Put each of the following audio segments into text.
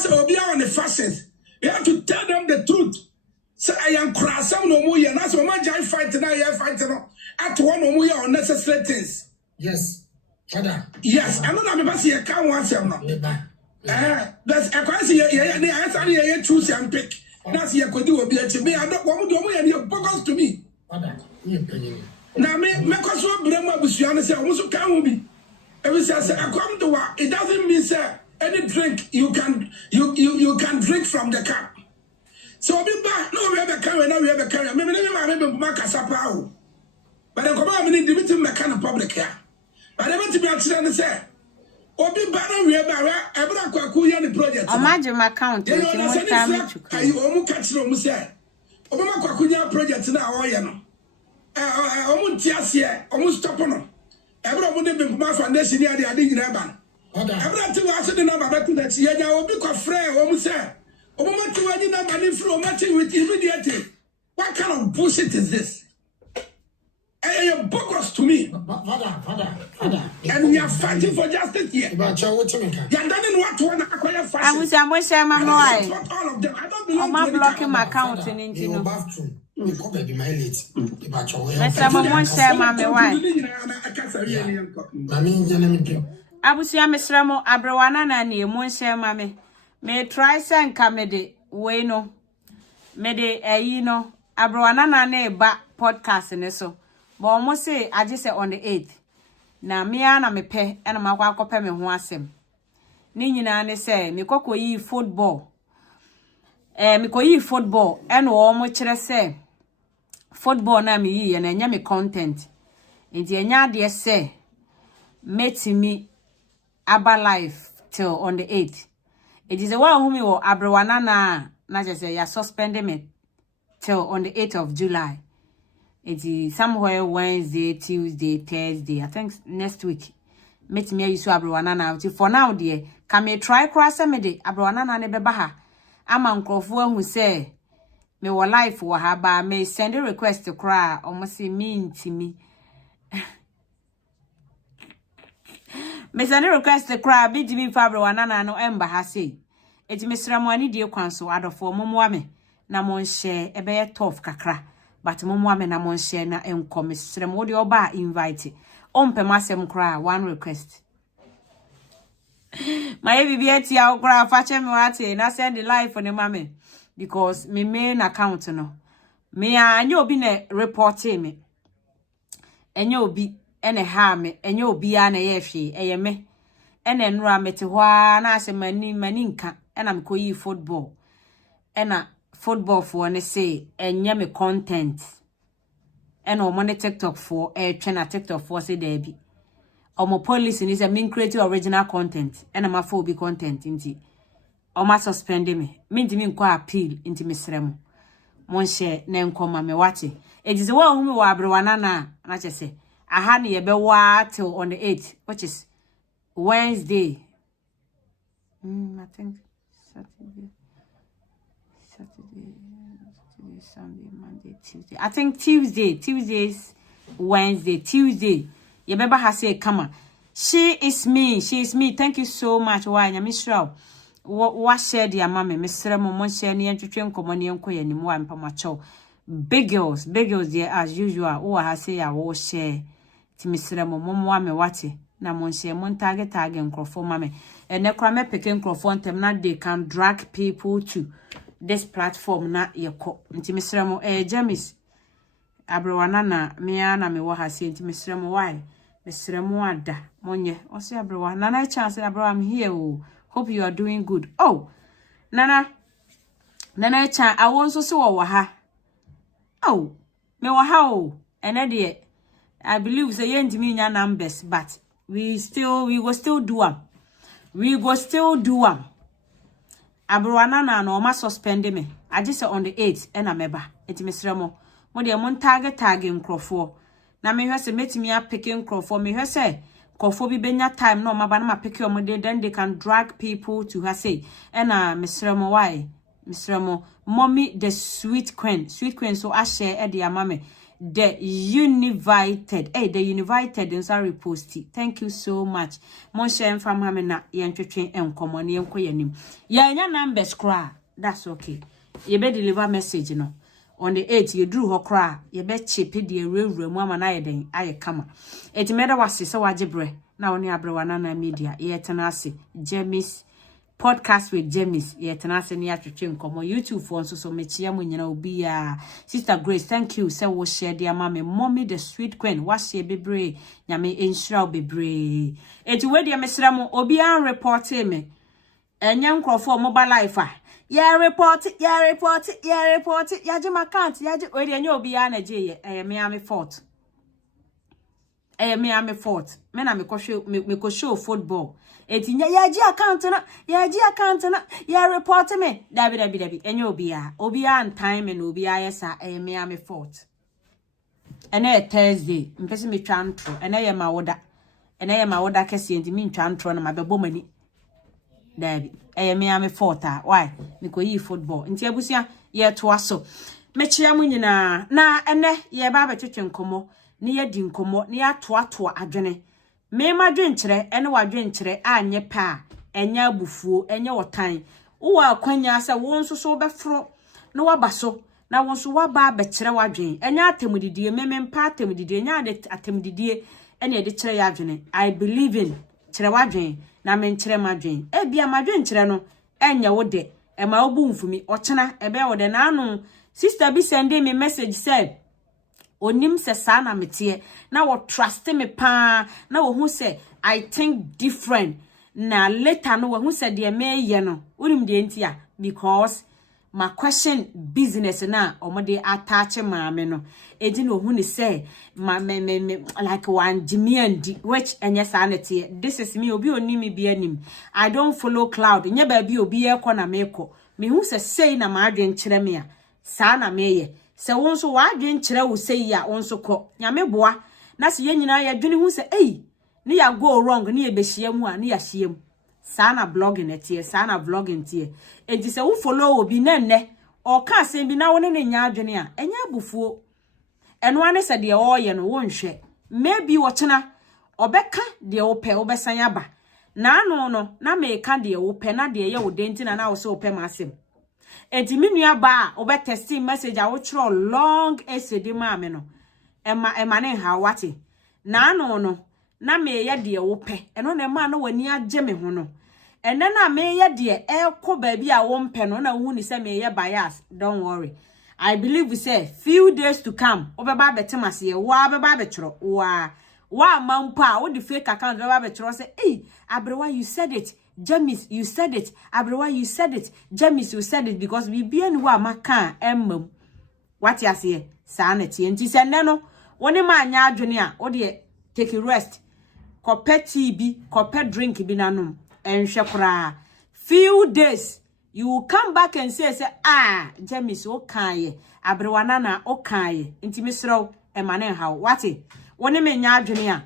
say obi on the fashions. You have to tell them the truth. Say I am crasam no more and that's why I fight now. You fight no. At one no more unnecessary things. Yes, father. Yes, I know that me say can one say no. That's a question. Yeah, answer choose and pick. That's your could do be a me. I don't want to bogus to me. Now me cause what Bremponmaa Akosua say almost can be. Every say I come to work. It doesn't mean say any drink you can drink from the cup. So be back no we have a carry now we have a carry. Me Bremponmaa Akosua. But the command me debate me kind of public here. But I want to be actually say obi bana we ba ebra kwaku ye ni project. Imagine my account. You omu catch no mu say. Obi ma kwaku nya project na o ye no. Omu ntiase omu stop no. Ebra omu de Bremponmaa foundation ya de ade nyina ba. Ebra ti wa so de na ba betu da ti ya obi kwa frɛ omu say. Omu ma ti wa ni na ba ni frɛ omu ti with immediately. What kind of bullshit is this? You're bogus to me. Father. And you're fighting for justice here. You're done in what one acquire fashion. I was saying, my boy. All of them. I don't believe I'm blocking my account in the bathroom. You come back my late. Mr. Momon say, Mammy, why? I was saying, Miss Ramo, Abrowana, and you won't say, Mammy. May try send comedy. Way no. May they, you know, Abrowana, and back podcast in so. But almost say I just say on the 8th. Na me ana me pe ena makwa akope me ho asem. Ni nyina ne say me kokoyi football. Me koyi football ena wo mo kire say football na me yi na enya me content. Enti enya de say metimi aba life till on the 8th. It is a one who me wo Abrowana na just say ya suspend me till on the 8th of July. It's somewhere Wednesday, Tuesday, Thursday. I think next week. Meet me use Abrowana now. For now, dear, can me try cross me de Abrowana na nebebaha. I'm uncle who say me wa life wa haba may send a request to cry almost mean to me. Me send a request to cry be to me for Abrowana no emba ha say. It's Mr. Mwani dear counsel out of for Momwame. Na mon share a bear tough kakra. But Momwame na mon share na enko Mr. Modi oba invite. Ompe masem cry one request. My baby ya cry fache me wate na send the life for the mame because me main account no. Me anya obi na reporting me. Enya obi ene ha me enya obi ya na ye hwe eye me. Ene nura mete hwa na ase mani nka ena me koyi football. Ena football for ne say enye me content and o money TikTok for twena TikTok for say there be omo police ni say mean create original content and am for be content inti o ma suspend me ntimi nko appeal inti mesrem mon share na nkoma me wate it is one who me wa Abrowana na che say aha ne ye be wa till on the 8th which is Wednesday I think Saturday, Sunday, Monday, Tuesday. I think Tuesdays, Wednesday, Tuesday. You remember her say, come on. She is me. Thank you so much. Why, Miss Row? What share dear mammy, Miss Remo, Monsieur, and to train common young quay and more and Pamacho. Big girls, dear, as usual. Oh, I say, I will share to Miss Remo, Momwame, Watty. Na Monsieur, Montage tag and Crawford, mammy. And the crime picking Crawford, not they can drag people to this platform na yeko nti misremo James Abrowana na me wo ha se nti misremo why misremo ada monye o se Abrowana na chance Abrowana I'm here oh hope you are doing good oh nana chan I won so wo ha oh me wo ha oh ene de I believe say yendimi nya numbers but we go still do am Abrowana na no ma suspend me. I just on the 8th and ameba. Eti mesremo. Mo de mon target nkrofo. Na me hwese metimi a picking nkrofo. Me hwese nkrofo bi benya time no ma ba na ma pick your day then they can drag people to her say. And mesremo why? Mesremo mommy the sweet queen so I share e de amame. the United. Hey, the United and sorry posty. Thank you so much. Monshe from Hamena, Yantrain and Common Yankoyanim. Ya numbers cry. That's okay. You better deliver message, On the 8th, you drew her cry. You bet chip the real room, woman, I come. It made was so wajibre. Now, near Brewanana Media, Yetanasi, James. Podcast with James, yet an answer near to change come on YouTube for so much be Sister Grace, thank you. Say we share dear mommy the sweet queen, was she be brave, yame insure be brave. It's where dear Mr. Obian report me. And young call for mobile life. Yeah, report it, Yajima can't, Yaji, and you'll be an a Miami fort. A Miami fort. Men I me show football. Eti yaji account na ya report me dabi enye obia and time and obia yesa Miami fort ene Thursday mpese me twantro ene ye ma woda kese enti me twantro na mabebo mani dabi Miami fort why niko yi football enti abusia ye to aso me chia mu nyina na ene ye ba betwetwe nkomo ne ye di nkomo ne ya to adwene me ma dwenkyere ene wa dwenkyere anye pa enya abufuo enye wotan wo akwanya se wo nso so befro no wabaso na wo nso waba bekyere wadwen enya atemudidie memempa atemudidie enya atemudidie ene de kyere ya adwene I believe in kyere wadwen na me nkyere madwen bia ma dwenkyere no enya wo de e ma obu mfumi ochena ebe wo de na anu sister bi send me message said onim se sana metie na wo trust me pa na wo hu se I think different na later no wo hu se de me ye no unim de ntia because my question business na omode attach maame no edi no hu ni se ma me like one Jimmy which enye sanity this is me obi onimi bi anim I don't follow cloud nye ba bi obi e ko na me ko me hu se sei na ma adwen kire me a sana me ye se wonso wadwen kire wo sei ya wonso ko nyame boa na se ye nyina ya dwene hu se ni ya go wrong ni e behia mu a ni ya hia mu sana blogging etie sana vlogging tie enti se wo follow obi na nne o ka asem bi na woni ne nya adwene a enya abufuo eno ane se de o ye no wonhwe maybe wo chena obeka de wo pe obesan aba na anu no na me ka de wo pe na de ye wo denti na wo se wo pe ma asem enti minua ba obe testing message a wo chro long essay de ma me no ema ne ha wate na anu no na me ye de wo pe eno na ma no wani agye me ho no ene na me ye de ekọ ba bi a wo mpe no na hu ni se me ye bias don't worry I believe we say few days to come obeba betemase ye wa beba betro wa mampa wo the fake account beba betro say Abrewa you said it James you said it Abrewa you said it James you said it because we be any wa maka emmam what you say sanity enti se ne no woni ma anya adwene a wo de take a rest kope tea bi kope drink bi nanom enhwe kura few days you will come back and say James okaye Abrewa nana okaye nti misro emane haw wate woni me nya adwene a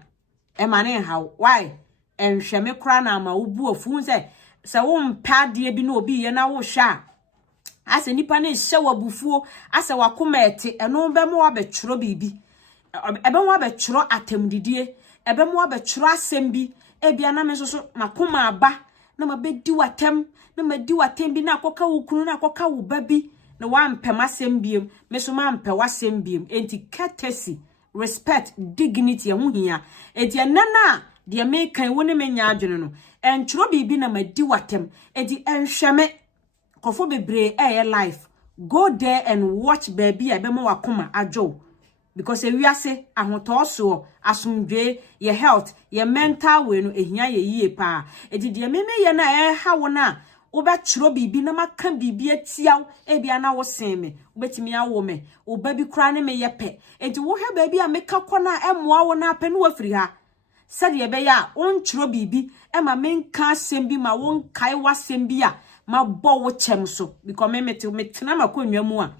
emane haw why enhwe me kura na ma ubu ofu se wo mpade bi na obi ye na wo hwa ase nipa na hye wabufuo ase wakoma ete eno be mo abetworo bibi ebe mo abetworo atemdidie ebe mo abetworo asem bi ebia na me so makoma aba na mabedi watem na madi watem bi na akoka wo kunu na akoka wo babi na wampem asem biem me so mampe wasem biem enti courtesy respect dignity ho hia enti enana de me kan woni menya adwene no entworo bibi na madi watem enti enhweme kofo bebre life go there and watch baby abema wakoma ajo because ewiase ahotoso asumdwe ye health ye mental we no ehia ye yie pa edi de meme ye na ha wona obetro bibi na maka bibi atiaw ebia na wo seme obetimi awo me obabi kra ne me yepe edi wo hwe baby a meka kona emoa wo na apɛ no wafiri ha sade ye be ya ontro bibi ema menka asem bi ma won kai wasem bi a ma bo wo chem so because me metena makonwa mu a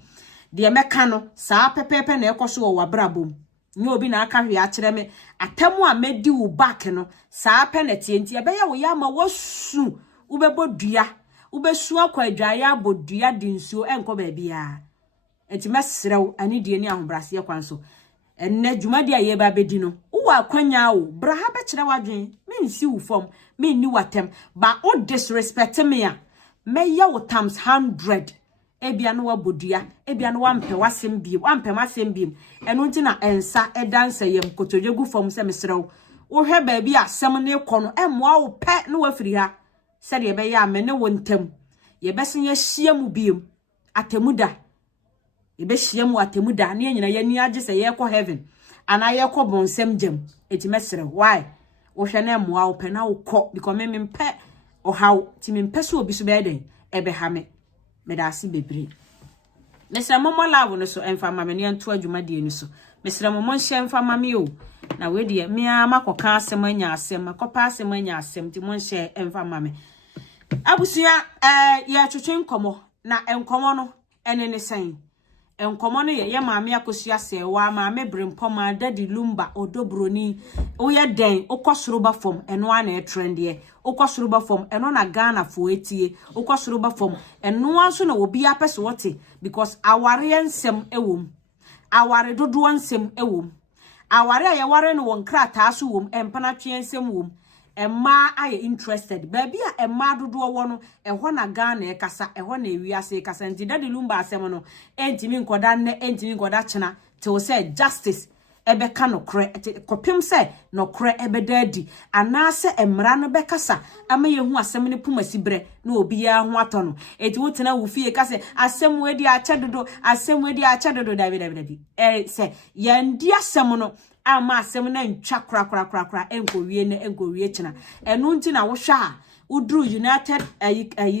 de meka no saa pepepe na ekoso wo wabrabom nye obi na aka hwe a kire me atamu a medi wo back no saa pe na tie nti ebe ya wo ya ma wasu ubebodua ubesu akwadwa ya bodua di nsuo enko ba bia enti mesrew ani die ni ahobrase kwanso enne dwumadi aye ba bedi no wo akwanya wo bra ha be kire wadwen me nsi wo fom me ni watem ba o disrespect me a me ye wo times 100 ebia no wabodua ebia no wampe wasem biem wampe masem biem eno nti na ensa edanse yem kotodwegu fom se mesrew wo hwe ba bi asem ne kono emmoa wo pe no wafiri ha se de be ya me ne wo ntem ye besen ye hia mu biem atemuda ye be hia mu atemuda ne nyina ye ni age se ye kɔ heaven ana ye kɔ bonsem gem eti mesrew why wo hwe na emmoa wo pe na wo kɔ because me mpe o haw ti me mpe so obi so be den ebe ha me medasi bebre mesra momo love no so emfa mama ne nto adwumadie no so mesra momo nhye emfa mama o na we de me amakoka asem anya asem akopa asem anya asem ti mo nhye emfa mama abusua ya twetwe nkomo na enkomo no ene ne san enkomo no ye maame Akosua serwaa maame Bremponmaa dadi lumba odobroni wo ye den okosoroba fom eno ana e trend ye okosoroba fom eno na Ghana fo etie okosoroba fom eno anso na obi apese wote because aware nsem ewom aware dodo nsem ewom aware aye ware no won krata so wom empana twe nsem wom emma aye interested baby a emma dodo wo no eho na Ghana e kasa eho na ewiase kasa nti dadi lumba asem no entimi nkoda ne entimi nkoda chena till say justice ebe ka no kre kopim se no kre ebe dadi anase emra no be kasa ama yehu asem ne pumasi bre na obi ya ho atono eti wotena wo fie kase asem we di acha dodo david se yandi asem no ama asem na ntwa kra enkowie chena enu nti na wo hwa udru United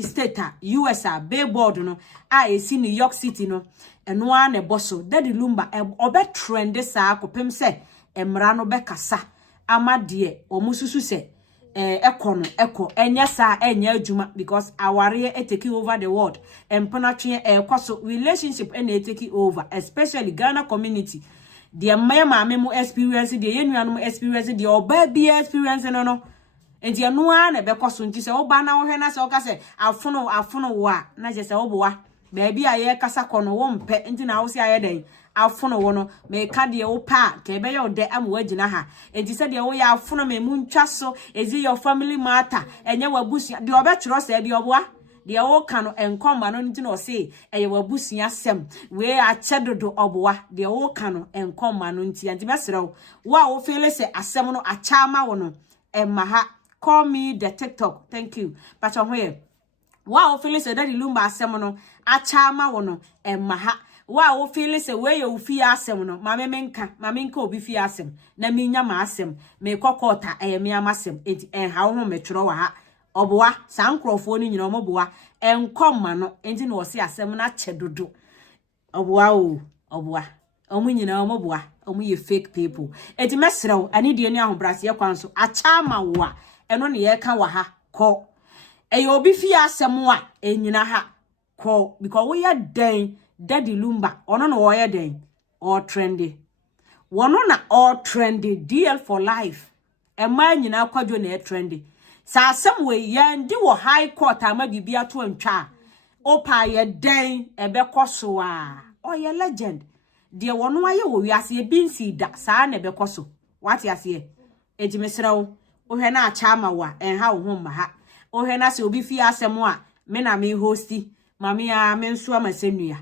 State US billboard no esi New York City no eno a na boso dadi lumba obe trend sa kopem se emra no be kasa ama de omususu se eko enya sa enya adwuma because aware take over the world empona twe ekoso relationship ena take over especially Ghana community the maame mu experience the yenuanom experience the oba bi experience no enti eno a na be koso nti se oba na wo hwe na se o ka se afono wa na je se oboa baby aye kasa kono wo mpe enti na wo se aye den afono wo no me ka de wo pa ke be yo de am wagina ha enti se de wo ya afono me mu ntwa so ezi your family matter enye wabusu de obetro se de oboa de wo ka no enkomba no enti no se eye wabusu asem we achedodo oboa de wo ka no enkomba no enti enti mesrew wo a wo feel se asem no achama wo no emma ha call me the TikTok thank you but here wa o feel say dadi lumba asem no achama wo no emma ha wa o feel say we ye ofi asem no mame menka obi fi asem na minya ma asem me kokota me amasem enti ha wo metro wa ha oboa sankrofo ni nyina omoboa enkomma no enti no se asem na chedodo oboa oboa omu nyina omoboa omu ye fake people enti mesrew ani de ni ahobrase kwanso achama wo a eno ne ye ka wa ha ko obi fi asem a enyina ha ko because we are den dadi lumba ono no we den all trendy wono na all trendy deal for life emma nyina kwadwo na trendy sa asem we yandi wo high court ama bibia to antwa opa ye den ebe koso a oye legend de wono aye wo wiase binsi da sa na ebe koso what ase ejimesrew ohwe na acha ama wa enha wo ho ma ha ohwe na se obi fi asem a me na me hosti mami ya me nso amasenua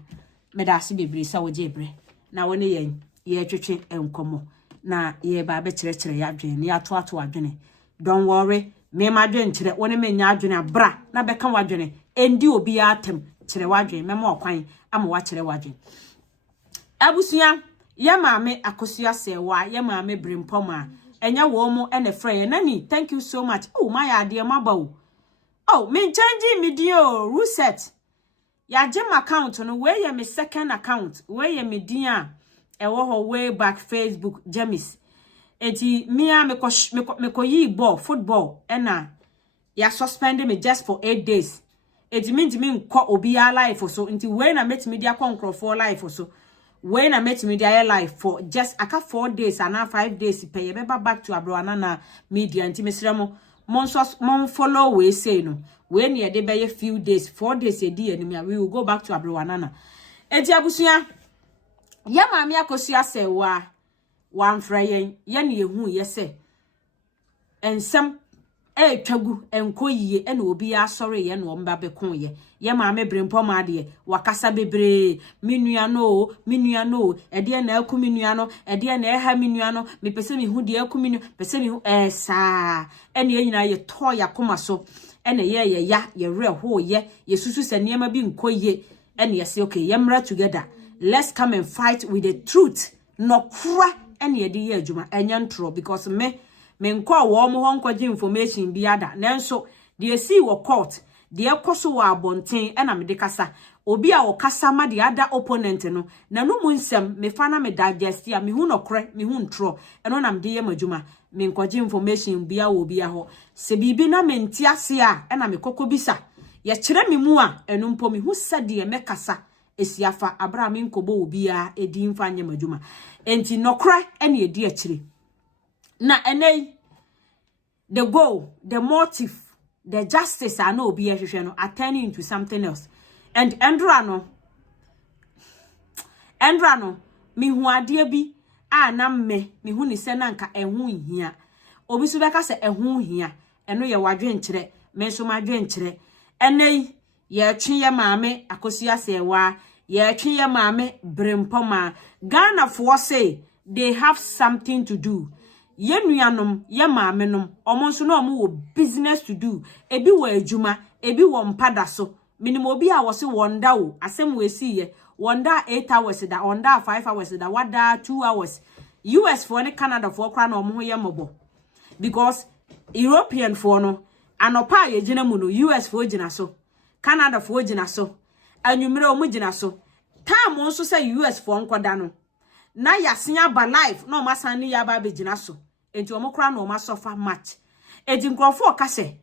me da se bebre sa wo jebre na woni ye twetwe enkomo na ye ba be kire ya adwene ne ato adwene don't worry me ma adwene kire woni me nya adwene abra na be ka wadwene endi obi ya atem kire wadwene me ma okwan ama wa kire wadwene abusua ye maame Akosua serwaa ye maame Bremponmaa enya wo mo ene frey nani thank you so much oh my ade mabawo oh me change me dio reset ya gem account no we ye me second account we ye me dia ewo ho way back Facebook James enti me a me ko yi ball football ena ya suspend me just for 8 days enti me nko obi ya life so enti we na met media control for life so we na met media life for just aka 4 days and 5 days pay ye back to abroana na media enti mesremo mon follow we say no we near de be few days 4 days a day and we will go back to abroana na enti abusua ya maame Akosua serwaa wan frayen ye ne ehu ye se ensem twagu enko yie ene obi asore ye no mba bekon ye maame Bremponmaa de wakasa bebre menua no ede na aku menua no ede na eha menua no me pese me hu de aku menua pese me hu saa ene nyina ye to yakoma so ene ye re ho ye susu se niema bi nko ye ene ye say okay ye mra together, let's come and fight with the truth no kra ene ye de ye adwuma enya ntro because me nko wo mo ho nkwaje information bi ada nanso de si wo court de ekoso wa abonten ena me de kasa obi a wo kasa ma de ada opponent no na no mu nsem me fa na me digest ya me hu no kre me hu ntro eno na me de ye madwuma me nkwaje information bi a wo bi a ho se bibi na me ntiase a ena me kokko bisa ye kire me mu a eno mpo me hu sade me kasa esiafa abra me nkobo obi a edi mfa nya madwuma enti no kre ena ye di akire na enei the goal, the motive, the justice I know be no are turning into something else. And Endrano mi hu ade bi a na me hu ni se na nka ehu hia obi so beka se ehu hia eno ye wadwe nkyere me so madwe nkyere enei ye twe ye maame Akosua serwaa ye twe ye maame Bremponmaa Ghana for say they have something to do. Ye nuanom ye maamenom omonso na omo wo business to do ebi wo adwuma ebi wo mpada so minimum obi a wo se wonda wo asem we si ye wonda 8 hours da wonda 5 hours da wada 2 hours US for ne Canada for kra na omo ye mobo because European for no anopa ye gina mu no US for gina so Canada for gina so anwumere omo gina so time onso say US for nkoda no na yasia ba life no masani ya ba begina so enti omokra no masofa match enti nkrofo ka se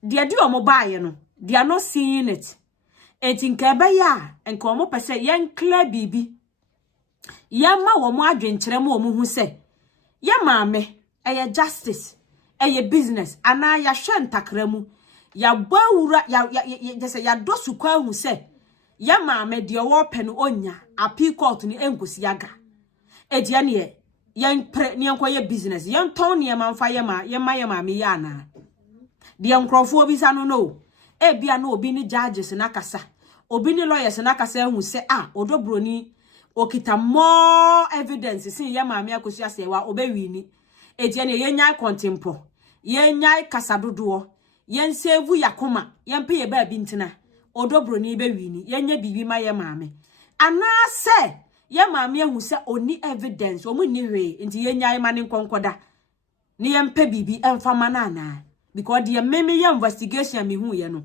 de di omobaye no they are not seeing it enti nkebe ya enka omo pese yen clear bibi ya ma wo mo adwenkyere ma omo hu se ya maame eye justice eye business ana ya hwe ntakramu ya bawura ya se ya dosu kwa hu se ya maame de wo pe no onya appeal court ni enkosi yaga edia ne yen pre ne enkoye business yen ton ne manfa ye ma me ya na de enkrofo bi sa no bia na obi ni judges na kasa obi ni lawyers na kasa hu se odobroni okita more evidence sin ye maame Akosua serwaa obewini edia ne yen nyai contempo yen nyai kasa dodo yen save yakoma yen pe ye ba bi ntina odobroni bewini yen nya bibi ma ye maame ana se ye maame hu se oni evidence omu ni hwe nti ye nyai mane nkonkoda ni ye mpe bibi emfa mana na because the meme ye investigation mi hu ye no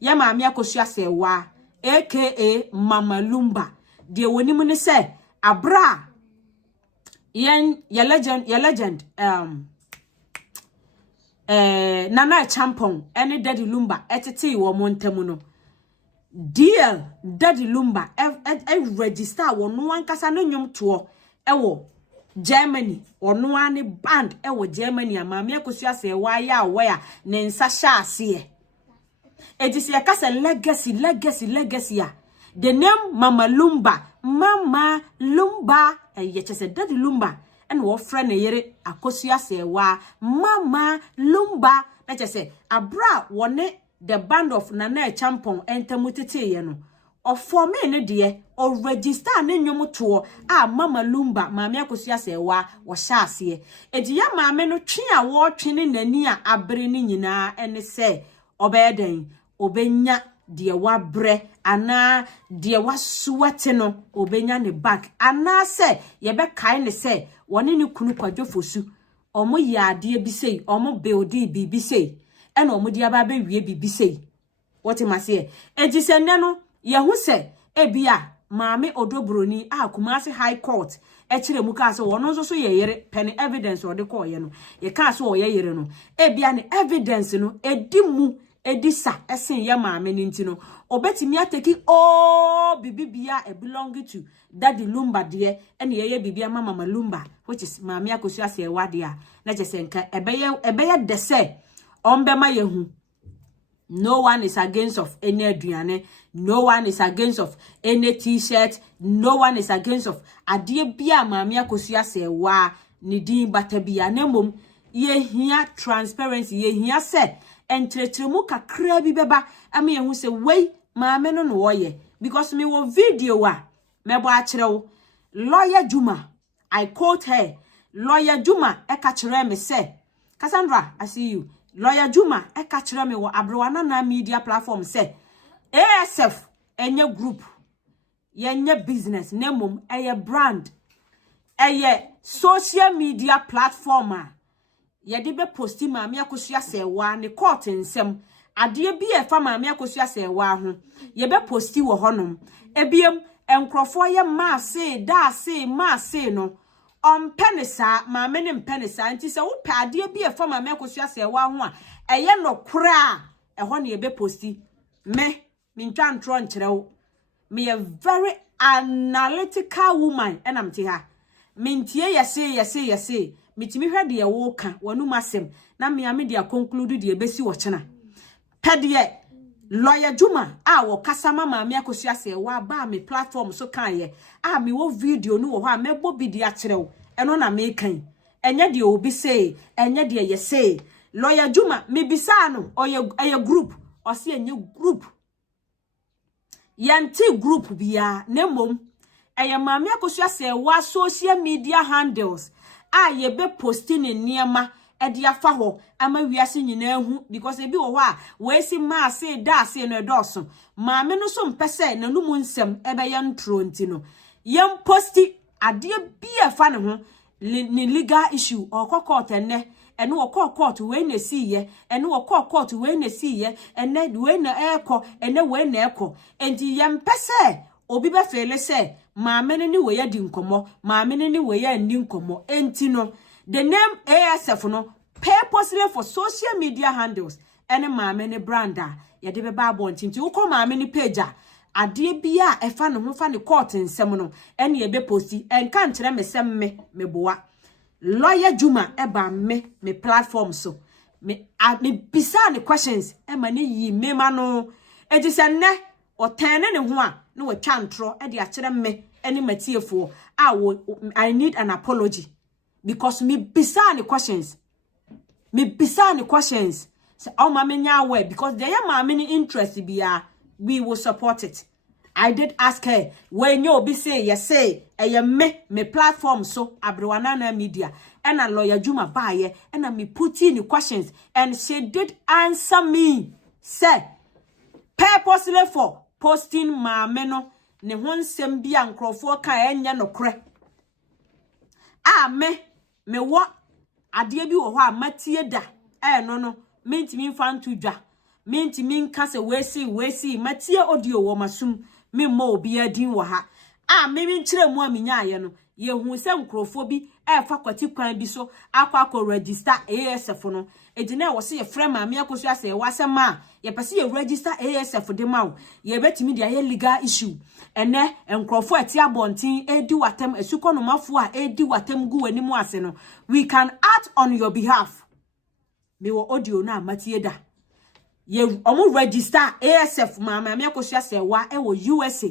ye maame Akosua serwaa aka Mama Lumba de woni mu ne se abra yen ye legend Nana Champon ene Daddy Lumba etete wo montamu no deal Daddy Lumba register wonu ankasa no nwom to ewo Germany onu ani band ewo Germany Maame Akosua serwaa ya aware ne nsa sha ase edisi yakasa legacy ya the name Mama Lumba ye chese Daddy Lumba and wo friend yere Akosua serwaa Mama Lumba na chese abra wone the band of Nana Champon entemutete ye no o form ne de o register ne nwom to Mama Lumba Maame Akosua serwaa wo sha ase edi ya maame no twe a wo twe ne nani a abre ne nyina ene se obeden obenya de wabre ana de wasuwate no obenya ne back ana se ye be kai ne se woni ne kunu kwadwofosu omo yaade bi sei omo buildi bibi sei ena omo dia ba be wie bibi sei wote mase eji se ne no ye hu se ebia maame odobroni Kumasi High Court kire mu ka se wono nso so ye yere pen evidence ode ko ye no ye ka se o ye yere no ebia ne evidence no edimu edisa esen ye maame ni ntino obetimi ateki bibibia belong to Daddy Lumba de ene ye bibia Mama Lumba which is Maame Akosua serwaa de na jese nka ebeye de se ombema yehu no one is against of any aduane no one is against of any t-shirt no one is against of ade bia Maame Akosua serwaa ni din batabia nemom ye hia transparency ye hia se entretremu kakra bi beba ame yehu se wei maame no no woye because me wo video a mebo a kirewo lawyer Juma I quote her lawyer Juma e ka kire me se Cassandra I see you lawyer Juma e ka kire me wo abrewana na media platform se ASF enye group yenye business nemom eye brand eye social media platform a yede be posti maame Akosua serwaa ne court nsem ade bi e fa maame Akosua serwaa ho ye be posti wo honom ebiem enkrofo ye maase da se maase no penisa maame ne penisa nti se wo pa ade bi e fa maame Akosua serwaa ho a eye no kra e ho ne ye be posti me ntwa ntro nkyerɛw me a very analytical woman and I'm here. Mintie yese mitimi hwede ye wo ka wonu masem na me ame dia conclude de besi wo chena pede lawyer Juma a wo kasama maame Akosua serwaa ba me platform so kan ye a me wo video no wo ho a mebo bi dia kyerɛw eno na me kan enye de obi say enye de ye say lawyer Juma me bisa no oye group o se enye group yanti group biya nemom eye maame Akosua serwaa social media handles a ye be posting niema e de afa ho ama wiase nyina hu because e bi wo a we si ma se da se no edoso maame no so mpese na numu nsem e be ye ntro nti no yem posti ade bi e fa ne ho ni legal issue or court ene ene wo court we na si ye ene wo court we na si ye ene we na ekọ ene we na ekọ enti yem pese obi be fele se maame ne we ya di nkomo maame ne we ya ndi nkomo enti no the name ASF no purposely for social media handles ene maame ne branda ye de be ba bonti nti wo ko maame ne page a ade bia e fa ne ho fa ne court nsem no ene ye be posti enka nkere mesem me boa lawyer Juma eba me platform so me bisa ne questions e ma ne yi me ma no edi se ne o tene ne ho a no we twantro e de a kire me ene matiefo I need an apology because me bisa ne questions say oh mama nya aware because there ma many interest bia we will support it. I did ask her when you be say yes say me platform so abrewana na media and a lawyer Juma baye and me put in the questions and she did answer me say purposely for posting maame no ne ho nsem bia nkrofo ka enye no kre me wo ade bi wo ho a matie da no mentimi mfa nto dwa mentimi nka se wesi matie audio wo masum me mo obi adin wo ha me nkire mu amenya aye no ye hu se nkrofo bi fa kwati kwan bi so akwa register ASF no edina wo se ye frame maame Akosua serwaa se ma ye pese ye register ASF de ma wo ye betimi dia ye legal issue ene nkrofo ati abontin edi watem esukonomafo a edi watem gu wani mu ase no we can act on your behalf me wo audio na matie da ye omo register ASF maame Akosua serwaa e wo USA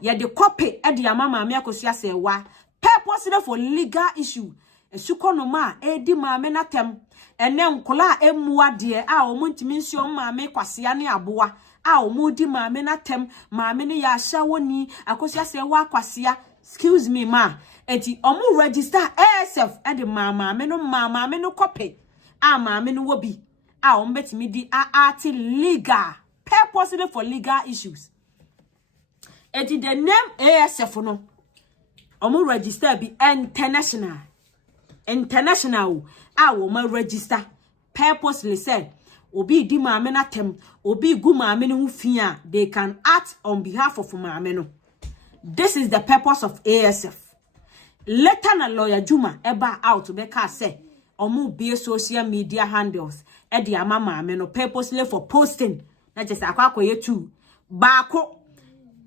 ye de copy e de ama maame Akosua serwaa purposely for legal issue esukonoma edi maame natem ene nkola emua de a omuntimi nsio maame kwasea ne aboa a omudi maame natem maame ne ya hyawoni Akosua serwaa kwasea excuse me ma enti omu register ASF e de maame no copy a maame no wobi a ombetimi di art legal purposely for legal issues enti the name ASF no omu register bi international a wo ma register purposely say obi di maame natem obi gu maame no hufia they can act on behalf of maame no. This is the purpose of ASF. Later na lawyer Juma eba out be ka say omu be social media handles e di ama maame no purposely for posting na just akwakoye too baako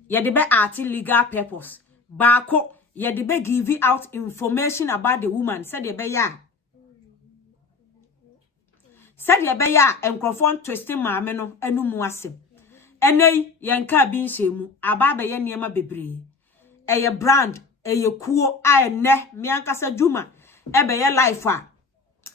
ye de be art legal purpose baako ye de be give out information about the woman said ye be ya enkrofon twisting maame no anu mu asem enei ye nka bi nhemu ababa ye niema bebre eye brand eye kuo a ene mi ankasa Juma ebe ye life a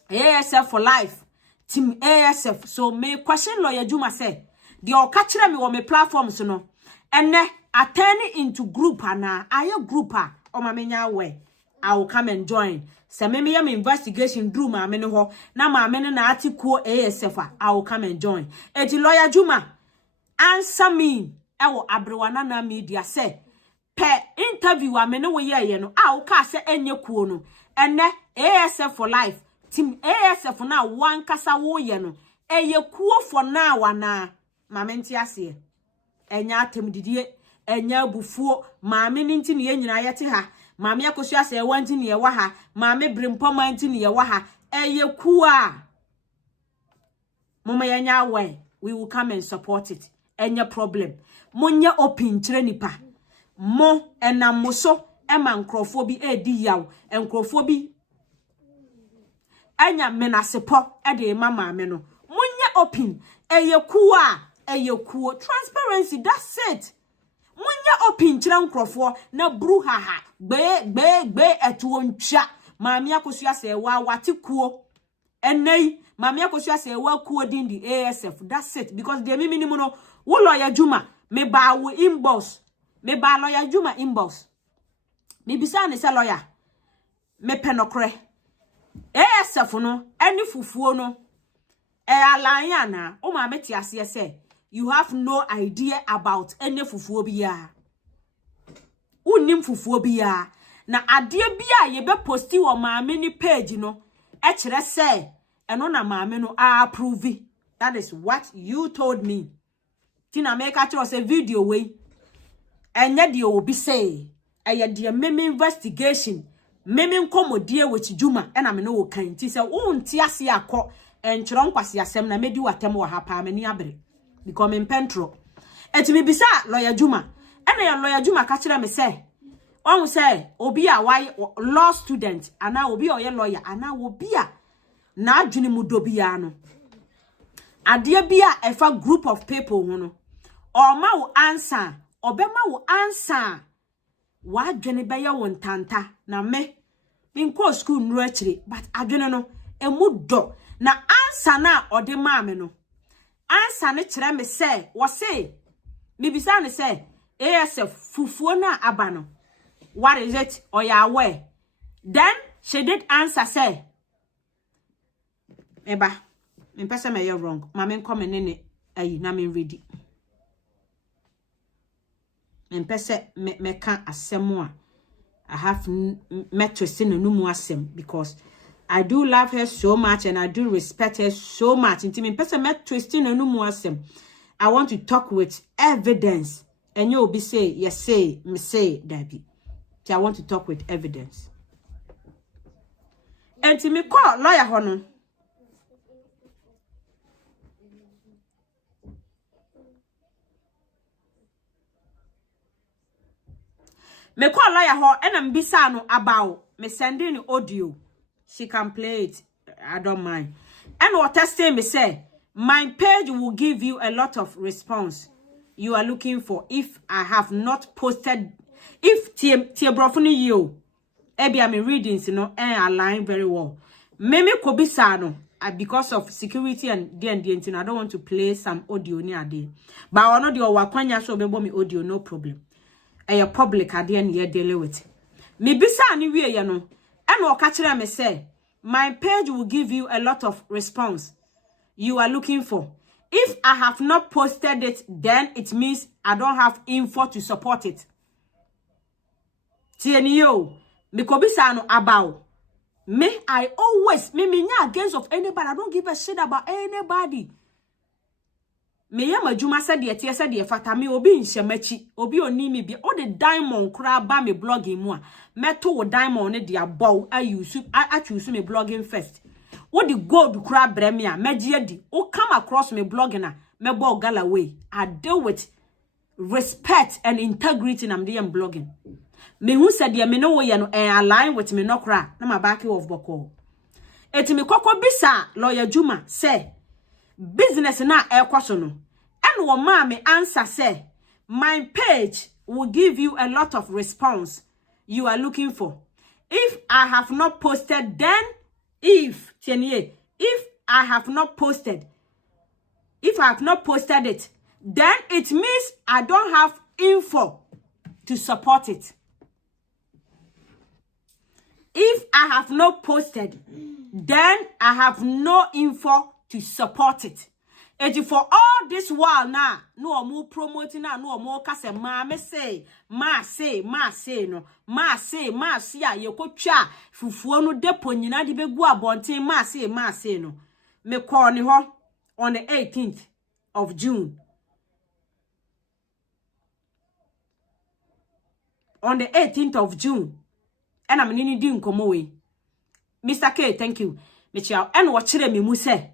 ASF for life team ASF. So me question lawyer Juma say the okachire me wo me platforms no ene attend into group na aye group a o ma menya we I will come and join. Se me yam investigation do ma me no ho na ma me na atikuo ASF a I will come and join. Eti lawyer Juma answer me ewo abrewana na media say per interview a me no we ye no a wo ka se enye kuo no ene ASF for life team ASF na one kasa wo ye no eye kuo for now wana mamenti ase enya atem didie enya abufuo maame ninti ne nyina yete ha maame Akosua se wanti ne ye wa ha maame Bremponmaa nti ne ye wa ha eye kuo a mama yenya we will come and support it enya problem monye open kire nipa mo enam so ema nkrofo bi edi yaw nkrofo bi anya menasepo ede mama me no munye open eyekuo transparency, that's it. Munye open kire nkrofo na bru haha gbe etuo ntwa maame Akosua se wa watekuo enei maame Akosua se wa kuo din di ASF, that's it. Because de mimi ni no wo lawyer Juma me ba wo inbox me ba lawyer Juma inbox me bisa ne se lawyer me penokre ASF no any fufuo no alanya na o ma meti ase say you have no idea about any fufuo biya unim fufuo biya na ade bia ye be posti wo maame ni page no e kire say eno na maame no approve. That is what you told me. Tina make a say video way enye de obi say eye de meme investigation meme nkomodie with Juma na me no wo kan ti say wonti ase akọ enchiro nkwase asem na medi watem wo ha pa mani abere because me pentro etimi bisa lawyer Juma na ya lawyer Juma ka kire me say on say obi a why law student ana obi oye lawyer ana obi a na adwene mu do bia no ade bia efa group of people ho no or ma wo answer obema wo answer wa adwene be ye won tanta na me nko school nru akire but adwene no emudo na answer na ode ma me no answer ne kire me say wo say me bisa ne say ASF fufuo na aba no what is it or you aware. Then she did answer say eba me pese me you wrong mama come ne ayi na me ready me pese me kan asem a I have met to sin no mu asem because I do love her so much and I do respect her so much. Inti me pese met twisting no mu asem. I want to talk with evidence. And you will be say yes say me say Debbie. So I want to talk with evidence. And to me call lawyer hono. Me call lawyer ho and I'm bisa no about me sending audio. She can play it. I don't mind. And what testing me say, my page will give you a lot of response you are looking for if I have not posted. If tie brofuni you, ebi am readings, you know, align very well. Meme kobisa no, because of security and D&D, I don't want to play some audio near day. But I know the wakwanya so bebo me audio, no problem. Your public at the end ye dealing with. Me bisa ni we you know. And what catch me say, my page will give you a lot of response you are looking for. If I have not posted it, then it means I don't have info to support it. Tienio, me kobisa no about me. I always me against of anybody. I don't give a shit about anybody. Me yama Juma said the tia said the fata me obi in shemachi obi oni me be all the diamond crab ba me blogging mo meto wo diamond ne dia bow I choose me blogging first. What the gold crab bremia media di o come across me blogging na me bow gala way. I deal with respect and integrity na me blogging. Me who said ya me no way no align with me no cra na my back of boko. Eti me koko bisa lawyer Juma say business na ekwaso no and wo ma me answer say my page will give you a lot of response you are looking for If I have not posted, then if I have not posted, if I have not posted it, then it means I don't have info to support it. If I have not posted, then I have no info to support it. And for all this while now, no more promoting now, no more kase ma say, no, ma say, you ko cha, fufuo no depo nyina di begu abonten ma say, no. Me call ni ho on the 18th of June. On the 18th of June. And I'm nini di nkomo we. Mr. K, thank you. Me chia, and what chire me mu say.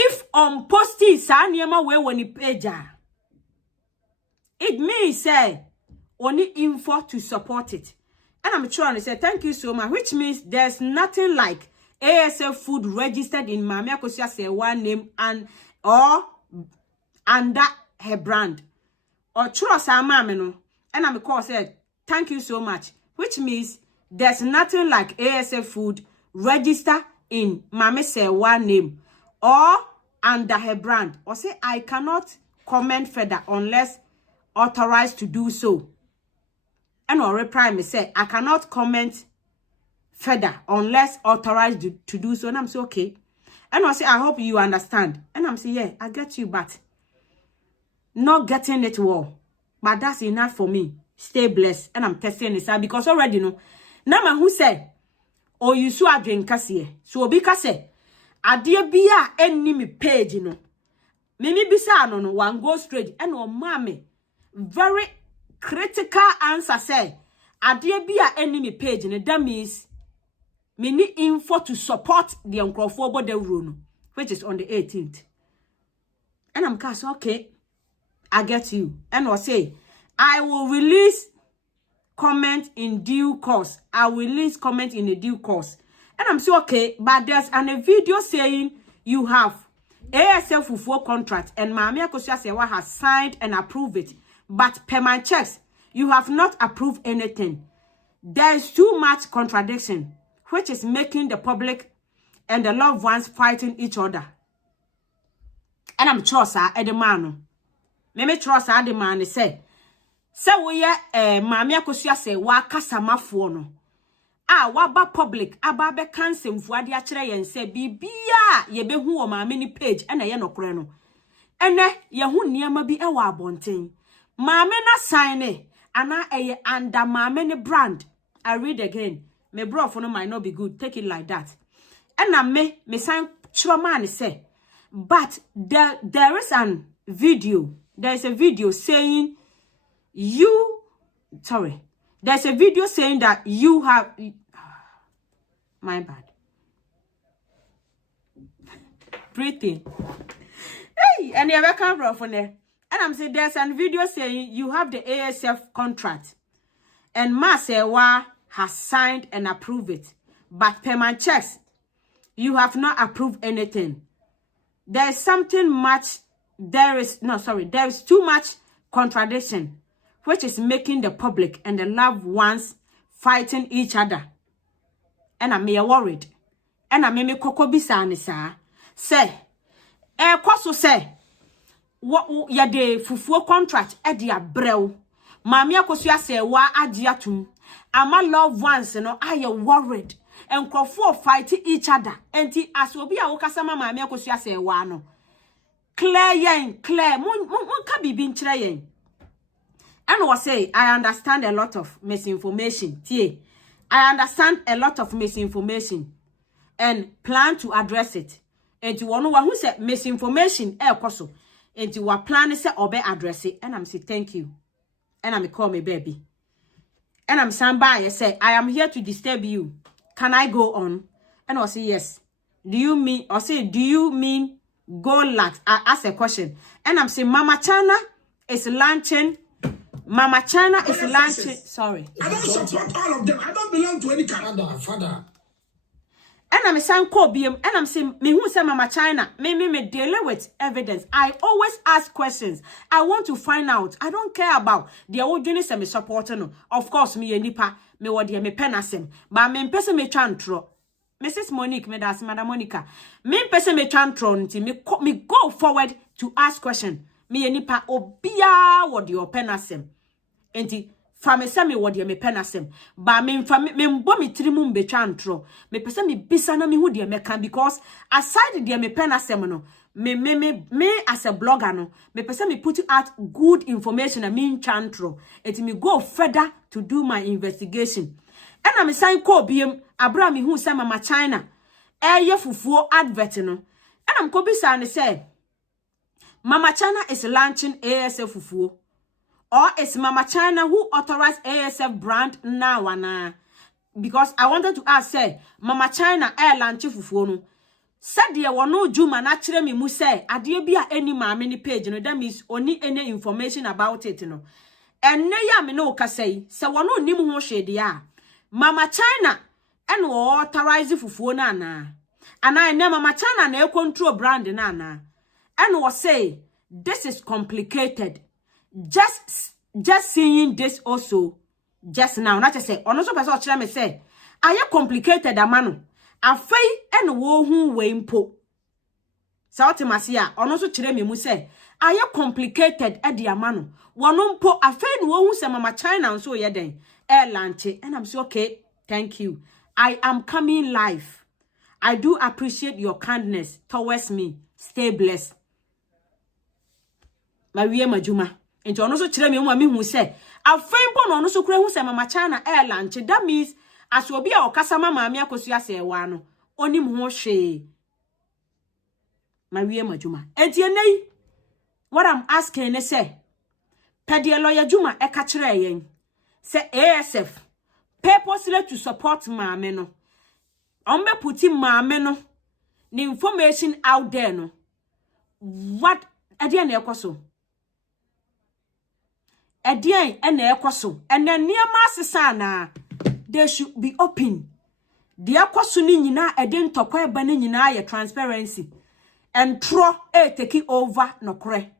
If on posting sa niema we woni page, it means say only info to support it. And I'm trying to say thank you so much, which means there's nothing like ASF food registered in Mama Akosua serwaa name and or under her brand. Or trust our mama no. And I'm call said thank you so much, which means there's nothing like ASF food registered in Mama serwaa name or under her brand. Or say I cannot comment further unless authorized to do so. And or reply me say I cannot comment further unless authorized to do so. And I'm say okay. And I say I hope you understand. And I'm say yeah, I get you, but not getting it well. But that's enough for me. Stay blessed. And I'm testing this out because already know. Nama who said, oh you so a drink kasiye. So obi kase. Adia biya any me page no. Mimi bisa no one go straight. And oh mame. Very critical answer say. Adia biya any me page no. That means me need info to support the uncrophobia de rule, which is on the 18th. And I'm cast okay. I get you. And I'll say, I will release comment in due course. I will release comment in a due course. And I'm so okay, but there's a video saying you have ASF full contract and Mama Akosua serwaa has signed and approved it. But per my checks, you have not approved anything. There is too much contradiction, which is making the public and the loved ones fighting each other. And I'm sure, sir, at the man. Me trust at the man say we Mama Akosua serwaa kasamafo no. Waba public aba be cancel fuade a kire yen say bibia ye be hu o maame ni page na ye nokore no ene ye hu niema bi e wa abonten maame na sign ne ana eye under maame ni brand. I read again, me bro for no might not be good, take it like that. And me sign chiro man say, but there is a video saying there's a video saying that you have my bad. Breathing. Hey, and you have a camera from there. And I'm saying there's a video saying you have the ASF contract. And Ma serwaa has signed and approved it. But per my checks, you have not approved anything. There is too much contradiction, which is making the public and the loved ones fighting each other. And I'm worried. And I'm me koko bisa ni sa. Say, kwaso say, what ya de fufuo contract edi abrel. Mama Akosua serwaa agiatum. Ama loved ones no aye worried. And crofo fighting each other. Enti asobi a wokasama Mama Akosua serwaa no. Claire, mon ka bibi nchire yen. And was say, I understand a lot of misinformation. I understand a lot of misinformation and plan to address it. And to one who said misinformation, koso. And to what plan is or be address it. And I'm say thank you. And I'm call me baby. And I'm stand by and say, I am here to disturb you. Can I go on? And I say yes. Do you mean go lax? I ask a question. And I'm saying Mama Chana is launching. Mama China is launching. Sorry. I don't support all of them. I don't belong to any kind. Father. And I'm saying Kobium, and I'm saying me who say Mama China, me deal with evidence. I always ask questions. I want to find out. I don't care about the old units and me supporter no. Of course, me a nipa, me what me penasem, but me person me chantro. Mrs. Monique, me das Madam Monica. Me person me chantro nti me go forward to ask question. Me a nipa obia what your penasem. Enti Fame se me wodi me penasem ba me mbo me trimum be twantro me pese me bisa na me hu de me kan because aside de me penasem no me as a blogger no me pese me put out good information and me twantro eti me go further to do my investigation and me sign ko biem abra me hu se Mama China eye fufuo advert no and am ko bisa ne say Mama China is launching ASF fufuo. Or is Mama China who authorized ASF brand now? Because I wanted to ask, say, Mama China airline chief fufuo. Said there were no Juma naturally me mu say, adie bia any many page, no, that means only any information about it, no. And neya me no ka say wano nimu ho shade ya. Mama China and authorize fufuo na. And I know Mama China na control brand na. And was say, this is complicated. Just seeing this also just now not to say ono so person ochire me say aye complicated amano afei ene wo hu we mpo sa otimase a ono so kire me mu say aye complicated e de amano wono mpo afei ne wo hu se Mama China nso ye den e lanche and I'm so okay, thank you. I am coming live. I do appreciate your kindness towards me. Stay blessed. Mawie majuma enti ono so kire me mu hu say afempo no ono so kure hu say Mama China airline that means as obi a okasa mama me Akosua serwaa no onim ho hwe mawie majuma enti enei what I'm asking is say pedie lawyer juma e ka kire yen say ASF purposely to support maame no ombe puti maame no the information out there no what adie na ekoso Edian and ekoso and then near massisa na they should be open. The ekoso ni nyina eden tokwa eba ni nyina ye transparency and tro take over no kre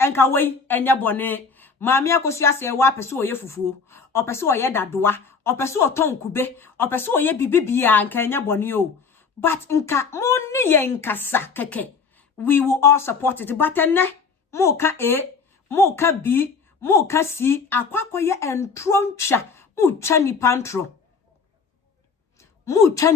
enka wei enya bone maami Akosua serwaa pese oye fufuo opese oye dadoa opese oton kube opese oye bibibia enka enya bone o but nka monni ye nkasa keke we will all support it but enne mo ka mo ka b mo kasi akwakoye entrontwa mu chani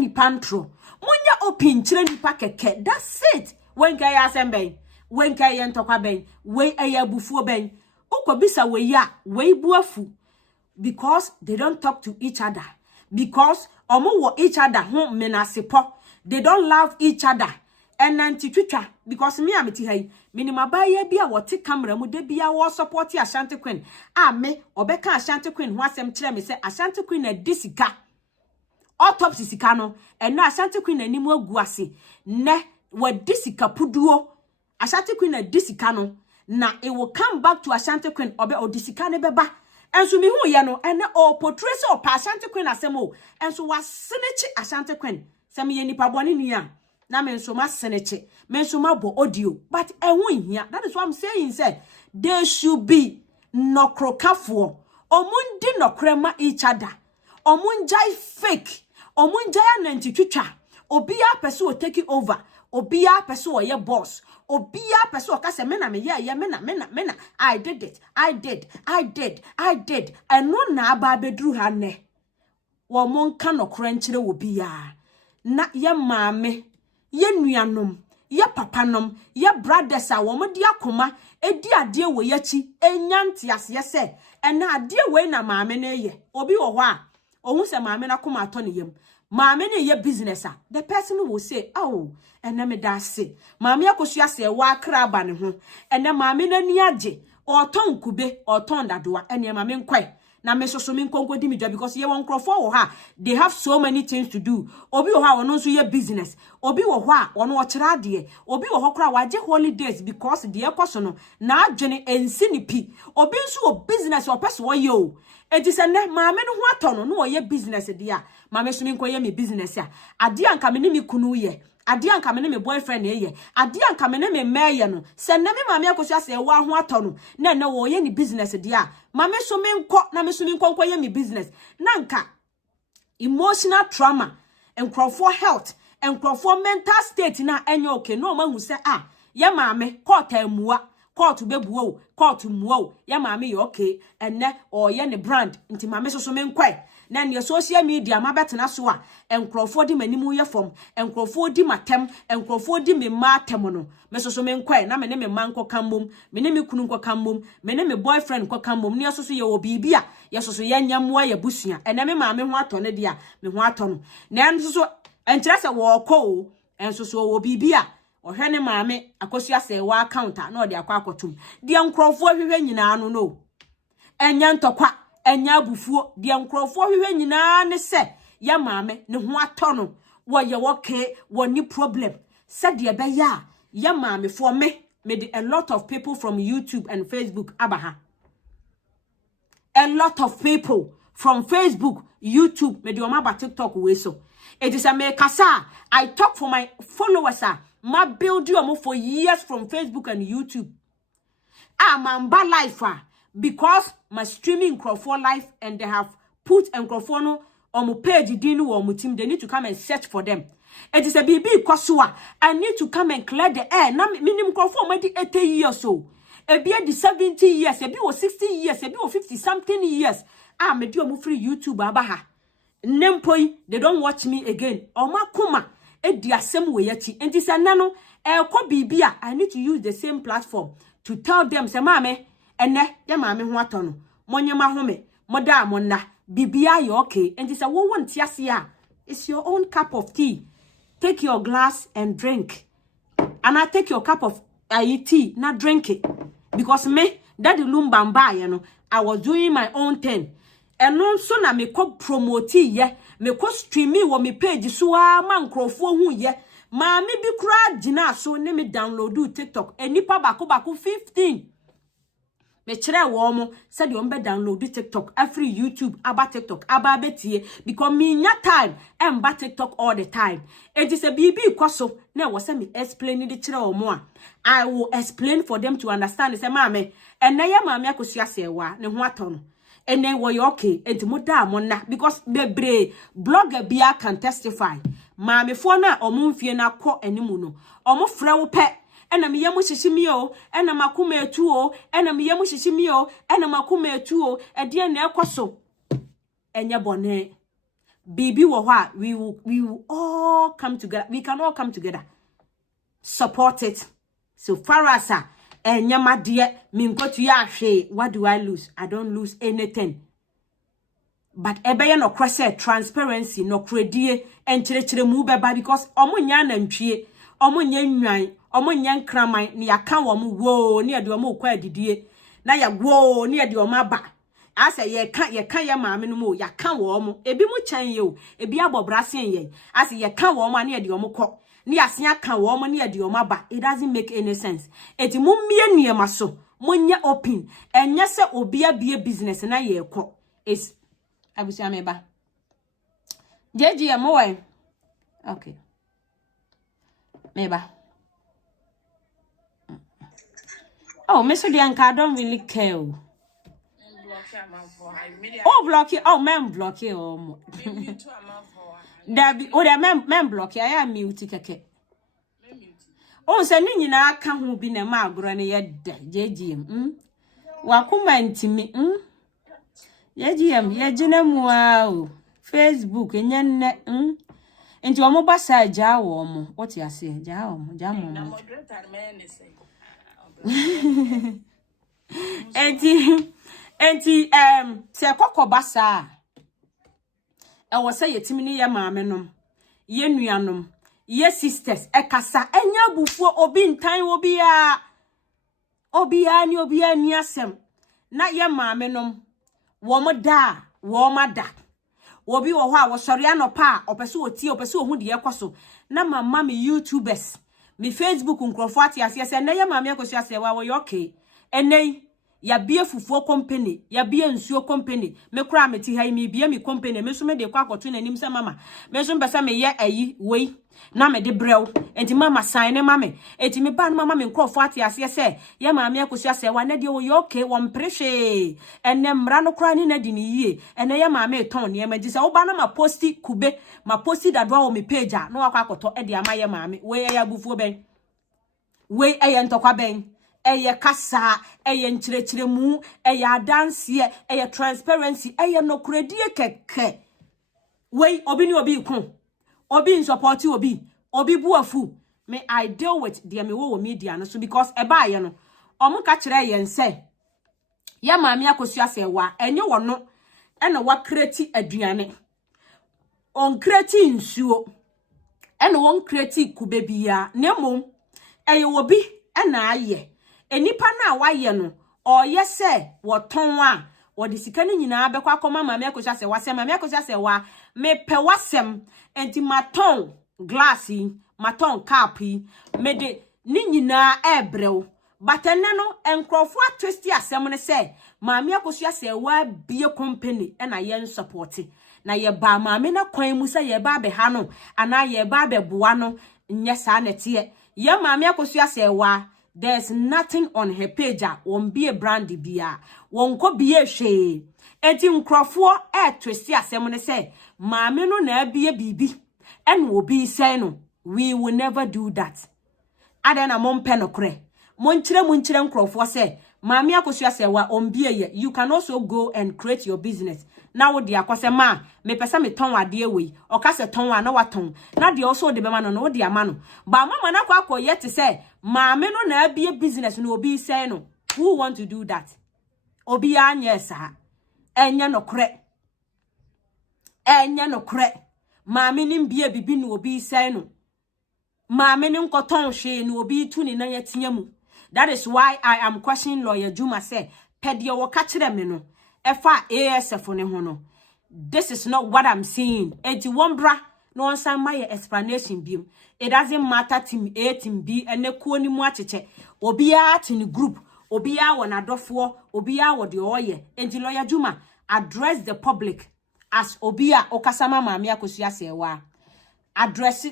pantro munya open chire nipa keke that's it when kay asemben when kay entokwa ben we ayabufuo ben ukobisa we ya we buafu because they don't talk to each other because omo wo each other ho menasepo they don't love each other and nanti twitwa because me ameti hai minima baye bia wote camera mu de bia wo support Ashanti Queen me obeka Ashanti Queen ho asem kire me say Ashanti Queen na disika autopsy sika no na Ashanti Queen animu aguase ne wa disika puduo Ashanti Queen na disika no na it will come back to Ashanti Queen obe odisika ne beba enso mi hu ye no ene o portray so pa Ashanti Queen asem o enso wa senechi Ashanti Queen sem ye nipa boni ni a na menso ma seneche menso ma bo audio but ehun hia that is what I'm saying say there should be no krokafo omundi no krema each other omunjai fake omunjai nantitwitwa obia pese o take over obia pese o ye boss obia pese o kase mena me ye mena I did eno na aba bedru ha ne wo monka no kranchire obia na ye maame ye nuanom ye papanom ye brothers a wo modi akoma edi ade wo yachi enyante ase se ena ade we na maame na ye obi wo ho a ohun se maame na koma ato ne yam maame na ye business a the person will say oh ena me da se maame Akosua serwaa kra ba ne ho ena maame na ni age oton kube oton dadoa ena maame nkwai na me so me nkonko di me job because ye won crofo wo ha they have so many things to do obi wo ha wono so ye business obi wo ho a wono wo kira ade obi wo ho kra waje holidays because the ekoso no na adwene ensi ni pi obi nso wo business wo pese wo ye o enti se ne maame no ho atono no wo ye business dia maame so me nko ye me business a ade anka me ni me kunu ye ade anka me ne me boyfriend ye ade anka me ne me meye no se ne me maame Akosua se wa ho atono na wo ye ni business dia maame so me nko na me so me nko ye me business na nka emotional trauma enkrofo health enkrofo mental state na enye okay no mahu se ye maame court amua court bebuo court muo ye maame ye okay enne o ye ne brand nti maame so me nkwai na ne social media ma betena so a enkrofo di manimu ye fom enkrofo di matem enkrofo di me matem no me so me nkwai na me ne me manko kamom me ne me kunu nko kamom me ne me boyfriend nko kamom ne so ye obibi a ye so ye nyamwa ye busua ene me maame ho atone dia me ho atono na enso so enkyere se wo ko enso so obibi a ohwe ne maame Akosua se wa account na ode akwa akotum dia nkrofo hwehwe nyina no enya ntokwa enya abufuo de nkrofo hwehwe nyina ne se ya maame ne ho atono wo ye woke woni problem se de be ya maame for me made a lot of people from YouTube and Facebook abaha a lot of people from Facebook YouTube made your mama TikTok we so it is a kasa I talk for my followers ma build you for years from Facebook and YouTube mamba life because my streaming Crawford life and they have put Crawford on my page dinu or my team they need to come and search for them. It is a BB Kosua. I need to come and clear the air. Now minimum Crawford maybe 80 years so. A be the 70 years, a be 60 years, a be 50 something years. Me do mo free YouTube abaha. Nempoi they don't watch me again. Oma kuma the same way yeti. And this nano ko bibia I need to use the same platform to tell them say mame ene ya mame ho atono monyema home moda monna bibia you okay and this wo won tiase a it's your own cup of tea take your glass and drink and I take your cup of tea not drink it because me daddy lumbamba you know I was doing my own thing and no so na me ko promote ye me ko streaming wo me page so a man krofo hu ye ma me bi kura gina so ne me download TikTok enipa bako 15 me chere wo mo said you be download TikTok every YouTube aba TikTok aba betie because me nya time and ba TikTok all the time it is a BB kwaso na wo say me explain the chere wo mo I will explain for them to understand say mame ene ya mame Akosua sewa ne ho atono ene wo ye okay enti mo da mo na because bebre blogger bia can testify mame fo na omumfie na kọ animu no omo frɛ wo pɛ ena me yemu hihimi o ena makoma etu o ena me yemu hihimi o ena makoma etu o ede na ekoso enye bone bibi wo ho a we will all come together we can all come together support it so far as enye made me nkotu ya hwe what do I lose I don't lose anything but ebeye no kwese transparency no kredie enkyerechire mu beba because omunya na ntwie omunya nwan omunya nkraman ne yaka wo mu wo ne ade wo kwa adidie na ya wo ne ade wo maba ase ye ka ye maame no mu yaka wo mu ebi mu chan ye o ebi abobrasen ye ase ye ka wo mu ne ade wo kọ ne asia ka wo mu ne ade wo maba it doesn't make any sense eti mu mie niema so munya open enye se obi abie business na ye kọ is abusia meba jeje mo we okay meba oh Mr. Dianka I don't really care oh block it oh men block it oh there be oh there men block it I am mute keke oh se ni nyina aka ho bi na ma agoro ne yeda jeje wakoma ntimi ye jina mu o Facebook enye enti omo basa ja wo mo what you say ja wo mo ja mo enti se kokko basa e wo say yetimi ne ye maame nom ye nuanom ye sisters e kasa enya bufuo obi ntan obi a ni asem na ye maame nom Womada, womada. Obi wo hwa wo sori anopa opese oti opese ohu de ekoso na mama me YouTubers me Facebook nkrofo ate ase se na ya mama Akosua se wa wo okay enei ya bie fufuo company ya bie nsuo company me kura me ti ha me bie me company me so me de kwa akoto nanim se mama me so mbesa me ye ayi wei na me de brew enti mama sign ne mama enti me ba no mama me nkrofo ate ase se ya mama Akosua se wa na de wo okay wo mprehwe enne mra no kura ni na di ni yie enne ya mama eton ne ma gi se wo ba na ma posti kube ma posti dadwa wo me page a no akwa akoto e de ama ya mama wei ya bufuo ben wei eye ntokwa ben eye kasa eye nchirechiremu eye adanse eye transparency eye nokuredie keke wei obi ni obi kun obi support obi buafu me I deal with the me wo media no so because e ba ye no omo ka kire ye nse ya maami Akosua se wa enye wono e na wa create aduane on create nsuo e na won create kube bia nemom eye obi e na aye enipa na waye no oye se woton a wodi sika ni nyina bekwa akoma maami Akosua se wa se maami Akosua se wa me pe wasem enti maton glassy maton capi me de ni nyina ebrew batene no enkrofo atwesti asem ne se maami Akosua se wa bie company e na ye support na ye ba maami na kwan mu se ye ba be ha no ana ye ba be boa no nye sa nete ye maami Akosua se wa there's nothing on her page won be a brand bia won ko bie hwe enti nkrofo twesti asem ne se maami no na bie bibi and obi say no we will never do that adena mom penokre monchire nkrofo say maami Akosua se wa ombie ye you can also go and create your business now de akwase ma me pesa me ton ade we oka se ton wa na waton na de also de be ma no de ama no ba mama na kwa akoye te say maami no na bie business no obi say no who want to do that obi anya sa enye nokre maami ni bie bibi no obi say no maami ni nkoton hwe no obi tu ni na yatia mu. That is why I am questioning lawyer Juma say pedia wo ka kire me no efa ASF ne ho no. This is not what I'm seeing. Enti wombra no onsan my explanation bim. It doesn't matter team A team B ene ko ni mu acheche obi a team group obi a won adofo obi a wo de oye enti lawyer Juma address the public as obi a okasama maami Akosua se wa address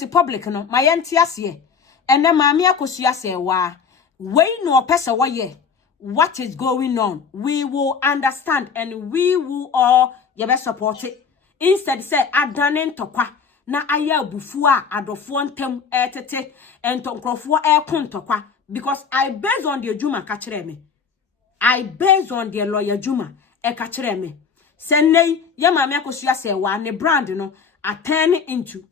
the public no my entiase ene maami Akosua se wa we no person woye what is going on we will understand and we will all be support it instead say adanen tokwa na aya bufu a adofo ntem etete entonkrofo ekon tokwa because I based on the Juma ka kire me I based on the lawyer Juma e ka kire me senei ya maami Akosua se wa ne brand no turn into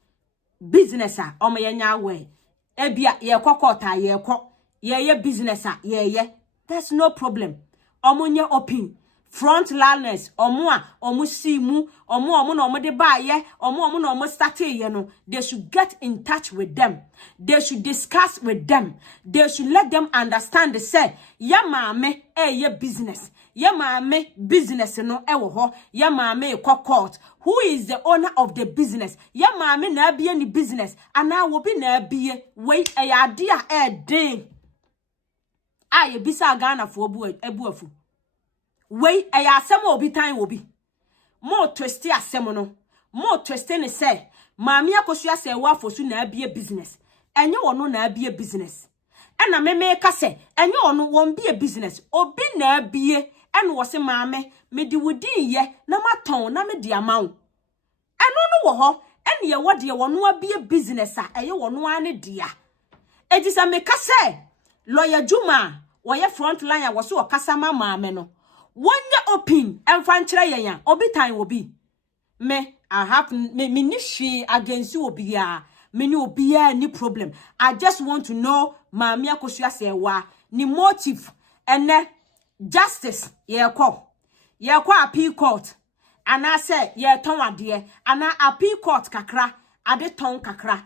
business a o me nya we ebia ye kokota ye ko ye business a ye that's no problem omonye open front liners omo si mu omo na omo de ba ye omo na omo start ye no they should get in touch with them they should discuss with them they should let them understand say ya maame ye business ya maame business no e wo ho ya maame court who is the owner of the business ya maame na bie ni business ana wo bi na bie wei ade a den aye bisa Ghana fo ebuafu wei asem obi tan obi mo twesti asem no mo twesti ne say maami Akosua se wa fosu na bie business enye wono na bie business ena me ka se enye wono won bie business obi na bie ena wo se maame me di wodin ye na maton na me di amawo eno no wo ho ene ye wo de wono abie business a eye wono ane dia ejisa me ka se lawyer Juma woye front line a wo so okasa maame no wonye open emfa nkire yen obi tan obi me I have me nishi against you obi ya me ni obi ya ni problem I just want to know maami Akosua se wa ni motive ene justice ye kwa appeal court ana say ye ton ade ana appeal court kakra ade ton kakra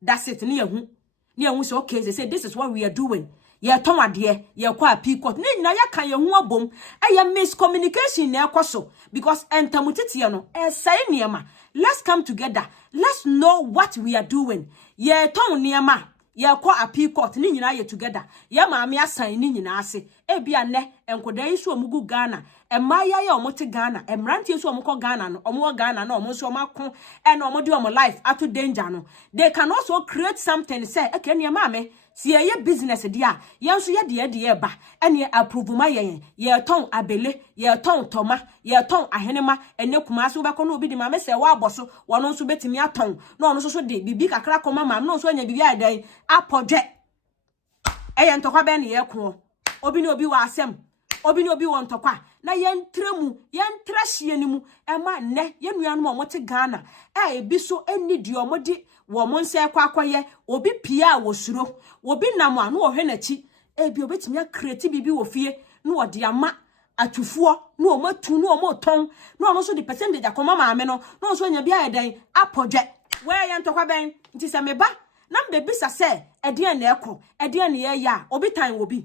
that's it ni ehu say okay they say this is what we are doing ye ton ade ye kwa peacoat ne nyina ya kan ye ho abom eye miscommunication na ekoso because entamutete no say niema. Let's come together. Let's know what we are doing. Ye ton niema ye kwa a peacoat ni nyina ye together. Ye maame asan ni nyina ase. Ebia ne enkoda yi so omugu Ghana. Emaya ye omote Ghana. Emrantie so omukọ Ghana no. Omo Ghana no omo so omako e no omo di omo life ato danger no. They can also create something say okay ne maame si ye business dia ye nso ye de ba ene approve ma ye ton abele ye ton toma ye ton ahenema ene kuma so be ko no obi di maame se wa aboso wono nso betimi aton no ono so de bibi kakra koma maame no so anya bibi adan apodwe eye ntokwa be ne ye ko obi ne obi wa asem obi ne obi won tokwa na yentremu yentrahye ni mu ema ne ye nuanu mo te Ghana ebi so eni di omodi wo mo nse kwakoye obi pia wo suro obi nam anu ohwe nachi ebi obetimi create bibi wo fie no ode ama atufuo no o matu no o mo ton no ono so di percentage akoma maame no no so nya bia edan apodwe we ye ntokwa ben nti se meba na mbebisa se ede na ekọ ede na ye ya obi tan obi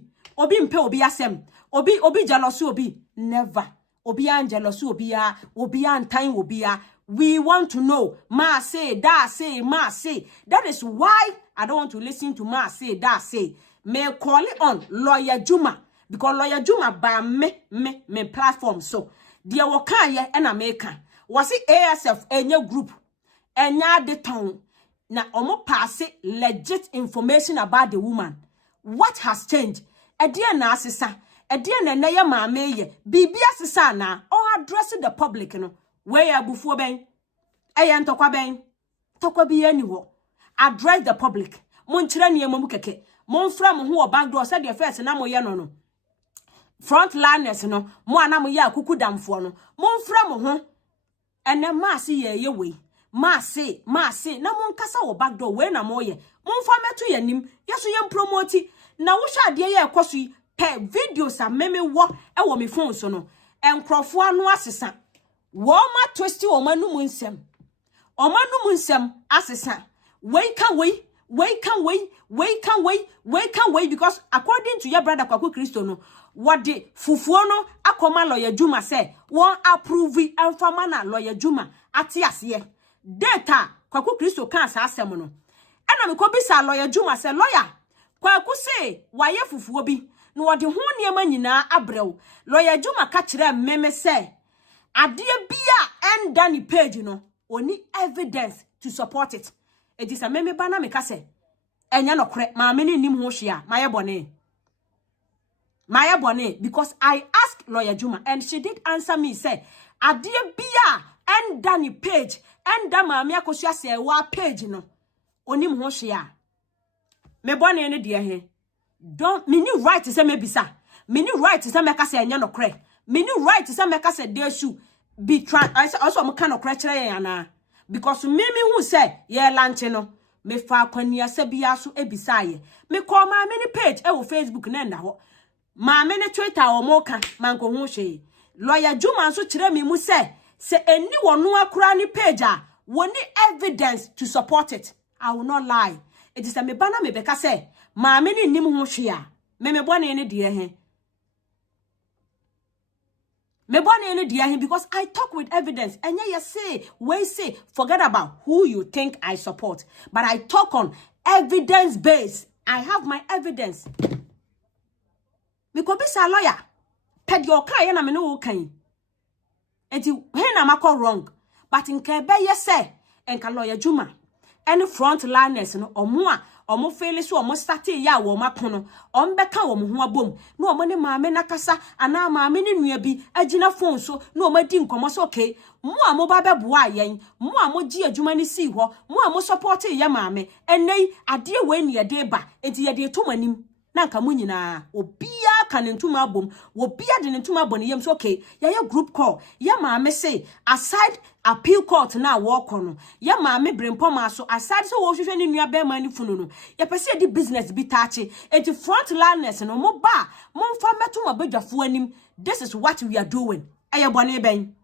mpe obi asem obi jealous obi never obi an jealous obi an time obi we want to know ma say da say ma say. That is why I don't want to listen to ma say da say. Me call it on Lawyer Juma because Lawyer Juma by me platform so dia wokan ye na America was it ASF enya group enya de town na omo pass legit information about the woman. What has changed? Edia na asesa edia na ya maame ye bibi asesa na or address the public no where abufuo ben eya ntokwa ben tokwa bi ani wo address the public mon kire ne emamu keke mon fra mo ho back door say the first na mo ye no front liners no mo ana mo ye akuku damfo no mon fra mo ho ene maase ye we maase na mon kasa wo back door we na mo ye mon fa meto ye nim yeso ye promote na wo hwa de ye ekoso yi pe videos a meme wo e wo me phone so no enkrofo anu asesa wo ma twist wo manu mu nsem asesa we can wait because according to your brother Kwaku Kristo no what the fufuo no akoma Lawyer Juma say won approve enfama na Lawyer Juma ati ase data Kwaku Kristo kan sa asem no ena me ko bisa Lawyer Juma say lawyer Kwaku say waye fufuo bi no wode ho niam nyina abrew Lawyer Juma ka kire meme say ade bia enda ni page no oni evidence to support it. It is a meme bana me kase enya no kre ma me ni nim ho hwea maye bone because I asked Lawyer Juma and she did answer me say ade bia enda ni page enda maame Akosua say wa page no oni ho hwea me bone ne de he don't me ni right say me bisa me ni right say me kase enya no kre me ni right say me kase de su be try also am kind of kire yana because me who say ye lunch no me fa kwani asa bia so ebisa ye me call ma me ni page e wo Facebook na nda ho ma me ni Twitter o mo ka man ko hu hwe Lawyer Juma so kire me mu say eni wono akura ni page a woni evidence to support it. I will not lie. It is a me bana me beka say ma me ni nim hu hwe a me bone ni de he me bone no dia him because I talk with evidence. And yeah, you say, forget about who you think I support. But I talk on evidence based. I have my evidence. Me ko bisa lawyer. Ped your car na me no kan. Enti he na mako wrong. But in kebe ye say, enka Lawyer Juma. Any front liners no omo fele so omo start ya wo makono ombeka wo ho abom no omo ne maame nakasa ana maame ne nua bi agina phone so no omo di nkomo so okay mo amo ba beboa yen mo amo gi adwuma ne si ho mo amo support ye maame enei ade we ne ye ba enti ye de to manim na nka mo nyina obia ka ne ntuma abom obia de ne ntuma abon yem so okay ye group call ye maame say aside appeal court na walk on ye maame Bremponmaa so aside so wo hwehwe ne nua be ma ni funu no ye pese di business bi tache enti front liners no mo ba mo mfa meto mo badwafo anim. This is what we are doing. Aye bone ben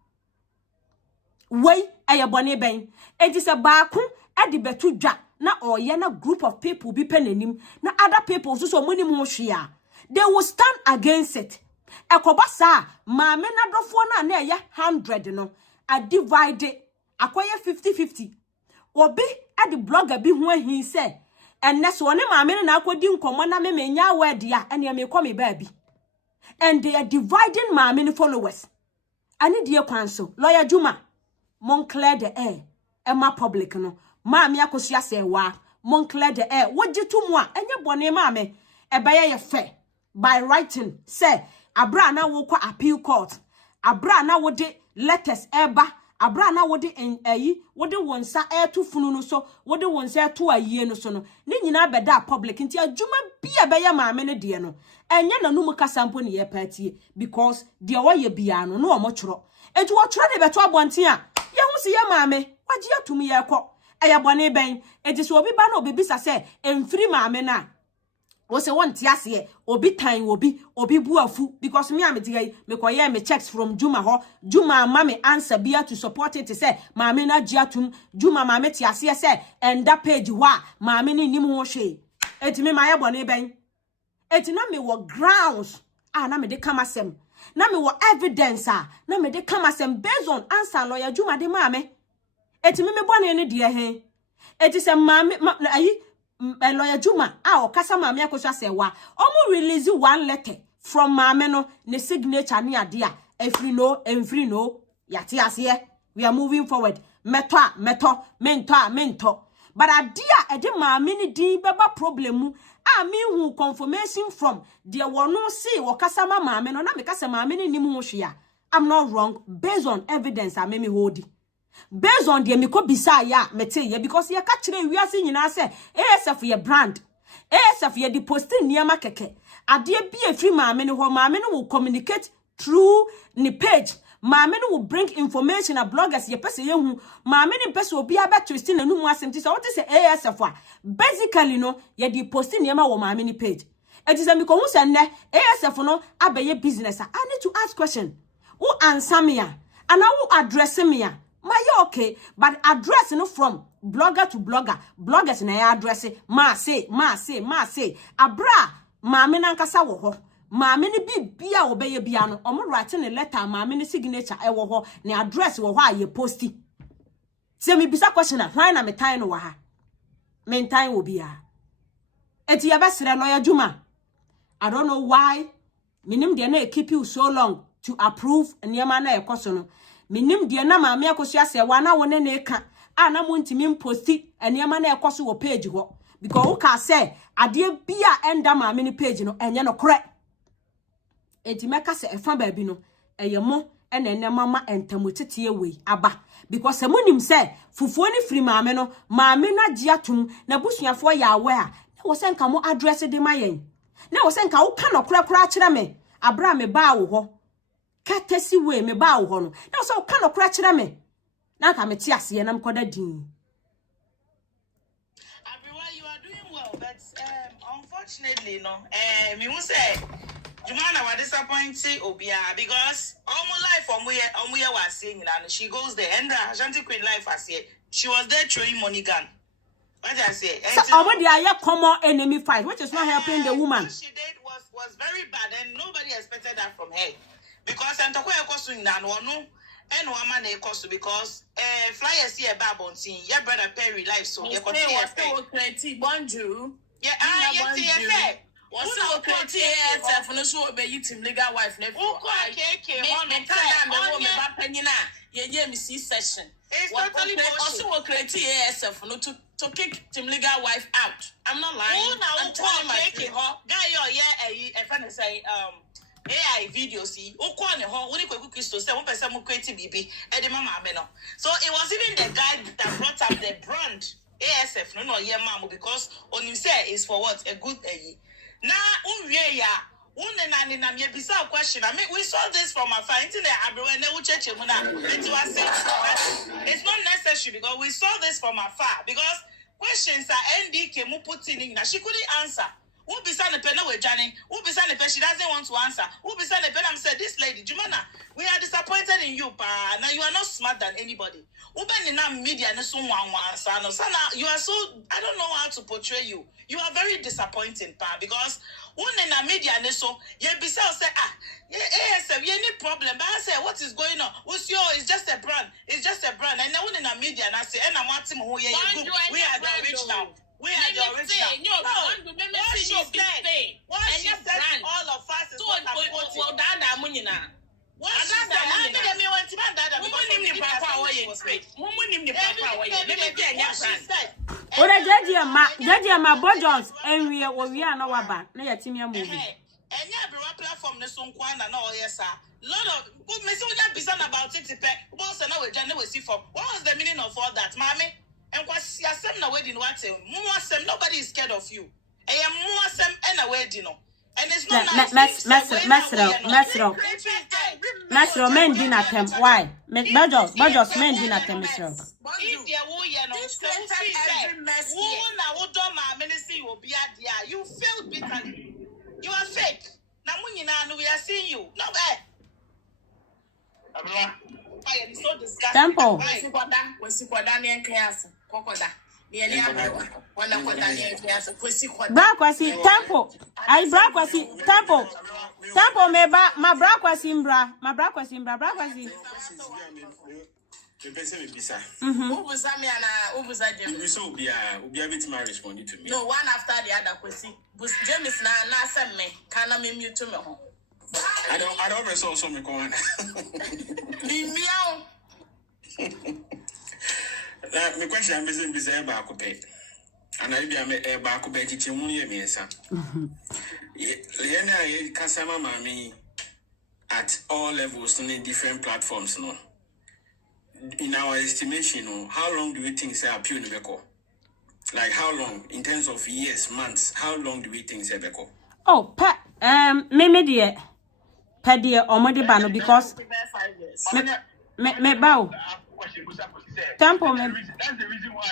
wey aye bone ben enti se ba ko e de beto dwa na oye na group of people be penenim na other people so money mo hwea they will stand against it ekobasa maame na dofo na eye 100 no a divide akoye 50-50 obi at the blogger be ho ahin say enne so ne maame na akodi nkomo na memenya word ya ene me come baby and they are dividing maame followers ani die kwan so lawyer Juma mon clear the air Emma public no maame Akosua serwaa mon clear the air wogitu mu a enye bone maame ebeye ye fair by writing say abra na wo kwa appeal court abra na wo de letters eba abra na wo de ayi wo de wonsa to funu no so wo de wonsa to ayie no so no ne nyina beda public nti adwuma bia beye maame ne de no enye nanum kasampo ne ye party because de woye bia no no omotworo enti wo tworo de beto abonten a ye hu se ye maame wagye atumi ye kɔ eye bone ben enti so obi ba na obibisa se emfiri maame na wo se won ti ase obi tan obi buafu because me am digai me koye me checks from Juma ho Juma mama answer bia to support it say maame na giatum Juma maame ti ase say and that page wa maame ni nim ho hwe enti me maye bone ben enti na me wo grounds na me de kamasem na me wo evidence na me de kamasem based on answer lawyer Juma de maame enti me bone ne de he enti se maame ayi lawyer Juma kasa maame Akosua serwaa omo release one letter from maame no ne signature ne ade a every no yate ase we are moving forward mento but ade a ede maame ne din beba problem mu me hu confirmation from the wono see kasa maame no na me kasa maame ne nim ho hwea I'm not wrong based on evidence I me hold it. Based on the miko bisa ya mete ye because ye ka kire wiase nyina se ASF ye brand ASF ye di posti niama keke ade bi efri maame ne ho maame ne will communicate through ni page maame ne will bring information a bloggers ye pese ye hu maame ne pese obi abetwist na numu asem ti so what say ASF a basically no ye di posti niama wo maame ne page it is a miko hu se ne ASF no abeye business I need to ask question who answer me and who address me okay, but address no from blogger to blogger. Bloggers na address ma say. Abra maame na nkasa wo ho. Maame ne bibia obeye bia no. Omo write ne letter maame ne signature e wo ho. Ne address wo ho a ye posti. Se me bisa question na why na me time no wa ha. Me time wo bia. Eti ya basere lawyer Juma. I don't know why minim de na keep you so long to approve niema na ekoso no. Minim de na maame Akosua serwaa na wone ne ka na mo ntimi mposti enema na ekoso wo page ho because wo ka say ade bia enda maame ne page no enye no kore enti meka se efa ba bi no eye mo ene mama entamotete we aba because se monim say fufuo ni free maame no maame na giatum na busuafo ya aware na wo se nka mo address de mayen na wo se nka wo ka no kore a kire me abra me ba wo ho katesi we me ba wo ho no na so ka no kora kire me na ka me ti ase na mkoda din. Everyone, you are doing well, but unfortunately no me who say Jumana was disappointed obia because all my life omuye was saying and she goes there and Ashanti Queen life as here she was there throwing money gun. What I say? So already are common enemy fight, which is not helping the woman. What she did was very bad, and nobody expected that from her. Because I'm talking about costing now, no, and one man they cost because flyers here babon team, your brother Perry life so you could see bonjour. Yeah, yes. What's so creative? Yes, for no show be you team legal wife never. Session. It's totally bullshit. Also creative yes for no to kick team legal wife out. I'm not lying. I'm telling my guy a friend say AI video see ukwa ne ho woni kwaku Kristo say one person mo create bibi e de mama me no. So it was even the guy that brought up the brand ASF no ye mama because on him say is for what a good na unwie ya unne nani na me bisa question. I mean we saw this from afar into the everywhere na church mu na it was it's not necessary because we saw this from afar because questions are NDK mu put in na she couldn't answer. Who be the pen away, Johnny? Who be the pen? She doesn't want to answer. Who be the pen? I'm said, this lady, Jumana, we are disappointed telling you, pa, now you are not smart than anybody. Uben in our media, and so you are so, I don't know how to portray you. You are very disappointing, pa, because when in our media, and so, you be say, you any problem, but I say, what is going on? What's your, it's just a brand, it's just a brand. And now in our media, and I say, and I'm watching who we are the original. We are the original. What she said, all of us is what I'm quoting. What she said, I mean, want to man that Judge ma Bojons and we are no waba. Na ya timi movie. And yeah, platform ne so nkwana na oyesa. Lot of good me say we just bizarre about it pe. Boss na we jane we see from. What was the meaning of all that, mommy? And what yasem na wedding what mu asem, nobody is scared of you. And ya mu asem and a wedding no. And it's not Mesro men din at him. Why? Bojos men din at him, Mesro. If there were you failed bitterly. You are fake. Now we are seeing you. No way. I am so disgusted. Temple. Brakwasi temple. I brakwasi temple. Temple me ba ma brakwasi imbra. Ma brakwasi imbra brakwasi. No, one after the other question. James na send me. Can I mute to me? I don't resolve some corner. My question is busy about coupé. And I be a back teaching me, sir. Lena Casama Mami at all levels on different platforms, no. In our estimation, how long do we think say appeal in Beko? Like how long, in terms of years, months, how long do we think say Beko? Oh, me dear. Per dear or modi bano because me bow. Temple me. That's the reason why.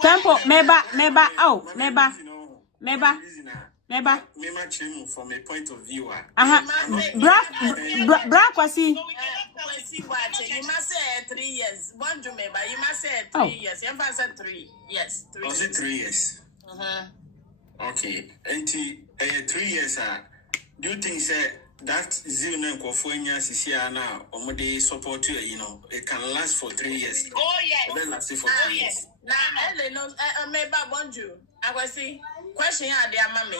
Temple meba oh meba from a point of view. Bra kwasi. You must say 3 years. One Jamaica, you must say 3 years. You must say 3 years. Was it 3 years? Okay. And 3 years, do you think that zero now or they support you, it can last for 3 years? Oh yes. Then last for 3 years. Now I know maybe bonjour. I will see question dear mommy.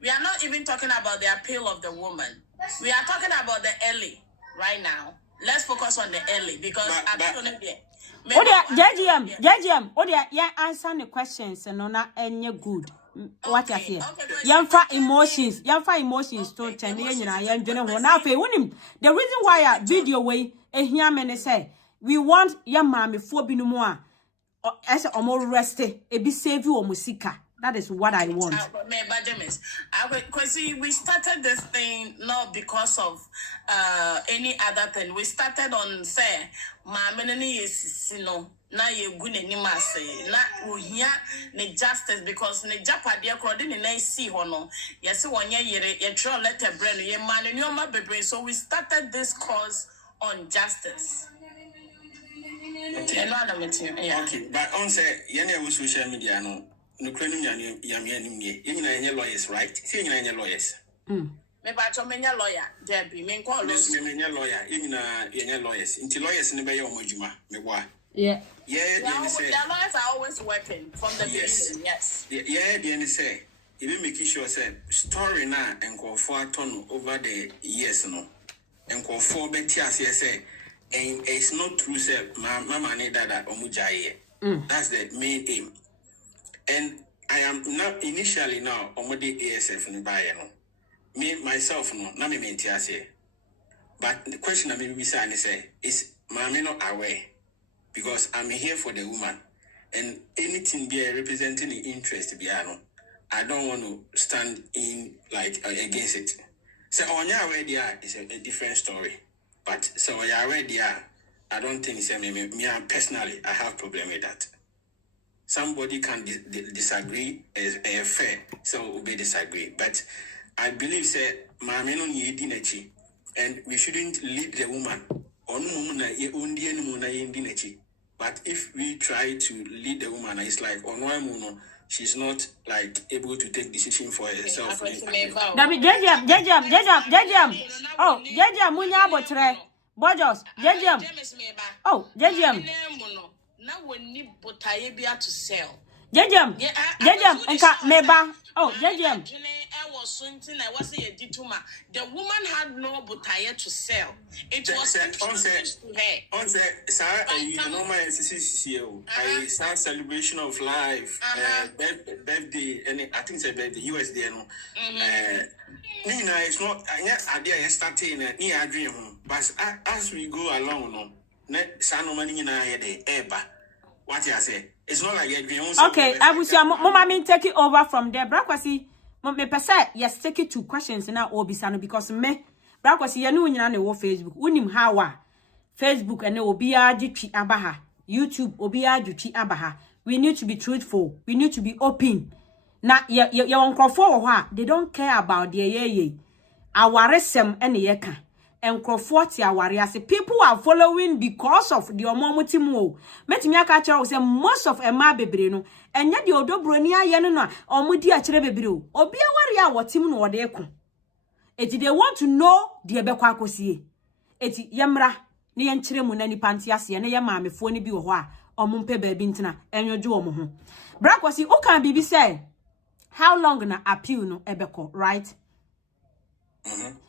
We are not even talking about the appeal of the woman. We are talking about the early right now. Let's focus on the early because I'm gonna be. JGM, yeah, answer the questions and not any good. What you say? Yamfa emotions don't tell me the reason why a video way here men say we want your mommy for binumwa as a more rested a be save you or musika. That is what I want. We started this thing not because of any other thing. We started on say, "Ma meneni is na ye gune ni mase na ohia ne justice because ne japade akro de na see hono yes wonye yere ye draw letter brain ye man ni o ma bebre so we started this cause on justice." Okay, but on say yene social media no Ukrainian yam lawyers, right? See, you lawyers. Me ba cho menya lawyer, Debbie, me call lawyer, you lawyers. Until lawyers in the bay or Mojuma, me wa. Yeah. The lawyers are always working from the beginning, yes. Yeah, the say, even making sure say story now and call for a ton over the years, no, and call for Betty say, and it's not true, say, Mama need that Omujaye. That's the main aim. And I am not initially now on the ASF in the me myself no na me mentiase. But the question I may be saying is mommy not aware because I'm here for the woman and anything be representing the interest be I don't want to stand in like against it. So on your way there is a different story. But so on your way there, I don't think me personally I have problem with that. Somebody can disagree as fair, so we disagree. But I believe say maame no ye di n'echi, and we shouldn't lead the woman. Onu mumu na ye undi eni mu na ye di n'echi. But if we try to lead the woman, it's like no, she's not like able to take decision for herself. Jejam. Oh, Jejam munya abotre. Bojos, Jejam. Oh, Jejam. Now we need botaye bia to sell. Jejam. Enka meba. Oh, Jejam. The woman had no botaye to sell. It was introduced to her. On normal celebration of life, birthday, and I think it's a birthday, US day. Nina, it's not idea starting near dream, but as we go along, no, Sano money in our head, what you say? It's not like a dream. Okay, I will say, Mama, take it over from there. Brakwasi, me pesa, yes, take it 2 questions now, Obisano, because me, Brakwasi, you know, you know, Facebook, unim hawa, Facebook, and Obia Juchi Abaha, YouTube, Obia Juchi Abaha. We need to be truthful. We need to be open. Now, you uncle for they don't care about the ye. Our resem and the yeka. And crofoti our people are following because of the omomutimo. Metimi aka chere say most of Emma bebreno. Enya the odobronia ye no omudi a chere bebiro. Obi aware a wotim no wode ko. Eti they want to know the ebekwa akosie. Eti yemra ne ye nkyere mu na nipa nte ase ne ye maamefo ne bi wo ho a omumpe baabi ntina enyoju omo ho. Brakwasi o kan bibi say how long na appeal no ebeko, right?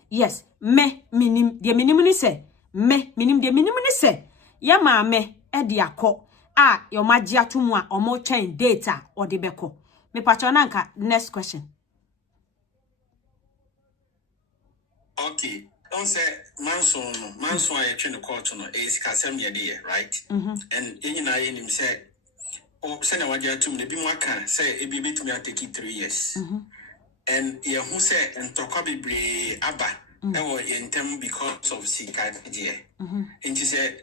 Yes, minim de minim ni se minim de minim ni se ya maame e de akọ a yo magye atomu a omo twen data or de beko me patcho na nka next question. Okay, don't say manson I train the court no is kasem ye dey, right? And na him say o say na wagye atum ne bi mu aka say e bi betumi atake 3 years. And ye who say ntokwa bebre aba e yentem because of sika je. And she said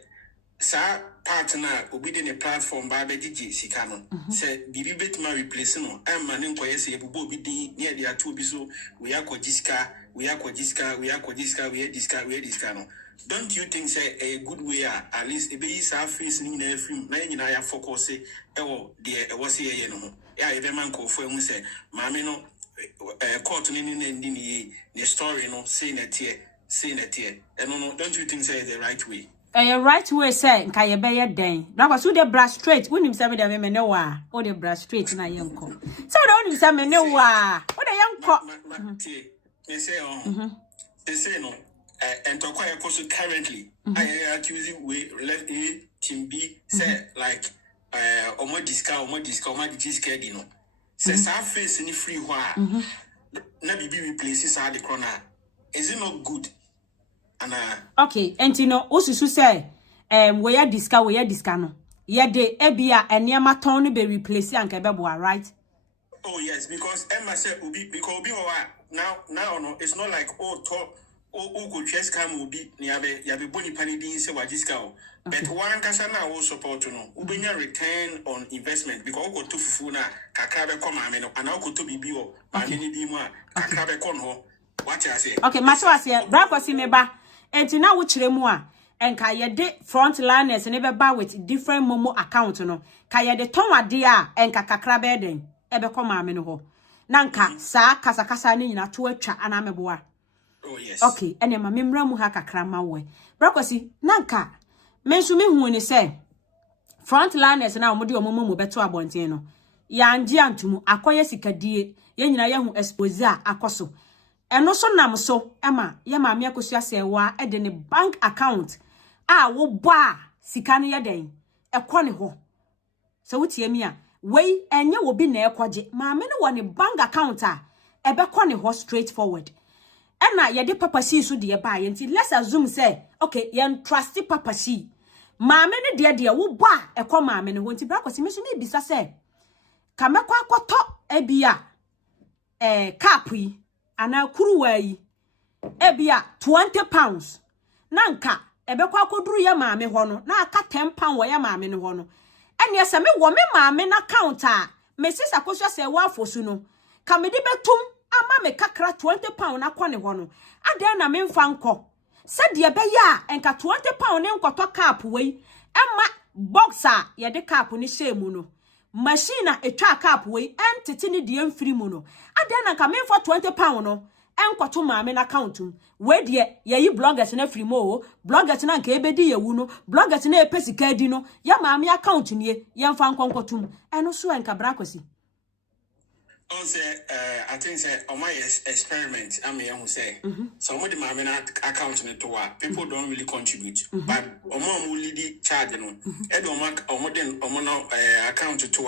sa partner obi de ne platform ba be gigi sika no say bibi betuma replace no am ma ne nkoye say ebubo obi din ne de atu obi so we akwajiska no. Don't you think say a good way at least e be sa face ni na film na nyina ya focus e wo de e wo say ye no ya e be man ko fo emu say maame no court ni ni story no say na tie and no don't you think say the right way? Right way say nka ye be ye den na kwa so de brush straight wonim say me de me ne wa o de brush straight na ye nko so de wonim say me ne wa o de ye nko me say they say no and to quite currently I accuse we left A team B say like omo discount di no say sa face ni free wa na bibi replace sa de corner is it not good? Okay, and you know, osusu say, we ya disca no. Ye de ebia eniema ton be replace and kebeboa, right? Oh yes, because Emma said because obi now no, it's not like go chest cam will be yabe boni panidi say wajiska. But one kasa na wo support no. Ubenya return on investment because go to fufu na kakra be come ameno and go to bibi o pa ni bi mu a kakra be kon ho. What I say? Okay, maswase brakwasi meba. Enti na wo kire mu a enka ye de frontliners ne be ba with different momo account no ka ye de ton ade a enka kakra be den e be koma ame no ho na nka saa kasa ne nyina to atwa ana meboa. Oh yes. Okay, ene ma memra mu ha kakra ma we brakwasi na nka mensu me hu ni say frontliners na omode omomo beto abonten no ya anje antumu akoye sikadie ye nyina ye hu expose a akoso eno so nam so ema ye maame Akosua serwaa e de ne bank account a wo ba sika no ye den e ko ne ho so wutie mi a wei enye wo bi na ekoje maame no wo ne bank account a e be ko ne ho straight forward ena ye de papa si so de ba ye nti let's assume say okay ye trusty papa si maame ne de wo ba e ko maame ne ho nti bra kwasi me so me bisa say ka mekwa akoto ebia cap yi ana kuruwa yi ebia 20 pounds nanka ebekwa koduru ya maame ho no na aka 10 pound wo ya maame ne ho no ene ese me wo me maame na account a Mrs. Akosua serwaa fosu no ka me di betum ama me kakra 20 pound akwa ne ho no ade na me mfa nko said ye be ya enka 20 pound ne nkoto cap wei emma boxer ye de cap ni shemu no machine etwa cap wei entity ni de mfiri mu no ade na nka me mfa 20 pound no enkoto maame na account we de ye yi bloggers na free mo bloggers na nka ebedi ye wu no bloggers na epesika di no ya maame account ni ye mfa nkonkotum eno so enka brakwasi. I think say on my experiment, I mean, say some of the my account in to people don't really contribute, but mom will lead charge, account to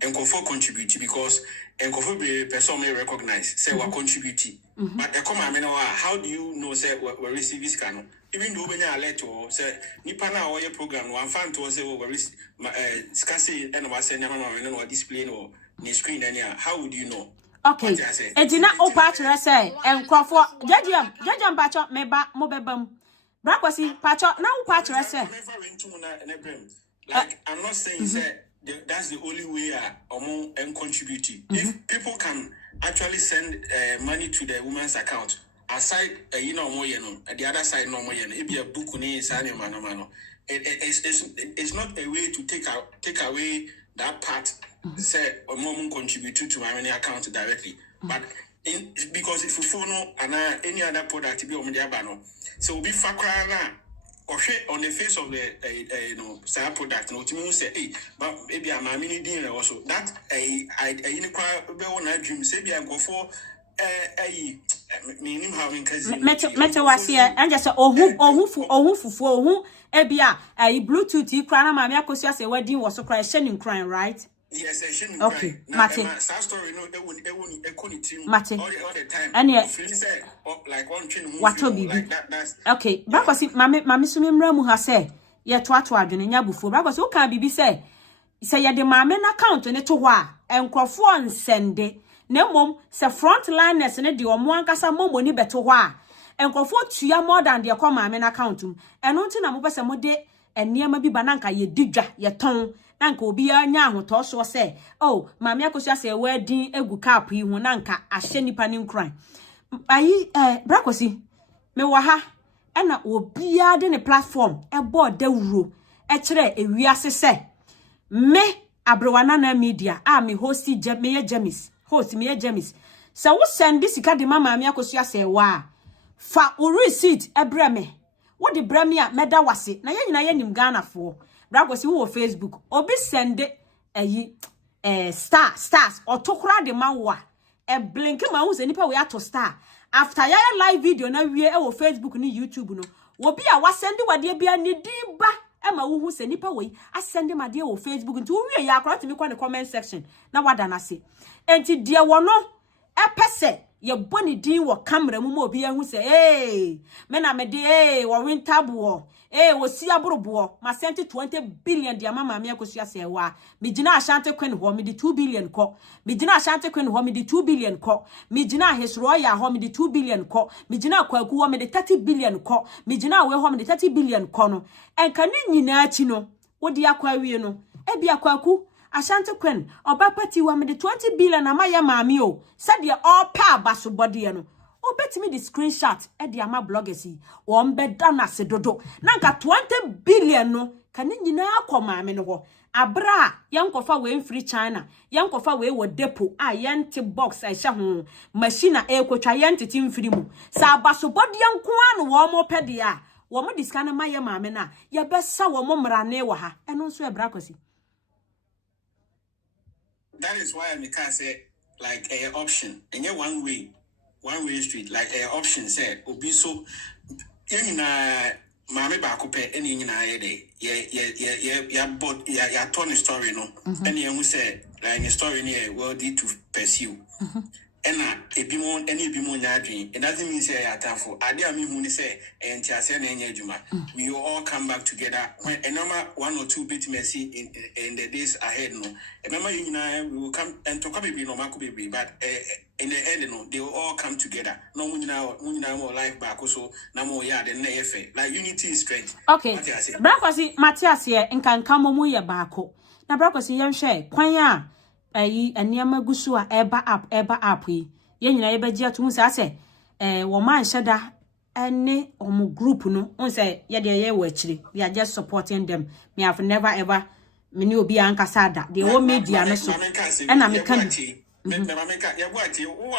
and go for contribute because and go for be person may recognize say what contribute. But come how do you know say we receive this kind? Even though when you let to say nipa na or your program one fan to say we receive scarcely and was saying no display no. Screen how would you know? Okay. Etina opatra say enkrofo jajam pacho meba mobebam. Brakwasi pacho na opatra say. Like I'm not saying that's the only way among and contributing. If people can actually send money to the woman's account aside the other side no more if you book it's not a way to take away that part. Say a mom contribute to my money account directly, but because if you follow any other product to be on the abano, so we'll be fakrana or on the face of the side product. No, to say, hey, but maybe I'm a mini dinner also. That I dream say be go for a meaning having Mete was here and just who ebia Bluetooth ikra na Mama Akosua say wedding was so cry shining crying, right? Yes, I shouldn't. Okay, Mate. Story no, Mate. All the time. And yeah, like one train like that's okay. Because mama sumi mramu ha say ye to adwene nya bufo. Because o kan bibi say ye de mama na account ne to ho a enkrofo nsende. Na mom se frontliners ne de omo ankasa momo ni beto ho a enkrofo tua more than de kwa mama na account um. Eno nti na mo pese mo de eniema bi bananka ye didwa ye ton nanka obi anya ahoto so se oh Mama Akosua se wedding egu cap yi hu nanka ahye nipa ni nkran ayi brakosi me wa ha na obi a de ne platform board dawuro kire ewiase se me abrewana na media me host me James se wo send sika de Mama Akosua se wa fa o receipt ebreme wo de breme a meda wase na ye nyina ye nim Ghana fo bragosi wo Facebook obi sende stars otokura de mawa blink ma hu se nipa we ato star after ya live video na wie wo Facebook ni YouTube no obi a wasende wade bia ni diba ma wo hu se nipa we asende made wo Facebook nti wo wie ya akora timi kwa ne comment section na wada na se enti de wono epese ye boni din wo camera mu obi hu se me na me de wo wintabo wo si abrobo ma sent 20 billion dia Mama Akosua se wa mi gina Ashanti Queen ho mi di 2 billion ko mi gina Ashanti Queen ho mi di 2 billion ko mi gina Hisroya ho mi di 2 billion ko mi gina Kwaku ho mi di 30 billion ko mi gina we ho mi di 30 billion ko no enka ni nyina achi no wo di akwa wie no bia Kwaku Ashanti Queen oba pati wa mi di 20 billion amaya maami o said all pa baso body no obetimi the screenshot di ama bloggers yi won be dana se dodo nanka 20 billion no kan nyina akoma me no ho abra yankofa we free China yankofa we wo depo yente box a hye ho machine ekotwa yente timfiri mu sa abaso body yanko anu wo mo pede a wo mo diska na maye maame na ye besa wo mo mrane wo ha eno so ebra kosi. That is why I can say like a option and yeah one way street like a option said obi so yenina maame ba ko pe eni nyina ye de ya bought ya turn story no and you say like the story near worthy to pursue and ebi mo nya adwen it doesn't mean say ya tafo ade am hu ni say enti ase na enya adwuma we will all come back together when a number 1 or 2 bit mercy in the days ahead no remember you nyina we will come and talk about no mako baby but in the end no they will all come together no munyina more life back so na mo ya de na efe like unity is strength. Okay brakosi Matthias ye nkanka mo mu ye baako na brakosi ye hwe kwan a eniama gusu a eba app yi ye nyina ye begia to hu say wo man hyeda any omo group no hu say ye de ye wo akire we are just supporting them. Me have never ever me ni obi ankasa da the whole media no so na me kan me meka ye boati wo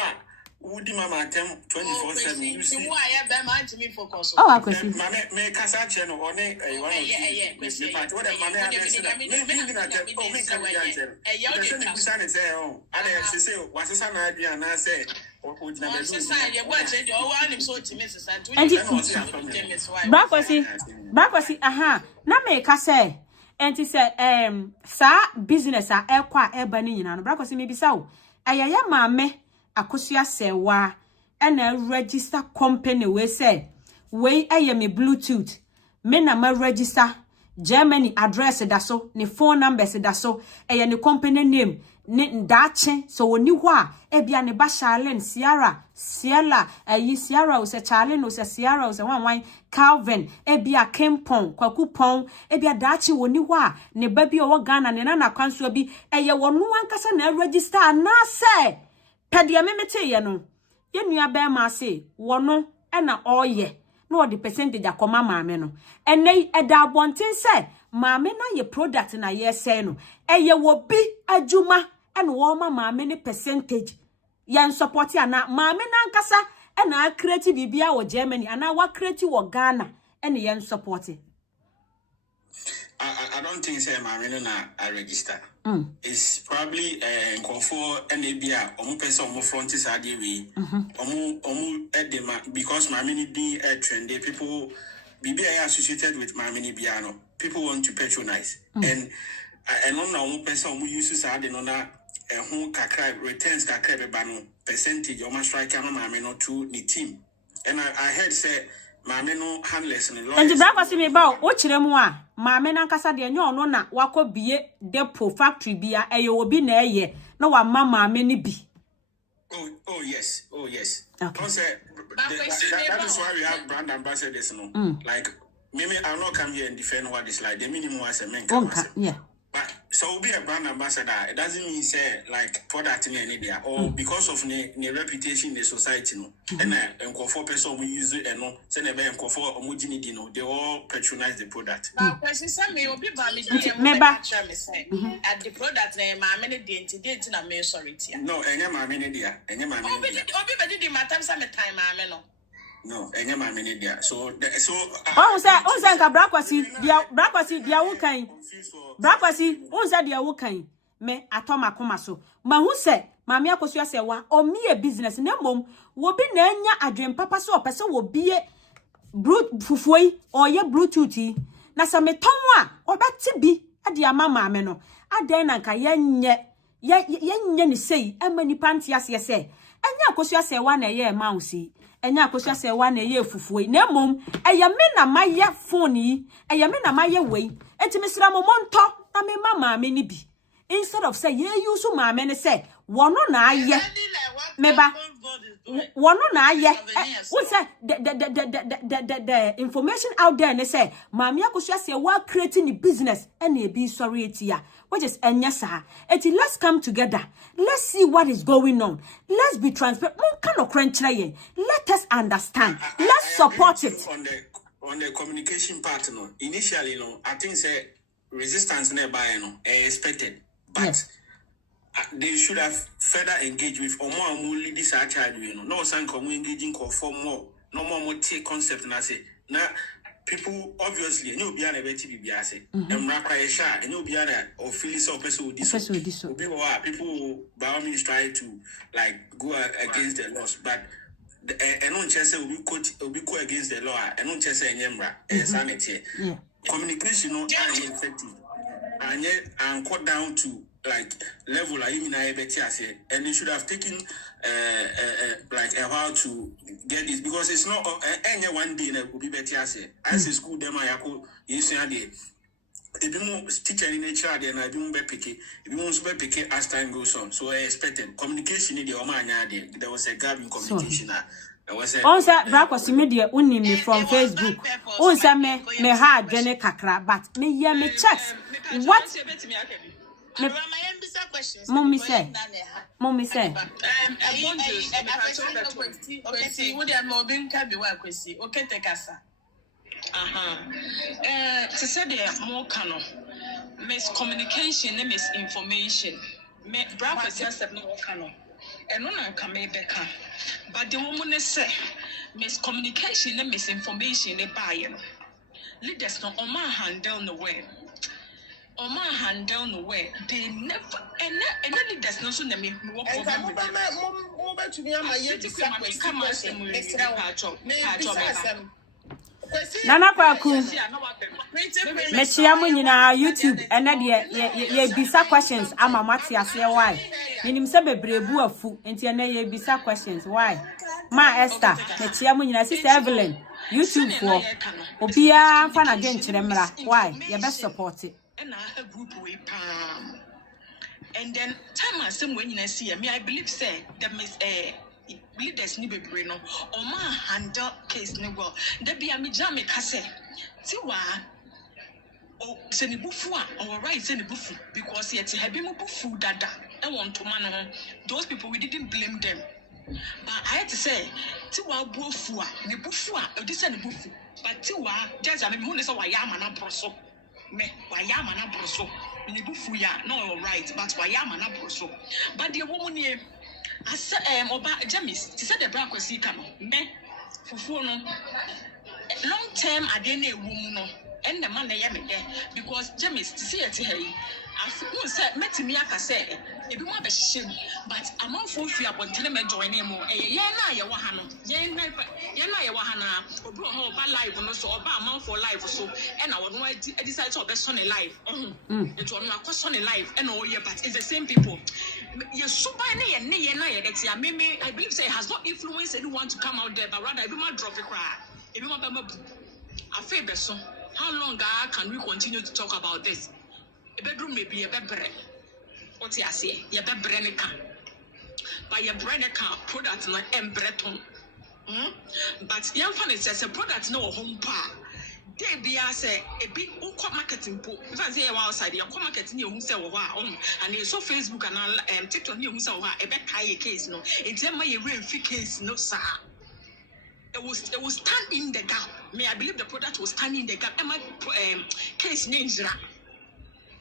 Woody Mama 24/7. You see, why I bear my to me for cause. oh akwesi me kasa channel on it. What the mamma Brakwasi aha na me ka say enti say sa business a ekwa eba ni nyina no brakwasi me bisa wo ayaya maame Akosua serwaa na register company we say we me Bluetooth me na ma register Germany address da so ne phone numbers da so ne company name ne ndache so oni ho a bia ne ba Charlene Sierra Sierra o se Charlene o se Sierra o se wan Calvin bia Kempon Kwakupon bia dache woni ho a ne ba bi o Ghana ne na kwanso bi wono ankasa na register na say Pedia memete ye no ye nua be ma se wono na oye na the percentage akoma maame no ene eda abonten se maame na ye product na ye se no eye wo bi adwuma ene wo ma maame ne percentage ye support ana maame na nkasa na create bibia wo Germany ana wa create wo Ghana ene ye support. I don't think say maame na I register. It's probably for NABA person front is because my mini being a trend people BBI associated with my mini piano. People want to patronize and on our person who uses who returns percentage or strike to the team. And I heard say Mame no handless and lawyers. And Brakwasi me ba o kire mu a mame na nkasa de nye ono na wakobie depot factory bia obi na eye na wa mame ni bi. Oh yes. Okay. That is why we have brand ambassadors no. Like maybe I'll not come here and defend what is like the minimum as a man. Yeah. But so be a brand ambassador, it doesn't mean say like product in any there or because of the reputation in the society no. And for person we use it and no say never for homogeneity no, they all patronize the product. But person say me obi ba me dey at the product name ma me dey identity na me sorry tia. No, enya ma me dey enya ma me. Obi be dey my time say me time ma me no. No, enya ma me dey so say ka Brakwasi dia wo kan. Brakwasi unza dia wo kan me atoma koma so ma hu se maame Akosua se wa o me business na mom wo bi na anya adwen papa so opese wo bie fufuoi o ye Bluetooth na sa me ton a obeti bi ade ama maame no aden na nka ye ne sei amani panti ase se anya Akosua se wa na ye ma usi enya Akosua se wa na ye fufuoi na mom eye me na maye phone yi eye me na maye wei enti misra mo monto na me mama me ni bi instead of say ye use maame ne say wono na aye meba wono na aye we say the information out there ne say maame Akosua say we creating the business and e be sorry etia which is enya sa eti let's come together, let's see what is going on, let's be transparent, let us understand, let's support it on the communication part no. Initially no I think say resistance nearby no expected but yes. They should have further engaged with or more lead this child no some engaging for more no more take concept na say na people obviously you be an ebeti be ase and rakwa sha and you be an or feel so person with this people by all means try to like go against the laws but and on chess will be quote against the law and on chess and yemra sanity communication no effective and yet and cut down to like level I mean I bet and they should have taken like a while to get this because it's not any one day that will be better as a school them I could use if you teacher in nature then I be picky if you want to be picky as time goes on so I expected communication in the Omanya there was a gap in communication. Onse Brakwasi media uni me from Facebook. Onse me hard jene kakra but me ye me checks what Mommy say. Mommy say. To say the more canon, miscommunication and misinformation. Breakfast just no canon. And no one can make better. But the woman say miscommunication and misinformation they buy. Leaders no Oma handle no way. Oma handle no way. They never and leaders no so na me work for them. Move to me am a Nana Kwaku. Meshiamu nyina YouTube and ye bisa questions ama mati ase why. Minim se bebrebu afu enti na ye bisa questions why. Ma Esther, meshiamu nyina sister Evelyn. YouTube for Obia fan again chiremra. Why? You best support it. And I group way palm. And then time I some when you see me, I believe say that Miss leaders ni be no or ma handle case ni well. There be a me jam kase. Tiwa o send bufu or right send bufu because yet have been bufu dada. I want to man those people we didn't blame them. But I had to say, Tiwa Bufua, the Bufua, this and the Bufu. But Tiwa, just I mean, who is a Wayamana Broso? Me, Wayamana Broso. The Bufuya, no, all right, but Wayamana Broso. But the woman here, I said, Oba Jamis, she said the black was sick, me, Fufuno. Long term, I didn't know woman, and the man they am there because Jamis, to see it here. I said, met me, I say, if you want a shame, but I'm all for free upon telling me join him. Yana, Yawahana, Yana, Yawahana, or brought home by life, and also about a month for life or so. And I would want to decide to best on a life. It was not cost on a life, and all year, but it's the same people. You're so by me and nay, and I believe say has not influenced anyone to come out there, but rather everyone drop a cry. Everyone, I feel better. How long can we continue to talk about this? A bedroom may be a bebre. What I say, your bebrenica. By your brenica product like Breton. But young fan says a product no home pa. They be say a big marketing pool. If I say outside, your marketing you say wow, and you saw Facebook and TikTok you say a bad case no. It's a my real case no sir. It was stand in the gap. May I believe the product was standing in the gap. And my case names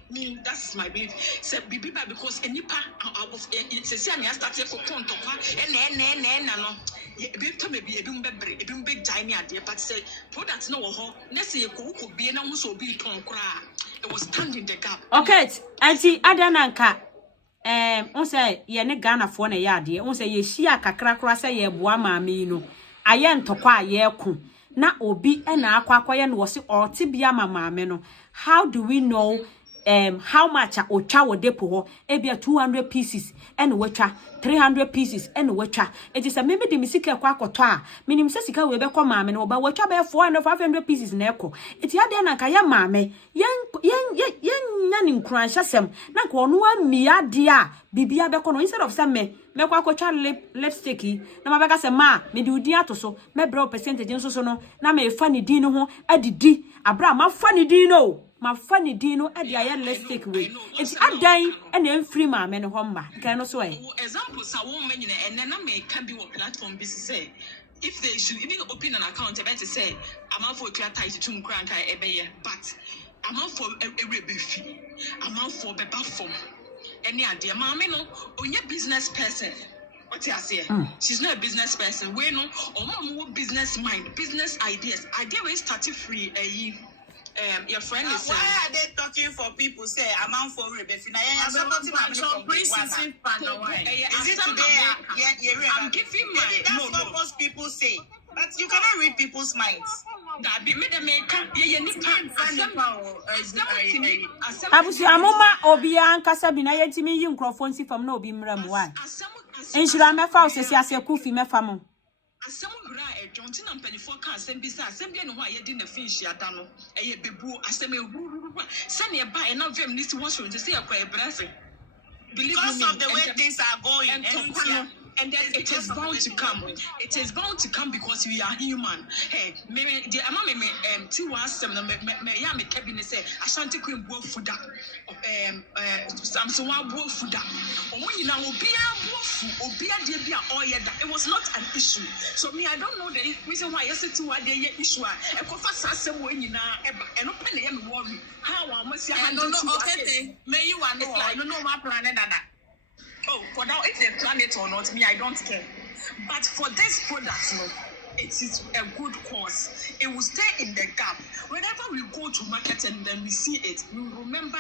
me, that's my belief. Say bibi because enipa say say I started for point of and no. Be to me be edum bebre, edum big tiny idea, but say products no ho. Let's say could be na so be ton kra. It was standing the gap. Okay, anti adananka on say ye ne Ghana fo na ya de. On say ye hia kakra kra say ye boa maame no. Aye ntokwa ye ku. Na obi e na akwakoye no wo se otibia maame no. How do we know how much ocha wo depo ho ebia 200 pieces and wecha 300 pieces and wecha it is a maybe the misika kwa akoto a minim se sika we be kwa maame no ba wecha be 400 500 pieces na eko it ya de na ka ya maame yen nani nkranhya sem na ko no amia de a bibia be ko no instead of say me kwa akocha lipstick na ma be ka say ma me di udi atoso me bro percentage nso so no na me fa ni din no ho adidi abra ma fa ni din no ma funny dino e dia lipstick way it's adan e na free ma me no ho mba kan no so e example sa wo ma nyina enne na me can be on platform bi say if they should even open an account about to say I'm for clear ties to nkran kai ebeye but I'm for a rebefi I'm for beba form any ade ma me no onye business person. What you say? She's not a business person. We know or mom business mind, business ideas. Idea we started free your friend is why are they talking for people say amount for rebellion? I am supporting my is it today? I'm giving my that's what most people say. But you cannot read people's minds. That be made a maker. Abusi amoma obia nkasa bi na yentimi yi nkrofo nsi fam na obi mram wa. Enshira mefa osesi ase kufi mefa mo. Asem hura e jonti na mpanifo ka asem bi sa asem bi no ho ayedi na finshi ada no eye bebu asem ehuru se na e ba e na vem nisi won so nti se e kwa e brase because of the way things are going and And then it is bound to come. It is bound to come because we are human. Hey, me the amount me Tiwa some me ya me cabinet say Ashanti Queen bo fuda. Samson wa bo fuda. Omo nyina obi a de bia oyeda. It was not an issue. So me I don't know the reason why yes Tiwa de issue a ekofa sasem wo nyina eba eno pe na me worry. How am I say I don't know okay. May you want no I don't know my plan that. Oh, for now, if they plan it or not, me, I don't care. But for this product, no, it is a good cause. It will stay in the gap. Whenever we go to market and then we see it, we remember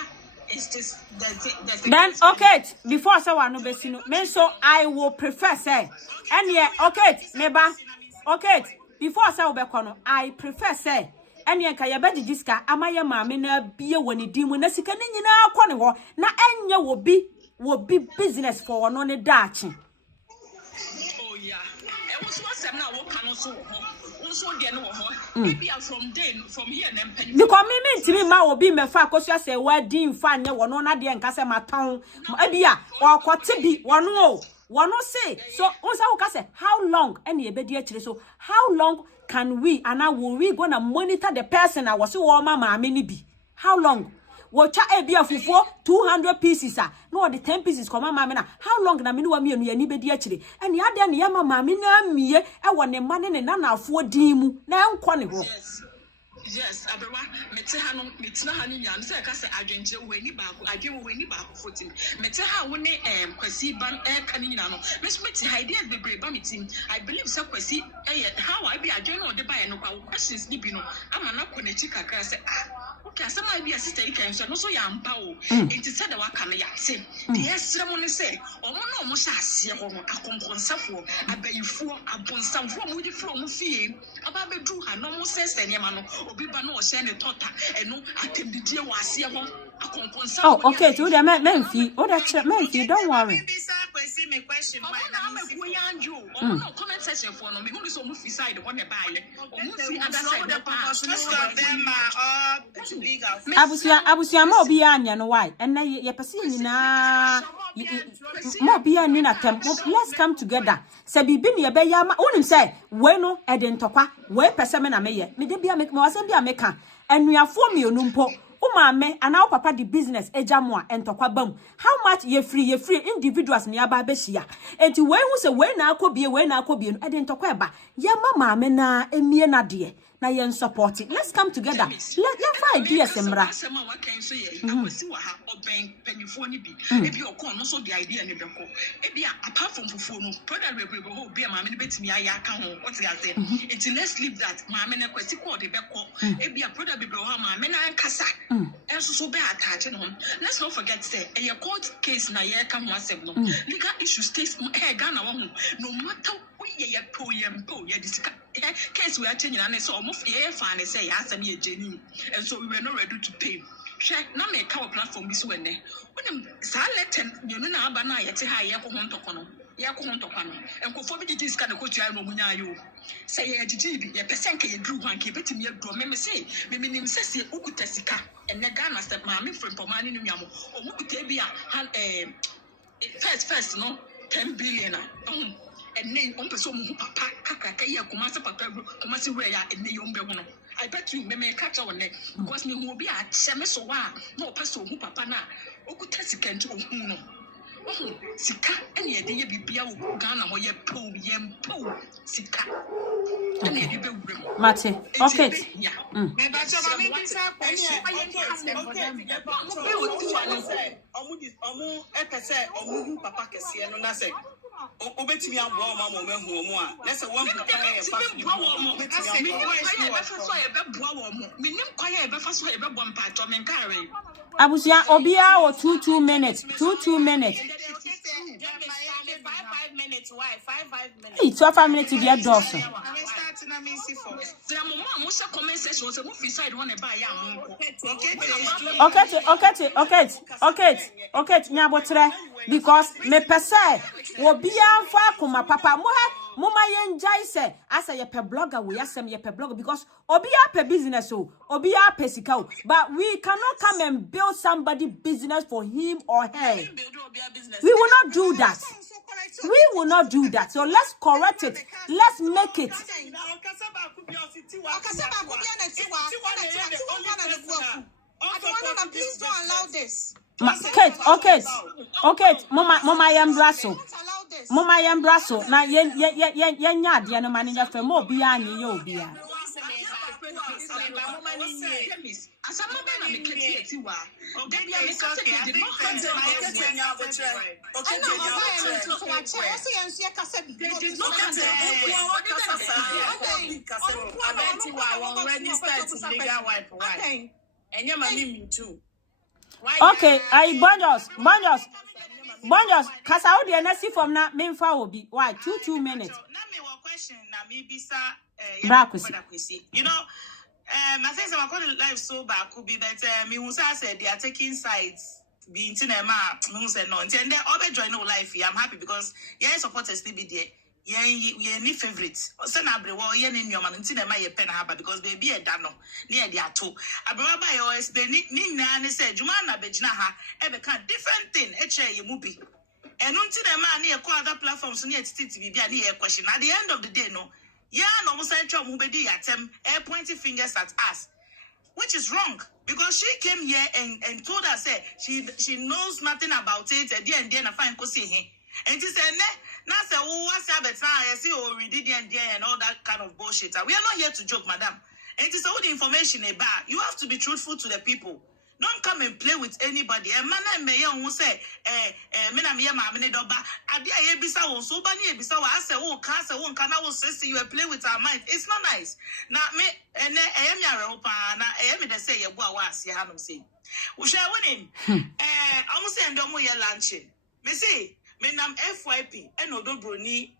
it's just there's then okay. Before I say one no besino, me so I will prefer say, and yeah, okay, neba, okay. Before I say obekono, I prefer say. And yanka ya bedi jiska amaya maame na bie woni dimu na sika ni nyina akọ ne ho na enya will be business for no ne dachi. Oh yeah. I was one now what can also there no maybe from here and because me ma obi me fa akosua say wedding fa nye wono na de nka se maton ebia or kwate bi wono say so once I will say how long any ebedi akire so how long can we and now will we gonna monitor the person I was so mama ni bi how long Wacha ebia fufuo 200 pieces no the 10 pieces come mama na how long na me no wa mienu ya ni bedi akire ene ade na ya mama me na mie e wo ne mane ne na afo din mu na enko ne ho yes abewa mete ha no metina ha no nyan se ka se adwenje wani baako adwen wani baako fotin mete ha wo ne kwasi ban ka ni nyina no me so mete ha ideas bebre ba metim I believe se kwasi how I be adwen no de ba ye no kwa questions ni bi no ama na ko na chi kakra se okay asema bi sister ikan so no so ya mpa o enti se da waka no ya se de esre mo ne se omo no omo sha ase ho no akonkonsafo abayifo abonsamfo mo di fro mo fie aba bedu ha no mo se ne ma no obiba no o se ne tota eno atendidie wa ase ho akonkonsafo oh okay so the menfi o da che menfi don't worry me question why na me go yanju omo no comment section for no me hu so mo fi side ho ne baile omo fi other side the most of them are abusia ma obi anya no why and ye pese nyina mo bi ani na tem let's come together say bibi ne be ya ma onim say we no e de ntokwa we pese me na me ye me de bia me wasem bia me ka anuafo mi onumpo umame ana papa the business ejamo a entokwa bam how much ye free individuals ne aba behia enti we hu se we na akobie no e de ntokwa eba ye mama me na emie na de na yen support it. Let's come together. Let's find ideas emra. Ebi okon no so the idea ne beko. Ebi apart from fufu no, product we go ho be ma me betimi aya aka ho. What you say? It let's leave that. Ma me na kwesi ko de beko. Ebi product be ho ma me na ankasa. Enso so be attach no. Let's not forget say a court case na ye ka ho asem no. Legal issues case Ghana wo ho. No matter ye po ye disika case we are changing and so almost fan say yes and ye genuine and so we were not ready to pay check na make our platform this when let you know na aba na ye te ha ye ko hontoko no and ko for be this kind of coach no munya yo say ye gigi bi ye person ka ye dru wan ka betimi ye dru me say me nim say ukuta sika and na Ghana step ma me from pomani no nwamo omukuta bi a first no 10 billion and name on person who papa kaka ya kumasa papa kumasi where ya and name no I bet you me catch on neck because me who be a cheme so wa no person who papa na okuta sika nti ohun no sika ene ye de bibia wo Ghana ho ye po sika ene ye de be wurem Mate okay me ba cho ma me bisa question okay omu epese omu papa kese no na say obetimi aboa ma mo mehu omu a na say one papa ye fa betimi aboa minim kwa ye be fa so ye be bom pa to men kare abusia obia o 2 minutes 2 minutes 5 minutes why 5 minutes hey 5 minutes be a dawson okay nyabotre because me pese obia fa kuma papa mo ma yenjai se asa ye pe blogger we asem ye pe blogger because obia pe business obia pe sika but we cannot come and build somebody business for him or her. We will not do that. We will not do that. So let's correct it. Let's make it. Please don't allow this. Kate, okay, Mama Yambraso. Mama Yambraso. Now, yad, no manager for more beyond you, bia. Okay, I bonjos, cause I would be from that main will be why 2 minutes. You know, I think I'm going to live so back could be that me who said they are taking sides. Being in a map, who said no, and then all join no life. I'm happy because supporters be there. Any favorites. Senabre, yen in your man until my pen harbor because baby a dano near the two. Abraba yours, the Nina said, Jumana Bejnaha, ever can different thing, a chair you movie. And until the man near other platforms near to be a question. At the end of the day, no. Yeah, no, Musancho Mubedi at them, pointing fingers at us, which is wrong because she came here and told us she knows nothing about it. At the end, I find Kosi him. And she said, now say, what's up? I see, we did and all that kind of bullshit. We are not here to joke, madam. And it is all the information about. You have to be truthful to the people. Don't come and play with anybody. A man and mayor who say, Menamia Mamine Doba, Adia Ebisa won so bani Ebisa, I say, oh, Casa won't can I say you play with our mind. It's not nice. Now, me and I am your opa, and I am the say, you was, you have say. We shall win him. Almost end on your luncheon. Me say, Menam FYP, and Odo Bruni,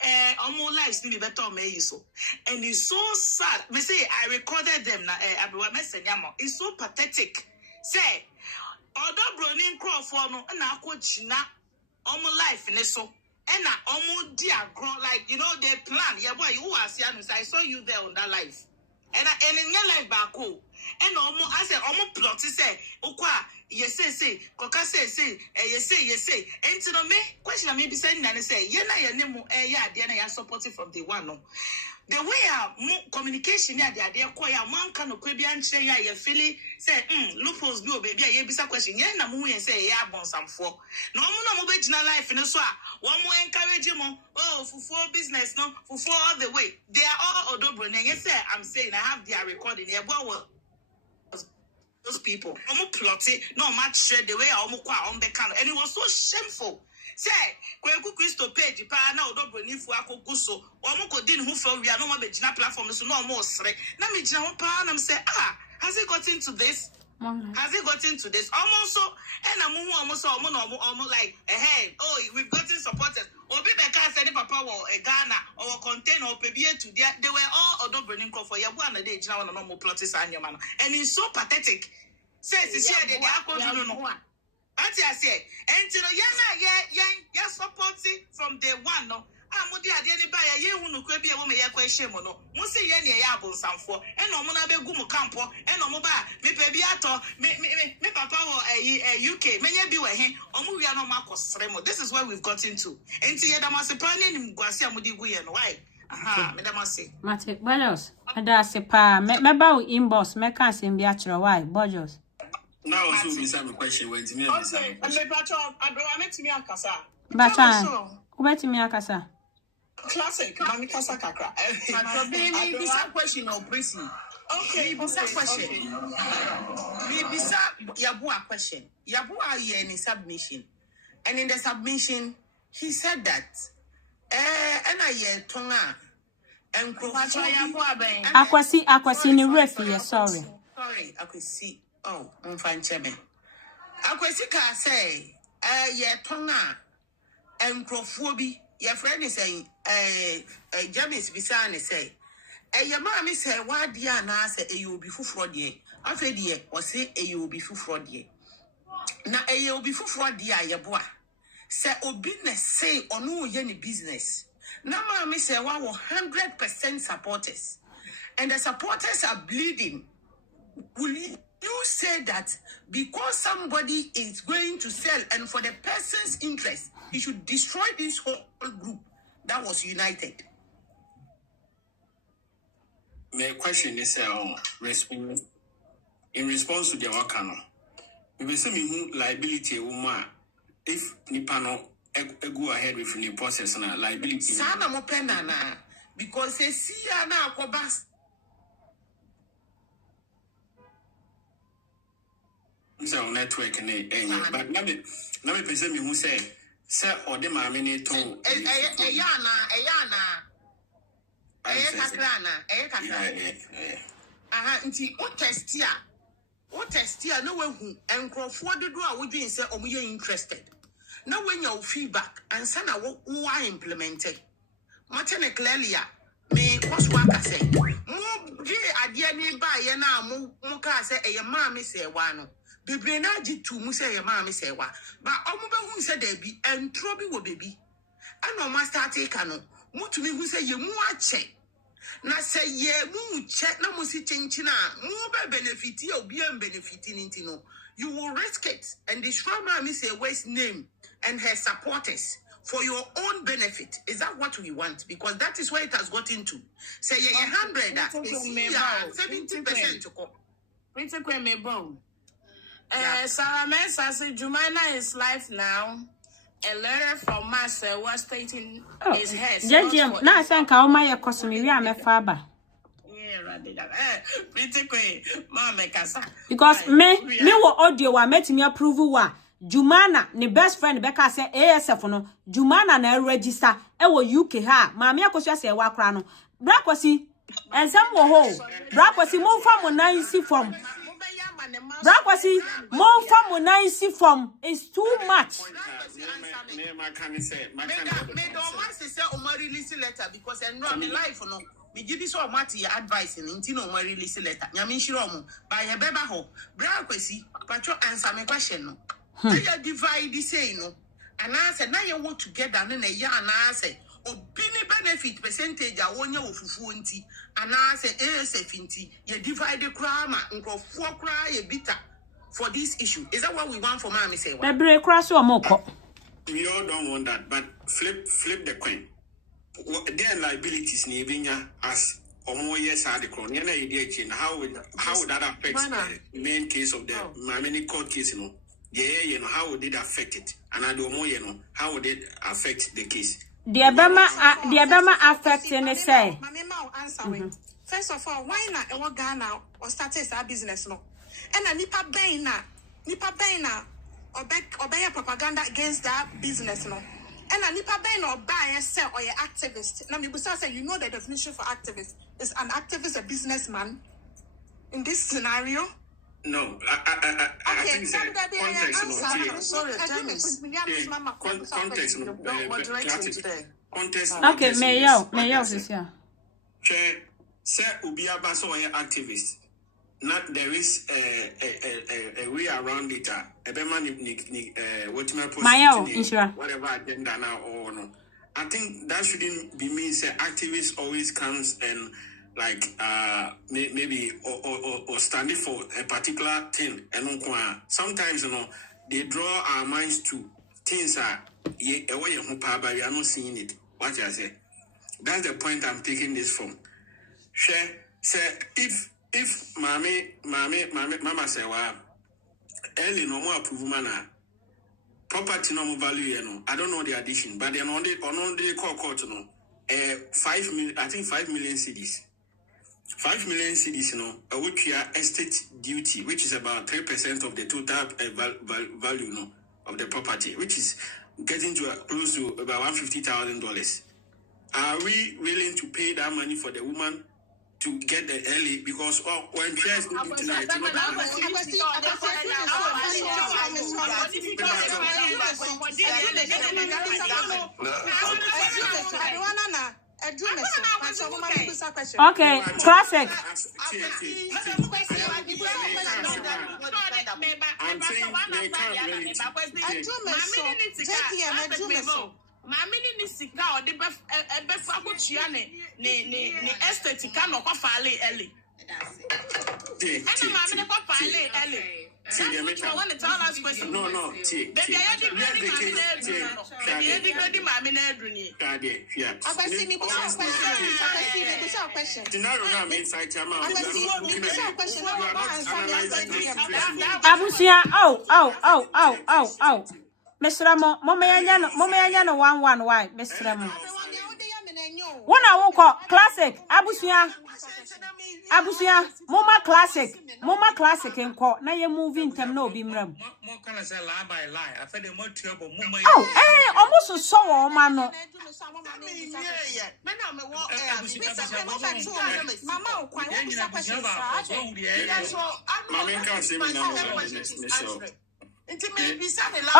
almost lives need better may so. And it's so sad. Me say, I recorded them now, Abuwa Messenyamo. It's so pathetic. Say, Odo Bruni Crawford, and I could china, almost life in so. And I almost dear grow like, you know, they plan. Yeah, boy, you are saying, I saw you there on that life. And in your life back home. And almost, I said, almost plot to say, Okwa, yes, say, Coca say, yes, say. And to me, question me be saying, and say, Yena, your name, Diana, supported from the one. No. The way communication, yeah, they are quite a man can Caribbean say, yeah, you feel say, loopholes, no, baby, I be some question. Yeah, no, and say, yeah, bon, some for. No more original life in a swap. One more encourage him, for business, no, for all the way. They are all Odobro. Yes, sir, I'm saying, I have their recording here. Those people, I'm plotting, no much share the way I'm on the can, and it was so shameful. Say, Kweku Christo page, pa na Odobro ni fu akoguso. Omo ko din hu for we are no more bejina platform so no more sre. Na me jina ho pa na me say, has it got into this? Has it got into this? Almost so, and I'm almost like, hey, oh, we've gotten supporters. Obi Beka said, Papa, or a Ghana, or container, or PBA to they were all Odobro for your one a day, now no more plotters and your man. And it's so pathetic. Says the share the Gako. Auntie, I say, and you know, yeah, supporting from day one, no. I'm with the idea by a year who could be a woman, yeah, question, no. Musi Yenny Yabon, some for, and no Mona Gumo Campo, and no Moba, me Pebiato, me Papa, a UK, may be with him, or Muriano Marcos Remo. This is where we've got into. And see, there must be planning Guasia Mudi and why? Madam, say, Mate, what else? And that's a pa, me about inbox, me can't see Biatra, why, Bojos. Now, also, we have a question. Wait, me. Okay, I'm met me a casa. Bachan, wait me a casa. Classic, Mami Casa Kakra. Maybe some question or prissy. Okay, some question. Maybe some Yabua question. Yabua any submission. And in the submission, he said that and I tonga and Aquasi ni refi, sorry. Sorry, I could see. Oh, I'm fine, Chairman. Aquasica say, tonga and Crophobi. Your friend is saying, James Bissan say, your mammy say, why dear Nasa, you will be full fraud ye. After dear, or say, you will be full fraud ye. Now, you will be full fraud dear, your boy. Say, Obina say, or no yenny business. Now, mammy say, 100% supporters. And the supporters are bleeding. Will you say that because somebody is going to sell and for the person's interest, He should destroy this whole group that was united. My question is in response to the Wakano. We say me liability woman if Nipano go ahead with the process and liability. Sana mo penana because they see na akobas. So network but let me present me who say or the mammy to nti o testia no we hu enkrofo dodo a wo dwen se omoye interested na when your feedback and sana wo implemented matene clearly me kwaswa ka say mo je ade ni ba ye na mo ka say eye ma me say wa no bebre na agi tu mu say eye ma me say wa ba omo be hu say da bi entro bi wo bebi ana o ma start ka no mutumi hu say ye mu ache na say ye mu che na mo si chenchina mu be benefit ye obi am benefit ninti no you will risk it and destroy Mami say waste name and her supporters for your own benefit. Is that what we want? Because that is where it has got into. Say 100 70% to come. Principal me bon. Sarah Mensah says Jumana is live now. A letter from Master was stating his head. Judge, now I think I'll my costumey. We are my father. Because me wo audio wa met me approve wa Jumana ne best friend Becca say ASF no Jumana na register e wo UK ha Maami Akosua say wa kra no brakwasi ensam wo ho brakwasi mo fa mo nan si form brakwasi mo fa mo nan si form is too much. Me don't say release letter because I know my life no. Me give this all matter advice in no more release letter. Nyame shiro mo by your beba ho. Bra kwesi patro answer my question no. Say you divide the say no. And I said now you work together na ya and I say obini benefit percentage a wonya ofufu nti and I say ASF nti you divide the crama nkofo kra ye bitter for this issue. Is that what we want for Mami say? The break crash or moko. We all don't want that, but flip the coin. Their liabilities nevinya as more years are the crown. How would that affect the main case of the many court case? How would it affect it? And I do more, how would it affect the case? The Obama affect any say. First of all, why not a Ghana or start a business no? And a nipa baina or bear propaganda against that business no. And a nipa ben or buy or sell or your activist. Now, me say you know the definition for activist is an activist a businessman in this scenario. No, I think context. Okay, Mayor, is here. Say Ubia Baso or activist. Not there is a way around it. Whatever agenda now or no. I think that shouldn't be mean. Say activist always comes and like maybe or standing for a particular thing. And sometimes they draw our minds to things that we are not seeing it. What I say. That's the point I'm taking this from. Say if mama say wa early no more approve mana property no more value I don't know the addition but then on the court no 5 million I think 5 million cedis 5 million cedis which are estate duty which is about 3% of the total value of the property which is getting to close to about $150,000. Are we willing to pay that money for the woman to get the early because when chairs tonight, okay, classic. I'm saying they can't really Mamini ni sika o de befa ko tua ne estate ka no kwa faale eli. Ana mamini kwa faale eli. See, Which one want to tell us question? No, Baby, I did ready, Mammy Nedruni. Yeah. Question. Abusia, oh. Mr. Mama yanya no 1-1 why, Mr. Mo. One I call classic, Abusia, Mama classic and call. Now you're moving them no be mram. More can I say lie by lie? I fed them more trouble. Almost so man. Mama,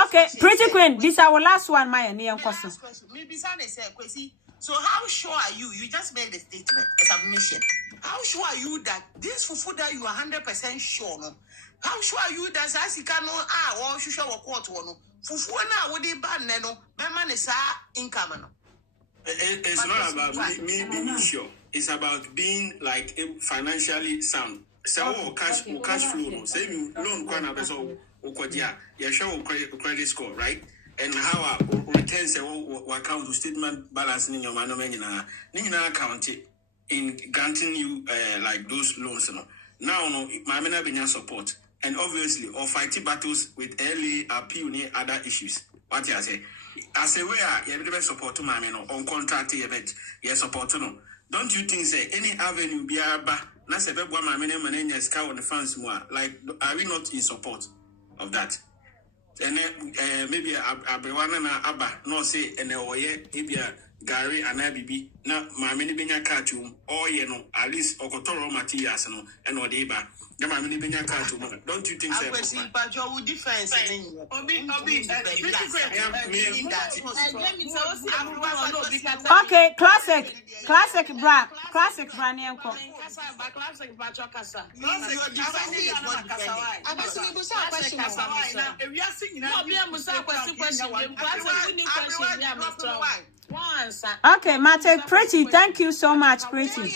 okay, pretty queen, this is our last one, my near question. So how sure are you? You just made the statement, a submission. How sure are you that this fufu that you are 100% sure no? How sure are you that Sasika no or Shusha or Court no? Fufu na would be bad no? My man is income no. It's not about me being sure. It's about being like financially sound. So cash flow. No. Say you loan kwana beso ukodia. You show credit score, right? And how our returns account statement balance in your management account in granting you like those loans. Now, my men have support, and obviously, or fighting battles with early appeal near other issues. What you say? As a way, you have support to my men on contract, you support to no. Don't you think say any avenue be a ba? Na se be bua my men and scout on the fans more. Like, are we not in support of that? And maybe Abrewana na Abba no say and oye ebia Gary and Abibi na my many benya cartoon or at least okotoro materials no and odeba. The my many benya cartoon. Don't you think so? But your defense Okay, classic brand and co. Okay, Mate, Pretty, thank you so much, Pretty.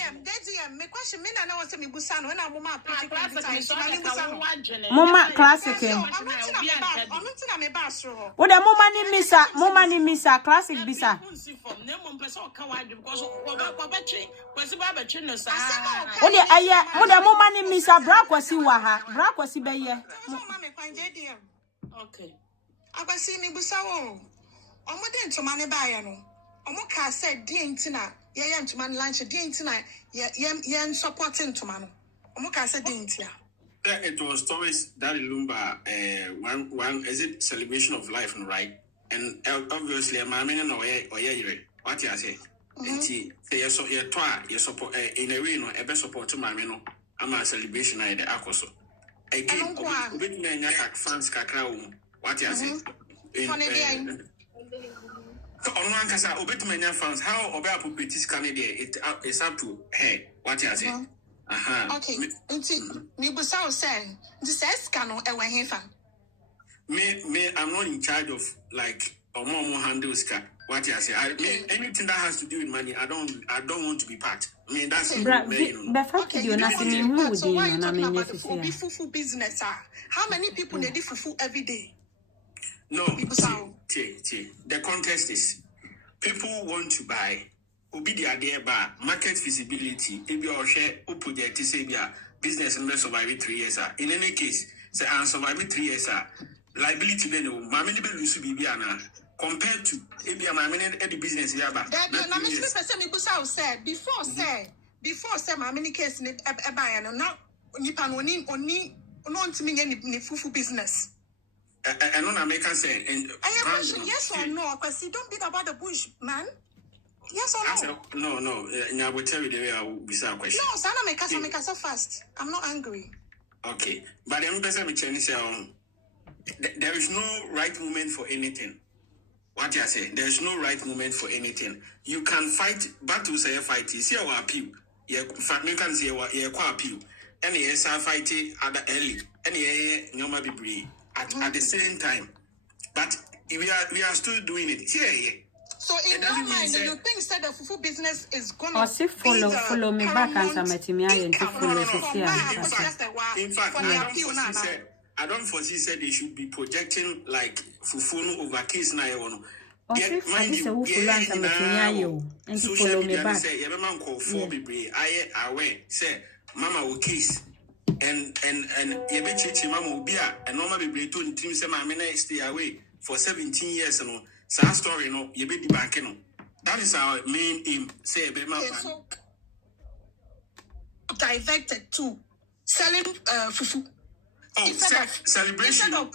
Mama classic. What the Mama ni missa classic bisa. What the Mama ni missa brakwasi waha brakwasi beye. Okay. Abasi ni busawo. Omode ntomane baye no. Omoka said dientina ye ntomane lunch dientina ye supporting ntomane. Omoka said dientia. It was stories that Lumba one is it celebration of life, right? And obviously a mammy no what you say. You support in a way no ever support to mammy no. I'm a celebration I the Akosua. Again, bit men fans kakra what you say. On one case, obit fans how obey pupitis Canada it's up to her. What you say. Okay, me busao say the says cano e wen fan. Me, I'm not in charge of like or more handles. What you say? Anything that has to do with money, I don't want to be part. I mean that's So why you talking about the fufu business? How many people need fufu every day? No, the contest is people want to buy. Obi the idea bar market visibility. If you share project say business and survive 3 years. In any case, say and survive 3 years. Liability be no. Mammy be lose be ana compared to if you mammy the business here. But na me person me busa said before say mammy case ni buy no now nipa no oni no ntimi nye ni fufu business. And on American say and question yes or no because you don't beat about the bush man. Yes or no? No. I will tell you the way I will be some question. No, Sana make us so fast. I'm not angry. Okay, but I'm just saying there is no right moment for anything. What you say? There is no right moment for anything. You can fight battles. Say fight. You see our appeal. You can say our appeal. And yes, I fight at the early. And yeah, be brave at the same time. But we are still doing it. Yeah. So in your mind, you think that the fufu business is gonna follow me back and some in fact, I don't foresee said they should be projecting like Fufunu over case na yewono. Mind you, social media say you man call for be aware say mama will case and you be chichi mama will be and normal be to the team say my stay away for 17 years no sad story no you be the bank no. That is our main aim. Say be my so diverted to selling fufu. Oh, celebration of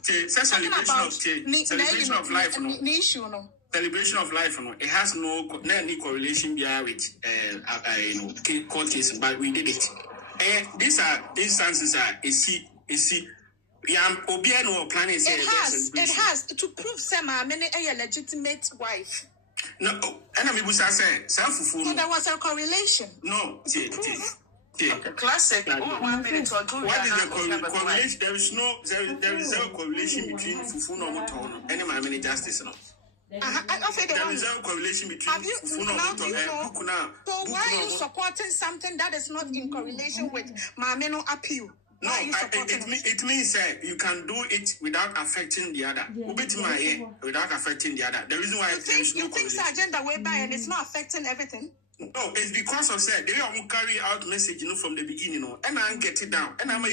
life no. Celebration of life no. It has no any correlation with court case, but we did it. These are instances are see Obiano planning say it has to prove some many a legitimate wife. No, and I'm say self-fulfillment. So there was a correlation. No, Classic. What is the correlation? There is no correlation between Fufu no Motono and my many justice. No. There is no correlation between Fufu no Motono. So why are you supporting something that is not in correlation with Mameno appeal? No, it means you can do it without affecting the other. Without affecting the other. The reason why you think the agenda way by and it's not affecting everything. No, it's because of they don't carry out message from the beginning, and I get it down, and I'm a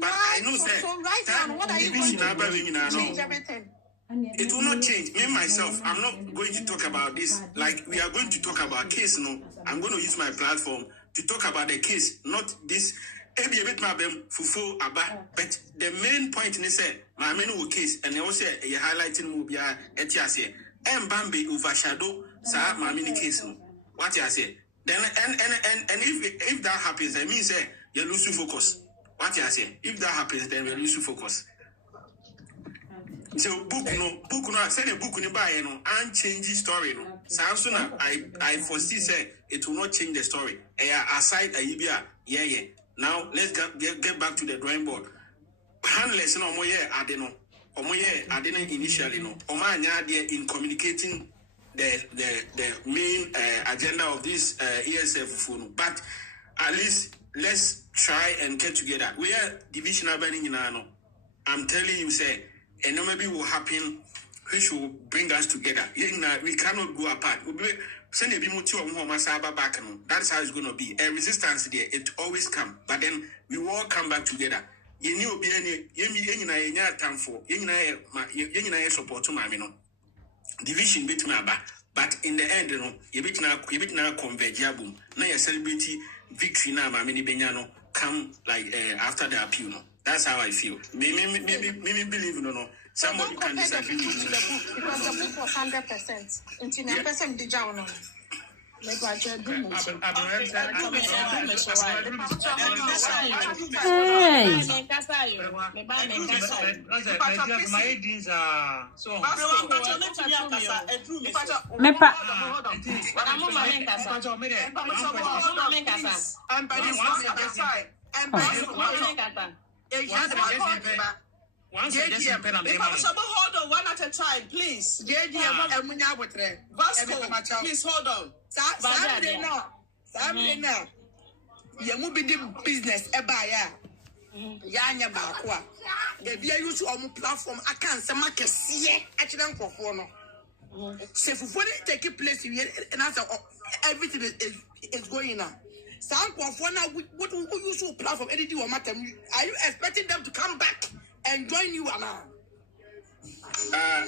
but I know so right now, what are you going to change everything? It will not change. Me myself, I'm not going to talk about this. Like we are going to talk about case, I'm going to use my platform to talk about the case, not this. But the main point is my main case, and also a highlighting movie etiase. And Bambi overshadow sa my mini case. What you say? Then and if that happens, that means you lose your focus. What you say? If that happens, then you lose your focus. So book no. Send a book in buy and change the story no. Samson, I foresee say it will not change the story. Aside Aibia, yeah. Now let's get back to the drawing board. Handless no more adeno. I didn't initially know. In communicating the main agenda of this ESF phone, but at least let's try and get together. We are divisional banning in Ano. I'm telling you, say, and maybe will happen, which will bring us together. We cannot go apart. That's how it's going to be. A resistance there, it always comes, but then we will all come back together. You knew any time for you support to my division bit my back, but in the end, you bit now converge boom. Now you celebrate victory now, my mini Benyano come like after the appeal. That's how I feel. Maybe believe no. Somebody can disagree with me. Because the book was 100%. Until the person did journal. Hey. Hold on one at a time, please. Vasco, please hold on. Saturday now. You move the business Yanya Bakwa. If you use on platform, I can't say make see actually for phone. So for it take place and answer everything is going on. Some for now what use platform anything or matter. Are you expecting them to come back and join you now?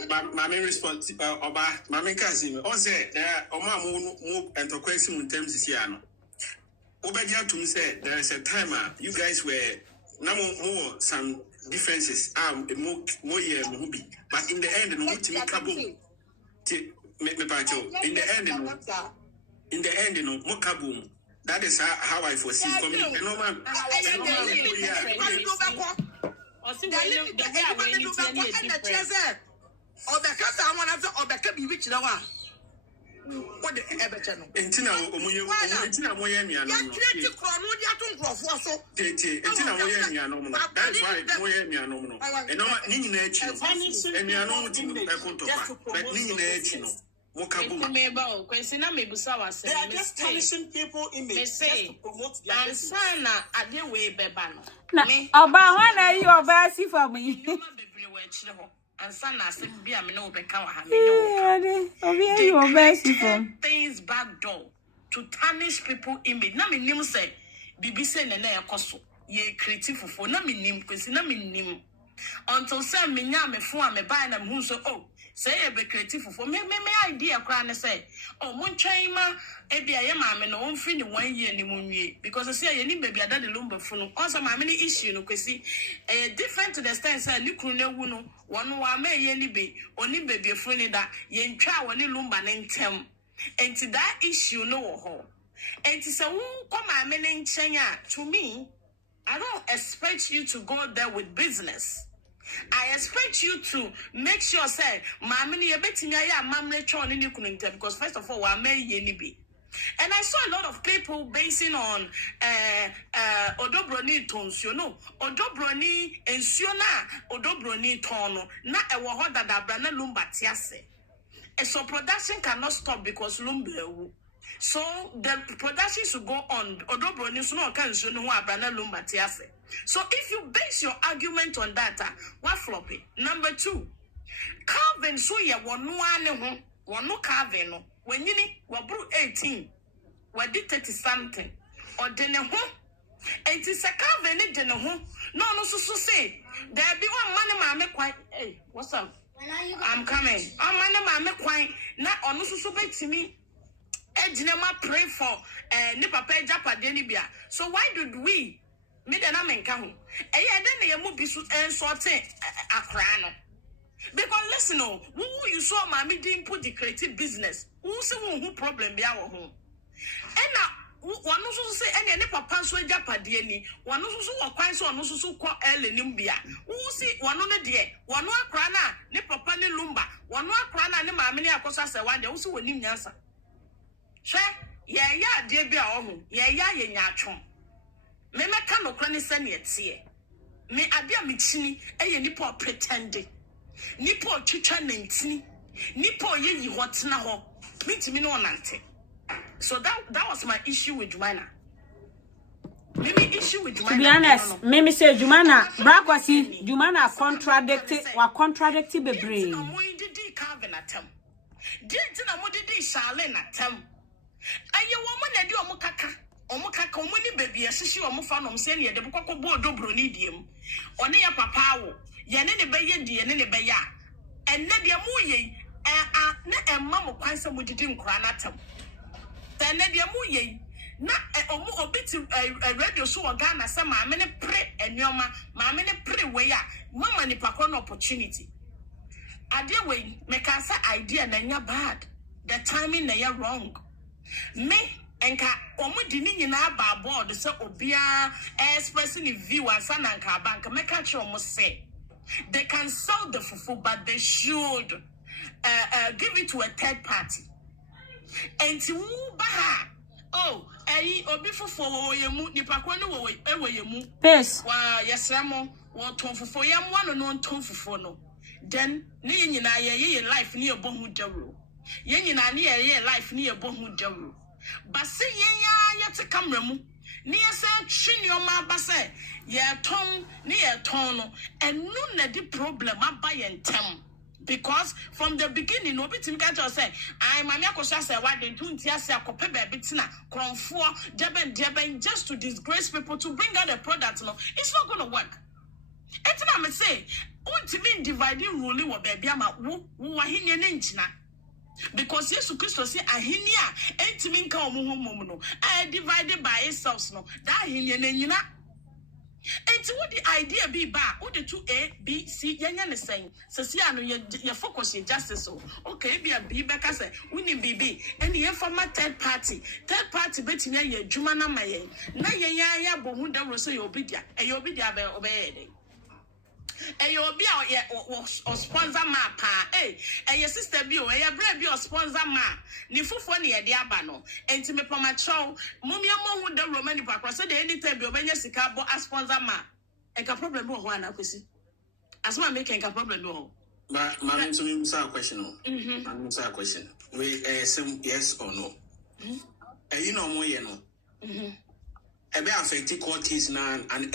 My main response, my main cousin, on say there, move and to question in terms of Siano. Obadia to me said there is a time you guys were now more some differences, more year, but in the end, no to me kaboom. In the end, no more kaboom. That is how I foresee coming. No man. What the ever channel? Entina Moyemia. That's why Moyemia no. And no Nini, and we are not but Nini. They are just tarnishing people's image just to promote their business. Na oba when are you oba si for me? Things back door to tarnish people's image. Na me nim say bibi say nene ekoso ye creative for na me nim kwesi na me nim until say me nya me fo am buy na me so oh say e be creative for me idea kra ne say oh mon twan ma e bia ye ma me no on fi ni 1 year ni monwie because say ye ni baby ada de lumba fu no also ma me ni issue no kwesi different to the stand say ni kru na wu no won wa ma ye ni be oni baby fu ni da ye ntwa woni lumba ne ntem enti that issue no wo ho enti say wo come ma me ne nchen a to me I don't expect you to go there with business. I expect you to make sure say mamini yebetimi ya mamre chon ni kuninte because first of all wa may yeni be. And I saw a lot of people basing on odobroni tons, you know. Odobroni ensiona odobroni tono na ewo ho dada bra na lumba tiase. So production cannot stop because lumba. So the production should go on. Odobroni so no kan so no ho abra lumba tiase. So if you base your argument on that, what floppy? Number 2, Calvin so ye one no Calvin no. When you ni wabru 18, wadi 30 something, or dene ho. And it's a Calvin ni dene ho. No so say there be one money mame quite. Hey, what's up? I'm coming. Money mame quite. Na ono so bet me. Ejinema pray for ni papa japa deni bia. So why did we? Me de na menka ho den na ye mu bi so ensorting akra no because listen who you saw mama dey put the creative business who say who problem bia wo ho na wonu so say ene ne papa so agapade ni wonu so wo kwan so wonu so ko elenim bia who see wonu ne de wonu akra na ne papa ne lumba wonu akra na ne mama ne akoso ase wan de wo so wonim nyansa hwe ye ya de bia wo ho ye ya ye nya atwon me meka no kra ne sane etie me ade a me chini eye nipa pretending nipa twitwa nantini nipa yeyi hotena ho mitimi no nante. So that was my issue with Jumana. Maybe issue with Jumana. To be honest, me say Jumana brakwasi Jumana contradicted bebre. No mo didi carve na tem. Didi na mo didi shale na tem. Aye wo mo na di o mo kaka. Omukaka omuni baby ashishi omufa no mse ne de bukoko bo odobro ni diem one ya papa wo ye ne beye die ne beya enne de mu ye na emma mo kwanse mo didi nkura na tam ta ne de mu ye na omu obiti radio so oga na se ma me ne pre enyoma ma me ne pre we ya mama ni pakọ no opportunity ade we me ka say idea na nya bad the timing na ya wrong me enka omudi ni nyina ba board se obia expressing the view ansa na nka bank meka che omo say they can sell the fufu but they should give it to a third party enti wu ba oh obi fufu wo yemu nipa kwa ni wo yemu yes wa yesramo wo ton fufu yem wano no ton fufu no then ni nyina ye life ni ebohu dawro ye nyina ni ye life ni ebohu dawro base ye te camera mu ni ese twini o ma base ye ton ni ye ton no enu na di problem aba ye ntem because from the beginning obi tim ka tell say I mama akosua say why dey do ntia say akope be bitina kronfo deben just to disgrace people to bring out the product no it's not going to work. Etina me say ultimate dividing rule wo be bia ma wo ahini ne nchina because Jesus Christ say ahini a entimi nka omuhomom no divided by itself no that ahini ne nyina enti what the idea be ba what the 2A B C yenya ne sen sesi anu ye focus ye justice so okay be a B beka say wini BB and ye former third party betimi ye adwuma na maye na ye ya bohu da ro so ye obidia be obeyede obi a sponsor ma pa your sister bi o bra bi o sponsor ma ni fufo ne ye de aba no enti me poma chow mumia mo hu da romani pa so de anytime bi obenya sika bo a sponsor ma enka problem bo ho ana kwesi asoma make enka problem bo ma me to me say a question no ma me say a question we some yes or no. You know more you know. Ebe affect court case now and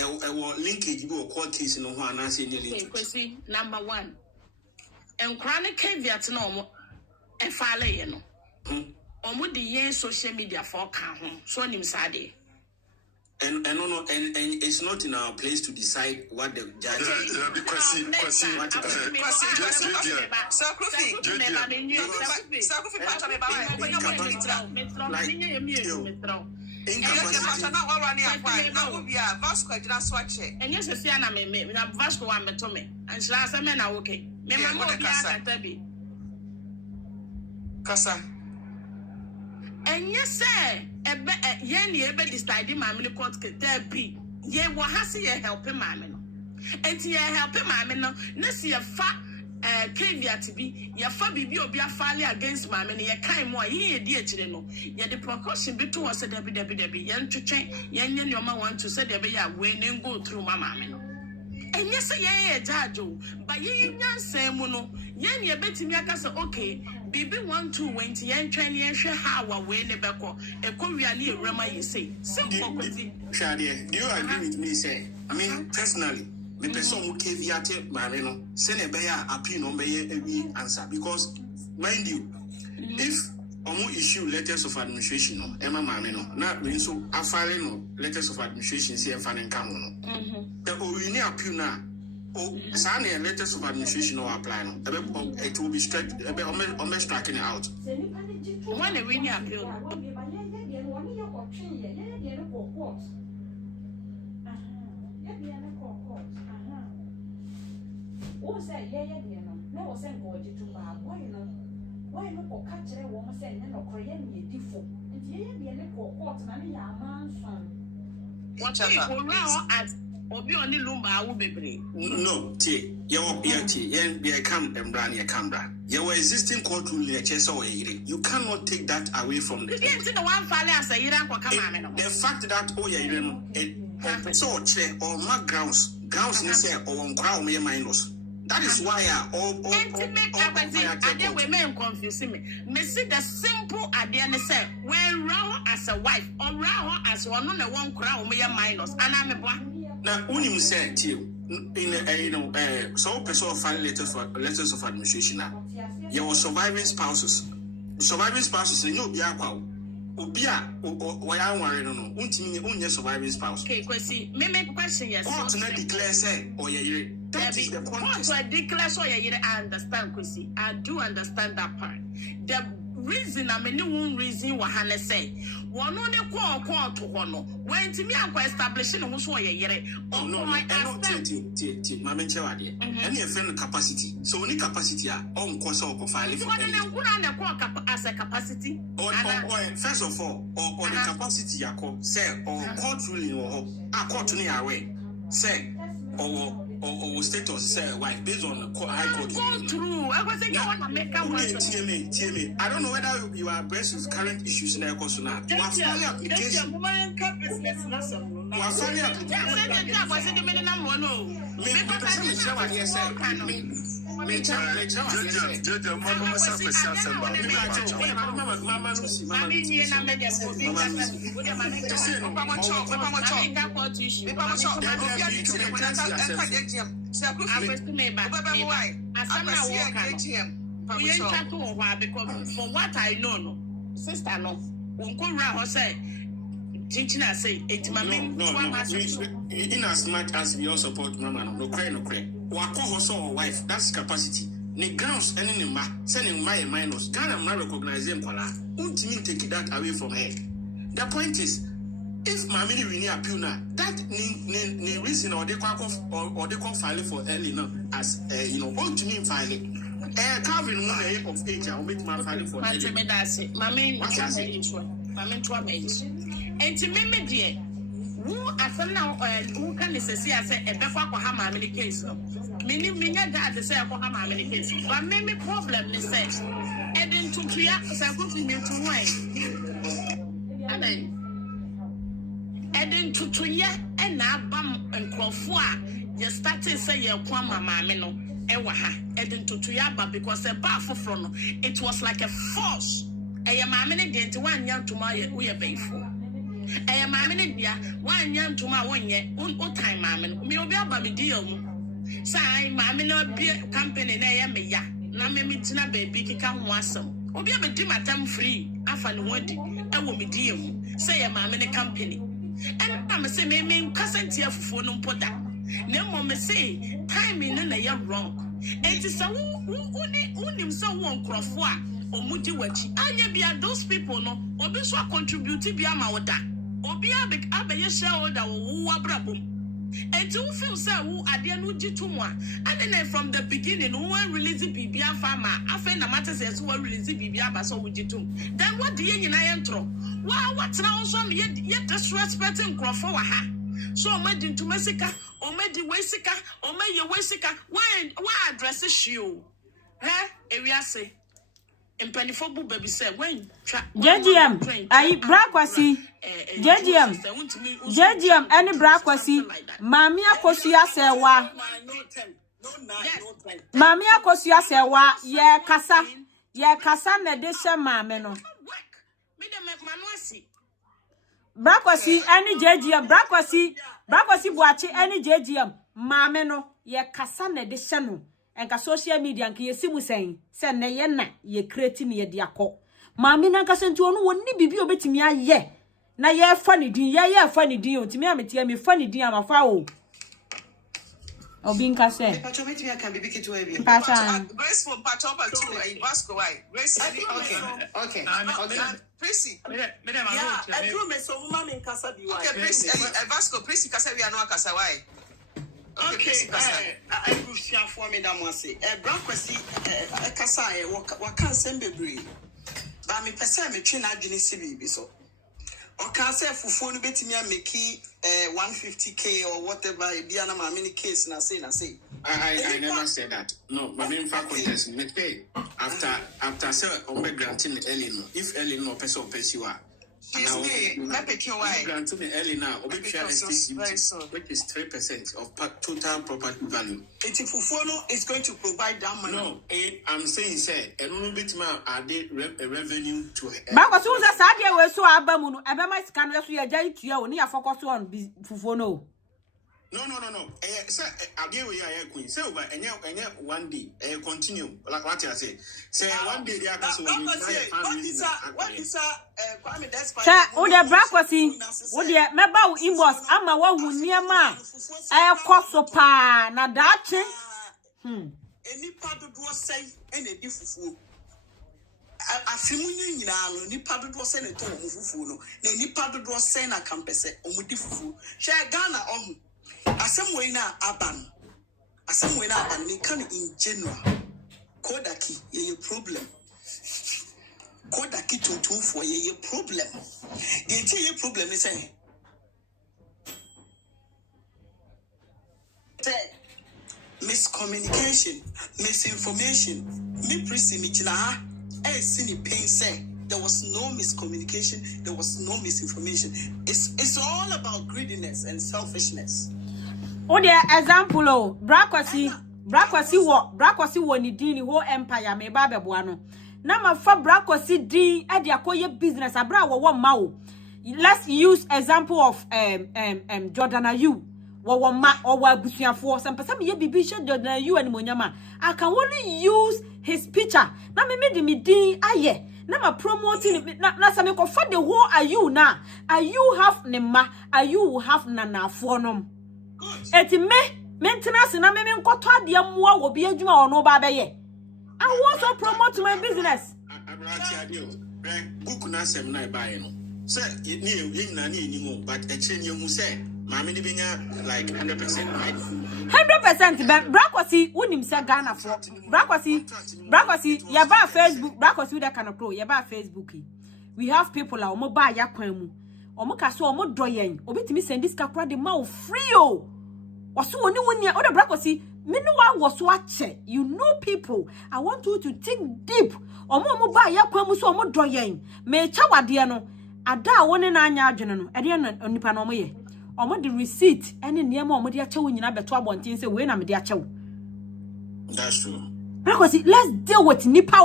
linkage go court case no ho anase nearly. Kwesi number 1. And chronic caveat no e file ye no. Omo de yen social media for ka ho. So nim sade. And no and it's not in our place to decide what the judge and yes, I am a Vasco one metome, and shall I men are okay. Kasa. And yes, sir, Yenny ever decided mammy court therapy. Ye will has ye helping mammy. And ye helping mammy no, Nessie a fat caveat to be, your fabi be a fairly against mammy, ye kind more, ye dear children. Yet the precaution between us said Debbie, young to change, young your man want to say Debbie, when and go through my mammy. And yes, ye Jajo, but ye young say mono, yen ye betting me okay. Bibi 1 2 when yen train yen share how away nebeko a Korean Rama you say. Simple. Shadia, do you agree with me, say? I mean, personally, the person who caveat Marino, send a bear appeal on every answer because, mind you, if Omo issue letters of administration, Emma Mamino, not being so affaring letters of administration, see and fan and come. The Orine appeal now. Oh, Sunday letters of administration or apply no. It will be straight. Almost striking it out. When a winning appeal. Obi oni lumba awu bebre. No, tie. You come and brand your camera. Your existing court rule you cannot take that away from the. The one file as a year the fact that so chair or mark grounds say or on crown me minus. That is why all women confusing me. Me see the simple idea say when round as a wife or round as one on one crown me minus and I'm a now, unim said to you in so person file letters of administration now. Your surviving spouses, and you'll be aqua. Ubia, why I worry no. Unti surviving spouse. Okay, Kwesi, me make question yes. Court not declare say or ye. That is the point. Court declare so ye. I understand, Kwesi. I do understand that part. The reason I mean one reason what Hannah say. One on the court to one. When to me I'm establishing who's why ye. Oh no, I know my mentor idea. Any friend capacity. So any capacity on course of filing for as a capacity. First of all, or the capacity say or court ruling or court near away. Say or status say why based on the high court. Go through. I was saying you want to make a TMA. I don't know whether you are abreast with current issues in the course now. You are filing application. You are filing what I know, sister, no, say. Teaching us say it no. In as much as we all support mama no cry. Wako hoso wife, that's capacity. Ne grounds any ma sending my minus. Ghana am not recognizing Kola. Ultimately take that away from her. The point is, if mammy really appeal now, that ni reason or they call filing for early now as ultimate filing. Calvin one of age, I'll make my filing for early. Mammy, and to me, dear, who as now who can say I say a better for how many cases? Many that to say for how many cases, but maybe problem is said, and then to create a good thing to wine. And then to ye and now bum and crofua, you started say your quama mamino. ewa ha edin to yaba because a bar for no it was like a force e maame ne de nti wan nya ntoma ye wo ye beifo e maame ne dia wan nya ntoma wonye o time maame no me obi aba me deal mu sai maame no bi company na ye me ya na me tina baby kika ho asem obi aba di matam free afa ne wodi e wo me deal mu say ye maame ne company and am say me kasenti afufo no mpoda na mo me say timing na ye wrong it is a unim so one crofo a omudi wachi anya bia those people no obi so contribute bia ma woda obi abeye shareholder wo abrabom and you feel say wo ade no gitum a and then from the beginning who release bibia farmer afa na matter say so release bibia ba so wo gitum then what the yen na yentro what na so me ye disrespecting crofo wa ha so o made into mesika o made wesika o made ye wesika why address issue ewiase empanifo bu baby say when JGM Eiii Brakwasi JGM any Brakwasi Mami Akosua serwaa Mami Akosua serwaa ye kasa na de hye maame no Brakwasi any JGM Brakwasi buachi any JGM maame no ye kasa na de hye no enka social media nka yesimu sen se na ye na ye create ne ye de akọ maame na kasa nti onu woni bibi obetimi aye na ye fa ne din ye fa ne din otimi ametia me fa ne din amafa o obi nka se Pacho metimi aka bibi kitu ebi pacha Grace for Pacho ba to Vasco why Grace okay Prissy I drew me so mama in kasa bi why okay Prissy Vasco Prissy kasa wi anu akasa why okay I do share for me that one say Brakwasi kasa wa kan sembebre ba me pese me twe na adwene si bibi so o kan say fufu no betimi ameki 150k or whatever e bia na ma many case na say I never said that. No, but in fact, contest me pay after say on be granting early no. If early no person you are. Granting me early now, which is 3% of total property value. Fufuno is going to provide that money. No, I'm saying say a little bit more add revenue to Bako so za sadia we so abamu no ebe ma sika no so ya jai tua oni afocus on Fufuno. No. Sir, again we are queen. Say over any one day. Continue. Like what I say. Say one day they are going to what is Kwame despite. Cha o de Brakwasi. O de meba wo inbox ama wa hu niema koso pa na dache. Eni padodo say ene di fufu. Afimu nyina no ni padodo say ne to fufu no. Na ni padodo say na kampese omudi fufu. She Ghana ohu. Asem na aban me can in general kodaki ye problem kodaki to for ye problem ye problem is say miscommunication misinformation me prisi me china ha see pain say there was no miscommunication, there was no misinformation. It's all about greediness and selfishness. O de example o Brakwasi wo ni din ni whole empire me ba beboa no na ma fa Brakwasi din e de akoye business abra wo ma o. Let's use example of Jordan Ayu wo ma o wa busuafo some person ye bibi she Jordan Ayu animonyama I can only use his picture na me di din aye na ma promoting na some ko for the whole Ayu na Ayu have nema Ayu have nanafo nom eti maintenance na me nkoto ade amua wo bi adwuma ono ba beye I want to promote my business book na sem na buy no say ni na ni but e chenye mu say maame ni benya like 100% right 100% but Brakwasi unim say Ghana for Brakwasi ya ba Facebook Brakwasi we da can grow ya ba Facebook we have people a omo ba ya kwan mu omo ka so omo doyen obetimi send this kakra de ma free o waso woni woni o da Brakwasi me no wa wo so ache you know people I want you to think deep omo ba ya kwan mu so omo doyen me cha wade no ada woni na anya adwene no e de onipa no omo ye omo the receipt ene niam omo de ache wo nyina beto abonten se we na me de ache wo That's true. Because let's deal with nipa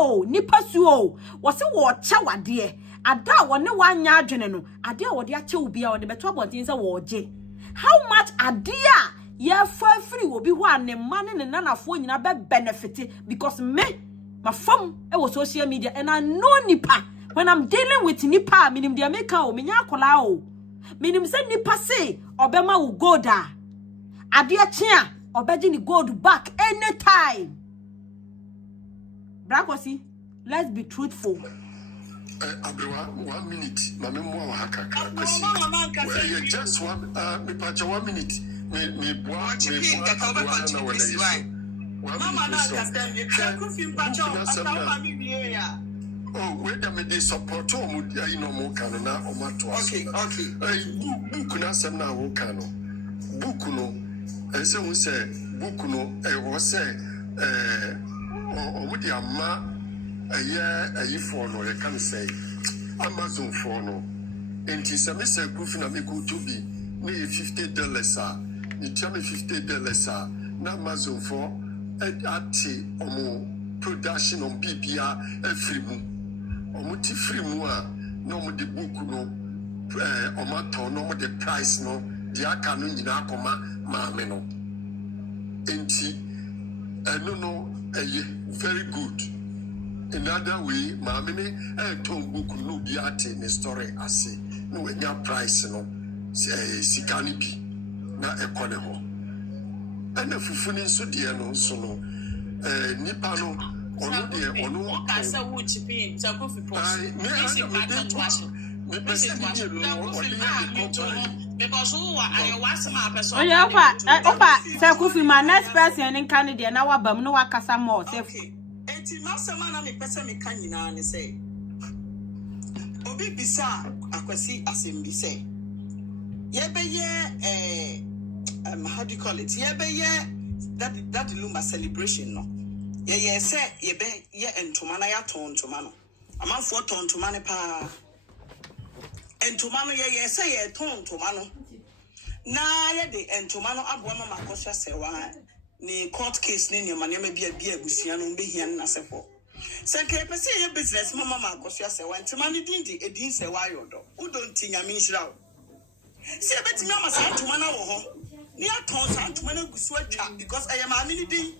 suo. Was it what chawa dear? Ada one one ya no. Adia what ya chew be on the better things a warje. How much adia? Yeah, for free will be one and money and none of one in benefit because me, my phone, it was social media and I know nipa. When I'm dealing with nipa, minim dia make o minya kolao. Minim say nipa say obema will go da. Adia chia obeji ni gold back anytime. Brakosi, let's be truthful. Abrewa 1 minute. Mama mo wa hakaka kwesi. Just 1 me pa 1 minute. Me boa me na wala yi. Mama na kastem ye kufi mpacho atawa mi wie ya. Oh, wait a minute, support mu you know mo kanu na o mato. Okay. Book na sem na wo kanu. Book no say who say book no wo say Omudi ama aye for no you can say Amazon for no enti se me say proof na me go to be me $50 ni tell me $50 na Amazon for ati omo production on bibia free mu omo ti free mu a no mo de book no omo to no mo de price no di aka no nyina akoma ma me no enti no very good. Another way, mammy, told book no be at in the story. I say, no, when your price, no, say, Sikani be not a corner. And if you finish so dear, no, so no, Nipano, or no, dear, or no, I said, would you be so good for because who I was my person. Oh, yeah, Opa, Sakufi, my next person in Canada, now I bum no Wakasa more. Okay, and Master Man, I'm a person me canina and say, Obi Bisa, I could see as him be say. Yebe, how do you call it? Yebe, that Luma celebration, no. Yeah, say, Yebe, and Tomana ya ton to mano. A man 4 ton to Manipa. And to mano say a ton to mano. Na ye de and to mano Abwama Akosua serwaa ni court case ni your money may be a beer busia no be here na sefo. Sanke pese ye business mama Akosua serwaa and to mani dindi e din serwaa yodo. Who don't think I mean shroud. See a bit me mama san to mana wo ho. Ni aton san to mana gusu atwa because I am a mini din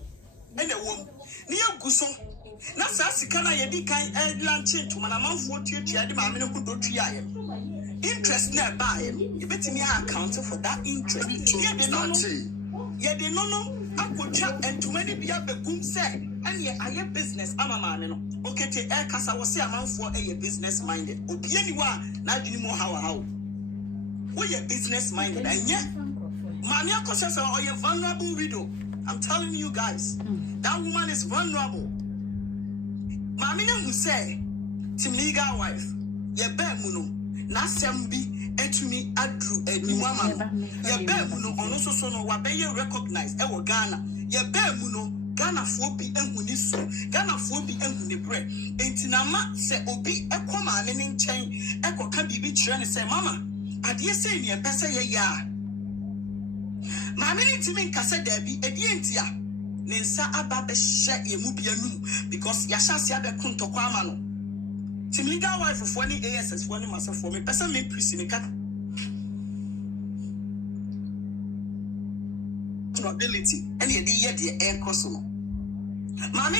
and a wom. Ni aguso. Na sa sika na ye di kan lanche to mana manfo tuatua de ma me ko do tua ye. Interest na buy you bet me account for that interest. Yeah, they no akotwa and too many be begum say and ye aye business amama no okay te e kasa wo se amanfo e business minded obi aniwa na adini mo how we ye business minded and ye mami Akosua say oh ye vulnerable widow. I'm telling you guys that woman is vulnerable. Mami na who say tim legal wife ye be mu no na sembi etumi adru enimu ama ye be mu no ono so no wa be ye recognize e wo Ghana ye be mu no Ghana fo bi ehuni so Ghana fo bi ehuni bre enti na ma se obi ekoma ne nchen ekoka bibi kire ne se mama ade se ne pese ye ya mama ni timi nkase da bi edi entia ne nsa aba be hye ye mu bia num because ya hyase abe kontoko ama no Timiga wife of one ASS one myself for me, person me prisinica ability, and yet the air costume. Mammy,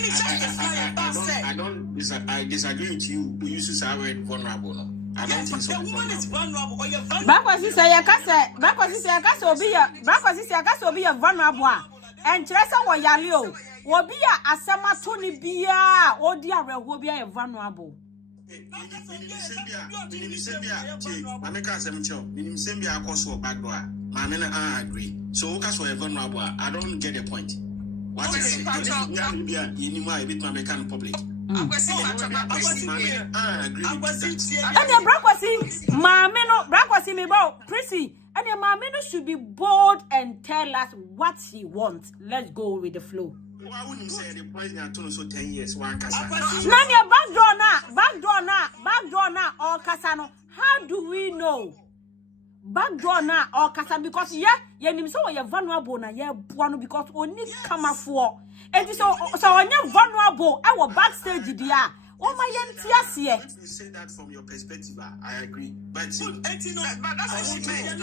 I disagree with you. We used to say we're vulnerable. I don't think so. The woman is vulnerable. Back was he say, back was he say, I be a vulnerable. And Teresa or Yalio will be a Sama Tony Bia or dear will be a vulnerable. I agree. So vulnerable. I don't get the point. What is it? You bit my public. I agree. And your Brakwasi, Mamino, Brakwasi, me about Prissy, and your Mamino should be bold and tell us what he wants. Let's go with the flow. I wouldn't say the poison I told so 10 years. One Casano. None your back door now, or Casano. How do we know? backdoor na or kasa because yeah nim so you vulnerable na yeah boano because oni come for and so on you vulnerable I will backstage dia oh my yentiase you say that from your perspective I agree but that's what she meant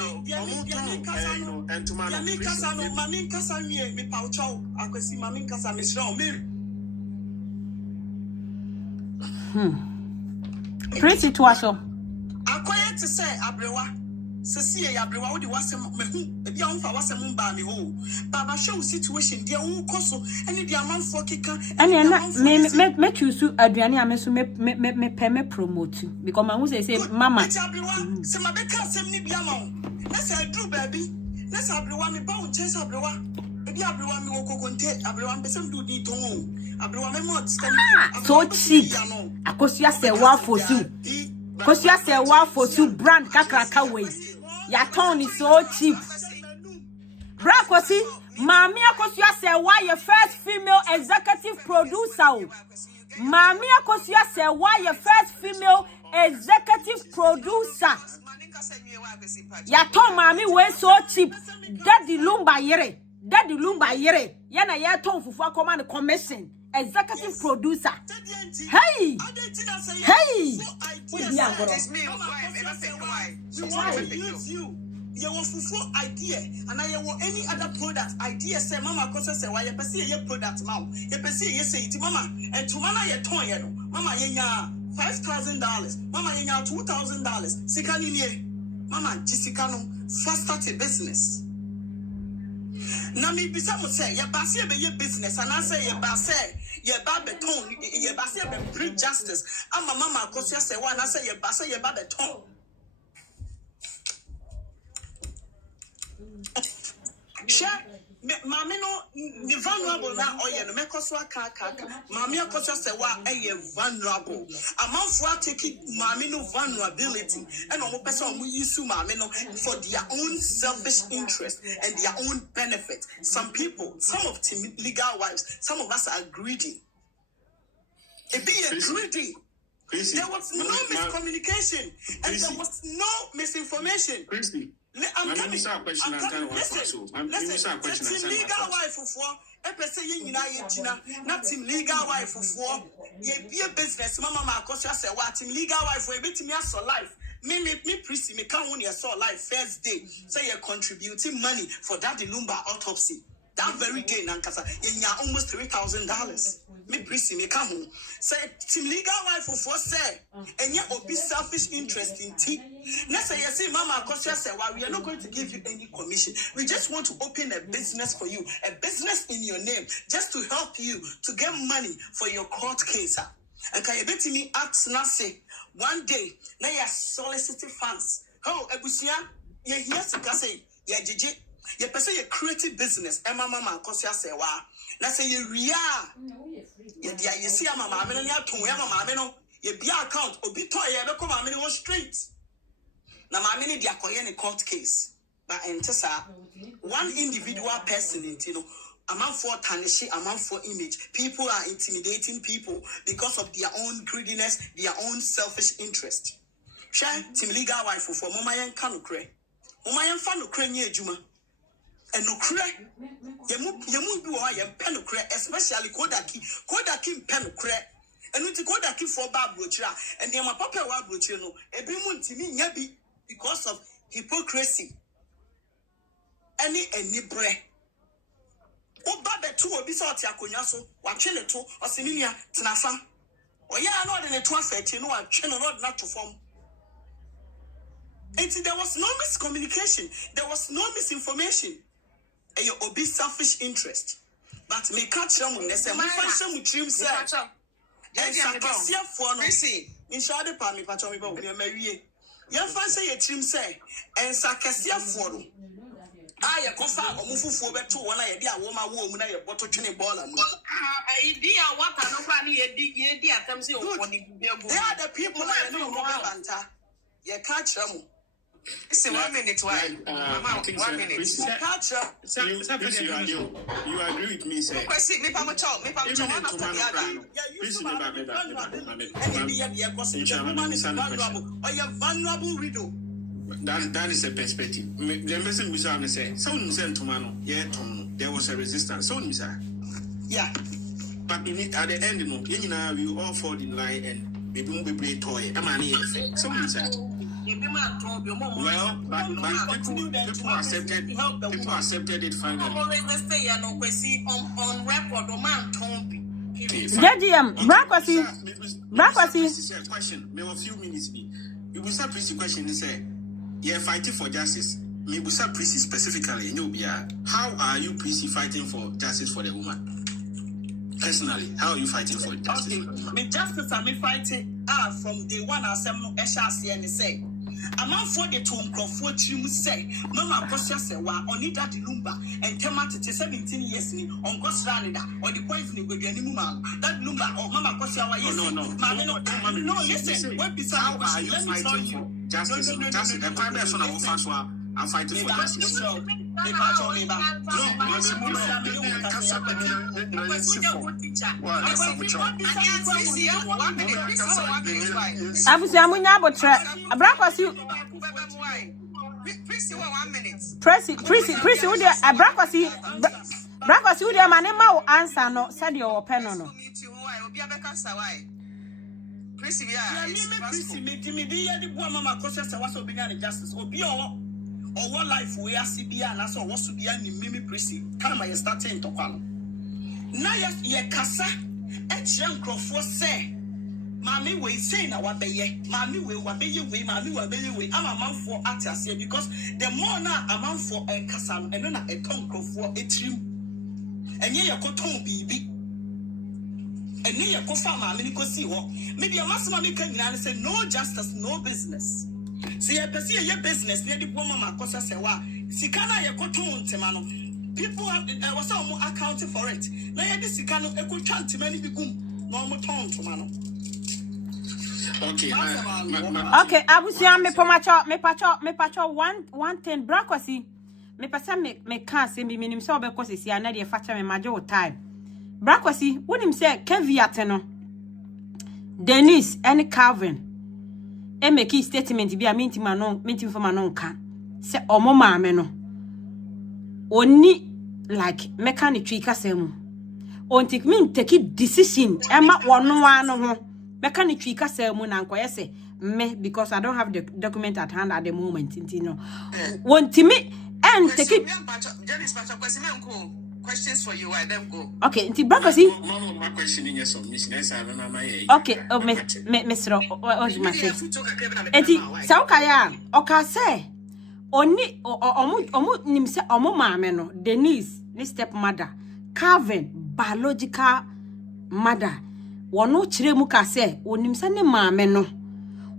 and to man mami kasa mi paucho akwesi mami kasa mi sro mi Pretty to us akoye to say abrewa Sisi ya brewa wodi wasem mehu ebi a wonfa wasem mba me ho baba show situation dia won koso ene dia manfo keka ene na me choose aduane a me so me promote because man who say mama se ma be ka sem ni bia ma na say dru baby na say abrewa me ba won chese abrewa ebi abrewa me wo kokonte abrewa me sem du di ton abrewa me mo stand so cheap akosua serwaa for you Kosua serwaa for you brand kakraka ways. Your tone is so cheap. Bra kosi, Mami Akosua serwaa your first female executive producer. Mami Akosua serwaa your first female executive producer. Your tone Mami way so cheap. Daddy Lumba yere. Yana ya tone fufu command commission. Executive producer. Hey! It's me. You want fufu idea, and I want any other product idea. Say, Mama, Kosa say, why you perceive your product now? You perceive you say it, Mama, and to Mama, you toy, Mama, yenya $5,000, Mama, yenya $2,000. Sikani, Mama, Jisicano, first start a business. Nami bisamu say ya basi be your business and I say ya basi ya babeton ya basi be bring justice ama Mama Akosua say one I say ya basi ya babeton share Mami no ni vulnerable na oye no mekosua kaka Mami Akosua say wa vulnerable amanfo take Mami no vulnerability and omo person omo use Mami no for their own selfish interest and their own benefit. Some people, some of team legal wives, some of us are greedy. It be greedy. There was no miscommunication and there was no misinformation. I'm coming. Listen. Team legal wife for person not team legal wife for ye be a business. Mama Akosua say what team legal wife for bit me as life. Me priest me can't win your soul life first day. Say you're contributing money for that Lumba autopsy. That very day, Nankasa, you almost $3,000. Me priest me can't say team legal wife for say and yet will be selfish interest in tea. Let's say you see Mama Akosua say, well, we are not going to give you any commission. We just want to open a business for you, a business in your name, just to help you to get money for your court case. And can you bet me ask Nasi one day, now you're soliciting funds. Oh, Ebusia, you're here to say, yeah, Gigi, you person your creative business, Emma Mama Akosua say, wow. Now say you you see, Mama, I'm in your tongue, Mama, you be account, or be toy, you don't come on straight. Now, my many they are in a court case, but enter one individual person in amount for tarnish, amount for image. People are intimidating people because of their own greediness, their own selfish interest. Share team legal wife for Mama Yan Kanukre. Mama Yan Fanukre nye Juma. And no cre, Yamu do I am penukre, especially Kodaki penukre. And with the Kodaki for Babrucha, and the Papa Wabruchino, every month to me, yabi. Because of hypocrisy. Any bread. O babe two will be sorted Akonyaso, watching it to or Similia Tanafa. Or ya not in a 12 you know, I'm channel not to form. And there was no miscommunication, there was no misinformation. And you obey selfish interest. But me catch them when they say, my function with dreams, sir. And Sakasia for no see. In Shade Pami Pachomi, but we are married. Your fancy a trim say, and Sakasia for I a cofa or move for better one idea, woman, I bottle chinny ball and idea what I know, idea comes in. They are the people I know more banter. You catch them. It's 1 minute. Why? 1 minute. Catch up. You agree with me, sir? Me, Papa Chow, me, Papa Chow, one after the other. Yeah, you vulnerable widow. That is a perspective. The message we say, someone sent to Mano, yeah, there was a resistance. So, yeah. But at the end, you know, we all fall in line and we won't be playing toy. I'm an effect. So, well, but people accepted it finally. On record, Brakwasi. Question. Maybe a few minutes. You will start the question and say, "You're fighting for justice." Me will start specifically. You know, how are you fighting for justice for the woman? Personally, how are you fighting for justice? Okay, me justice and me fighting from day one. I say. A man for the tomb crofo trim say, Mama Akosua serwaa only that lumba and Temate 17 years on Gosranida or the wife ni Godianimu that lumba or Mama Akosua yes. No, listen, what beside how are you fighting for justice? Justice, the prime person of Faswa, I'm fighting for justice. Pressy, who there? A Brakwasi, who there? My name will answer no. Said your pen no. Or what life we are CBA and that's what to be any Mimi Prissy. Can I start in to call? Now, ye cassa, a junk for say, Mammy, we say now what they Mammy will what be way, Mammy will be way. I'm a man for actors here because the more now a man for a cassam and then a tongue for a trim. And ye a cotton baby. And ye a co-farmer, I mean, see what maybe a master mammy can say no justice, no business. See, I perceive your business near the woman Akosua serwaa. Sikana ye cotton temano. People was some more accounting for it. Now, this Sikano equal chant to many become normal tone to mano. Okay, okay, Abusia me pacho one thing Brakwasi me pasa me can't say me minim so because is ya na de facha me majo time. Brakwasi wonim say caveat no. Denise and Calvin e make statement bi a minti for manon ka say omo maame no oni like mechanic kasem on take me take decision ema wono ano ho mechanic kasem na nkoye say me because I don't have the document at hand at the moment no want me and take it questions for you I them go okay nti Brakwasi my question in your submission okay Mr. Enti saukaya oka say oni omu nimse omu maame no Denise ni stepmother Calvin biological mother wono kire mu ka say onimse ne maame no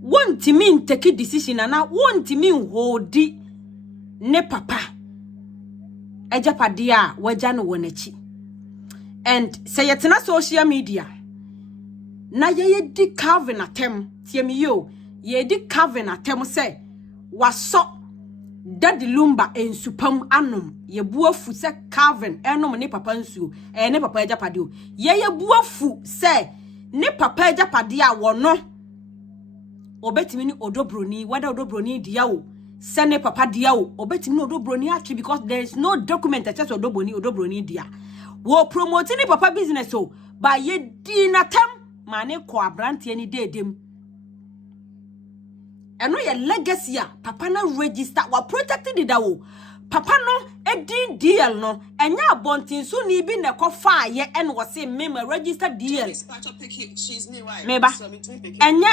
wontimi take decision na wontimi hodi ne papa ejapadia waja no wonachi and say yetena social media na ye di Calvin atem tiemi yo ye di Calvin atem say waso daddy lumba ensupam anom ye buafu se Calvin enom ne papa nsuo ne papa ejapadio ye buafu se ne papa ejapadia wono obetimi ni odobroni whether odobroni dia o se ne papa dia o obetimi ni odobroni actually because there is no document that says odobroni dia wo promoting ni papa business so by ye di natem mane ko abrante ni dedem eno ye legacy a papa na register wa protected the dawo papa no edin deal no enya abontin so ni bi ne ko fa ye eno wo say me register deal she's me right meba enya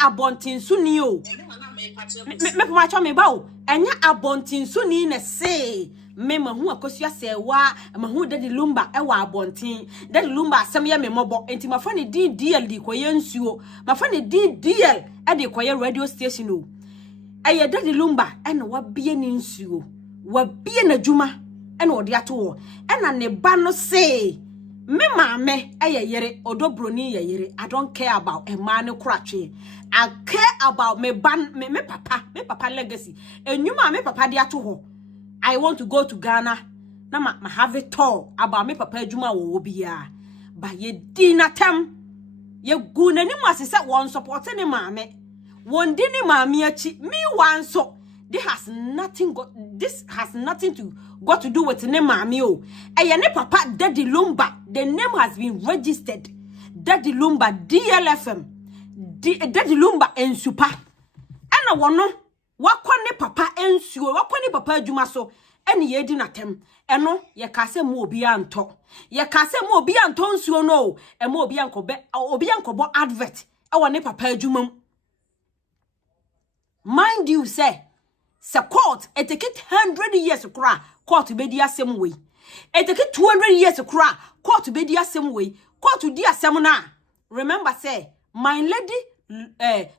abontin so ni o me poma cho me ba o enya abontin so ni ne say me mahu Akosua serwaa mahu daddy lumba e wa abontin daddy lumba asem ye me mobo enti mafa ne din deal di koye nsuo mafa ne din deal e di koye radio station o eye daddy lumba e na wabie ne nsuo wabie na djuma e na odi ato wo e na ne ba no say me maame eye yere odobroni ye yere I don't care about a man kratwe I care about me papa legacy enwuma me papa di ato ho I want to go to Ghana. Na ma have it all about me papa adwuma wo bia. Ba ye di natam. Ye gu nani mu asese won support ne maame. Wondini mamiachi me one so this has nothing to got to do with the name mamio. Ne papa Daddy Lumba. The name has been registered. Daddy Lumba DLFM. Daddy Lumba and super. And I want no wakwane papa ensuo wakwane papa adwuma so ene ye di natem eno ye kase mo obi anto nsuo no e mo obi ankobo advert e wone papa adwuma mind you say court it take 100 years kra court be di asem we it take 200 years kra court be di asem we court di asem na remember say my lady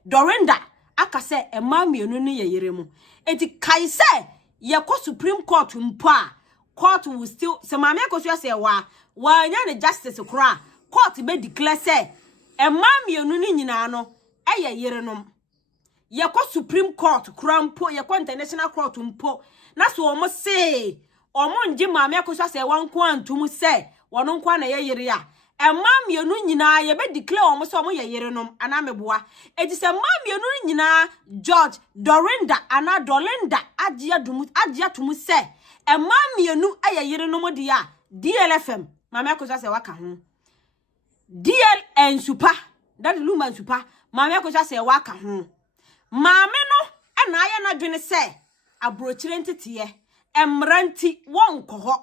Dorinda aka say e ma mienu ne yeyere mu enti kai say ye ko Supreme Court mpo a court will still se ma me Akosua say wa nya ne justice kra court be declare say e ma mienu ne nyina no e yeyere no ye ko Supreme Court kra mpo ye ko International Court mpo na so omo say omo nje ma me Akosua say wan ko antum say wono nko na yeyere a Emma mienu nyina ye be declare omo so omo ye yerenom ana meboa eti se emma mienu nyina George Dorinda ana Dolinda agia tumu se emma mienu aye yerenom de ya DLFM mama Akosua se waka ho DL and super that Luma super mama Akosua se waka ho mame no ana aye na dwene se abrochire ntete emranti won koho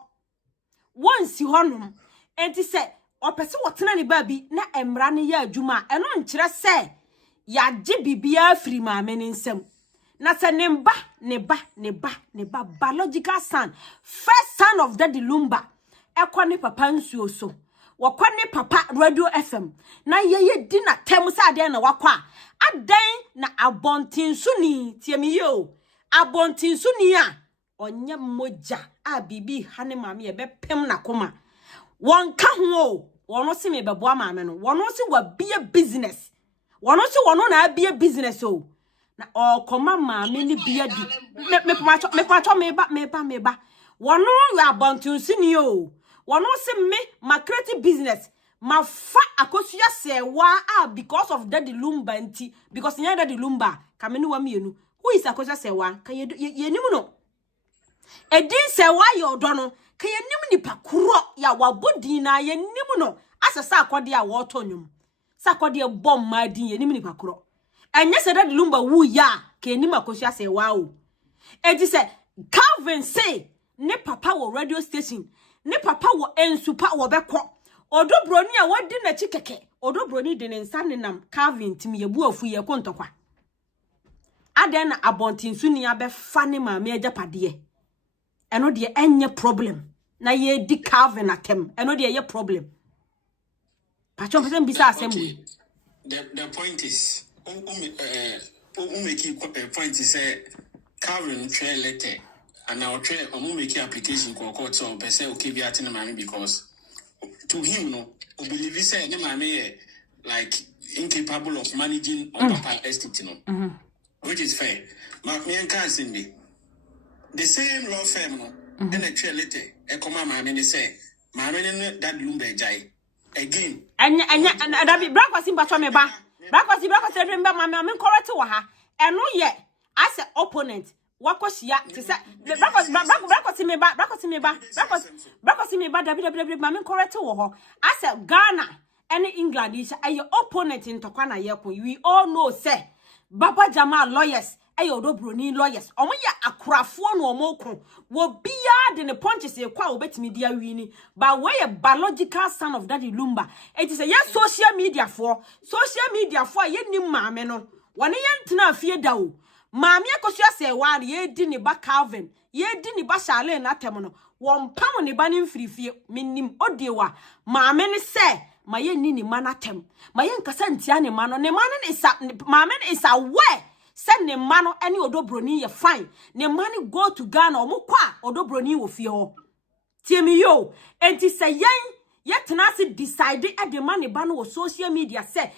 won si honom enti se opese wotena ne baabi na emra ne ya adwuma eno nkire se ya gye bibia free maame ne nsam na se ne ba biological son first son of Daddy Lumba ekwane papa nsuo so wakwane papa Radio FM na yeye di na tem sa ade na wakwa adan na abontinsuni tiemiyo abontinsuni a onye moja a bibi hane maame ye bepem na koma wonka ho wono se me beboa maame no wono se wa bia business wono se wono na bia business o na okoma maame ni bia di me ba wono ya abontinsuni o wono se me ma creative business ma fa Akosua serwaa because of Daddy Lumba nti because nya Daddy Lumba kamenu wa mienu who is Akosua serwaa ka yenimu no edin serwaa ye odo no ka yenim nipa kuro ya wabodi na yenim no asesa akode a wotonwum sakode bom ma din yenim nipa kuro enye se Daddy Lumba wu ya ka yenim Akosua serwaa o edi se Calvin say ne papa wo radio station ne papa wo ensupa wo beko odobroni a wodi na chikeke odobroni de ne nsanne nam Calvin tim yebu afu ye kontokwa aden na abontinsuni abefa ne maame agapade eno de enye problem na ye di Calvin atem eno de ye problem patcho person bisa assembly the point is make point is Calvin trail letter and our trail make application ko court so person okay be at na maame because to him no believe he say na maame like incapable of managing on papa estate no which is fair but me and cousin me the same law firm no and a trail letter e come maame ni say maame ni that Lumba jai again anya da bi brakwasi mbacho me ba brakwasi remember maame correct wo ha eno ye as a opponent wakosia ti say brakwasi me ba da maame correct wo ho as a Ghana and England is a opponent in tokwana yeko we all know say Baba Jamal lawyers ayo odobroni lawyers omo ya akrafo no omo ko wo bia de ne punches e kwa obetimi dia wini but we a biological son of Daddy Lumba it is a social media for ye nim maame no woni ye ntena afie da o maame Akosua serwaa ye di ne ba Calvin ye di ne ba Charlene na tem no won pam ne ba ne mfirifie minim odewa maame ne se ma ye ni ni manatem ma ye nkasa ntia ne ma no ne ma no isa maame ne isa we send ne ma no any odobroni ye fine ne ma ne go to Ghana omo kwa odobroni wo fie ho tiemi yo enti se yen ye tena se decide e de ma ne ba no social media say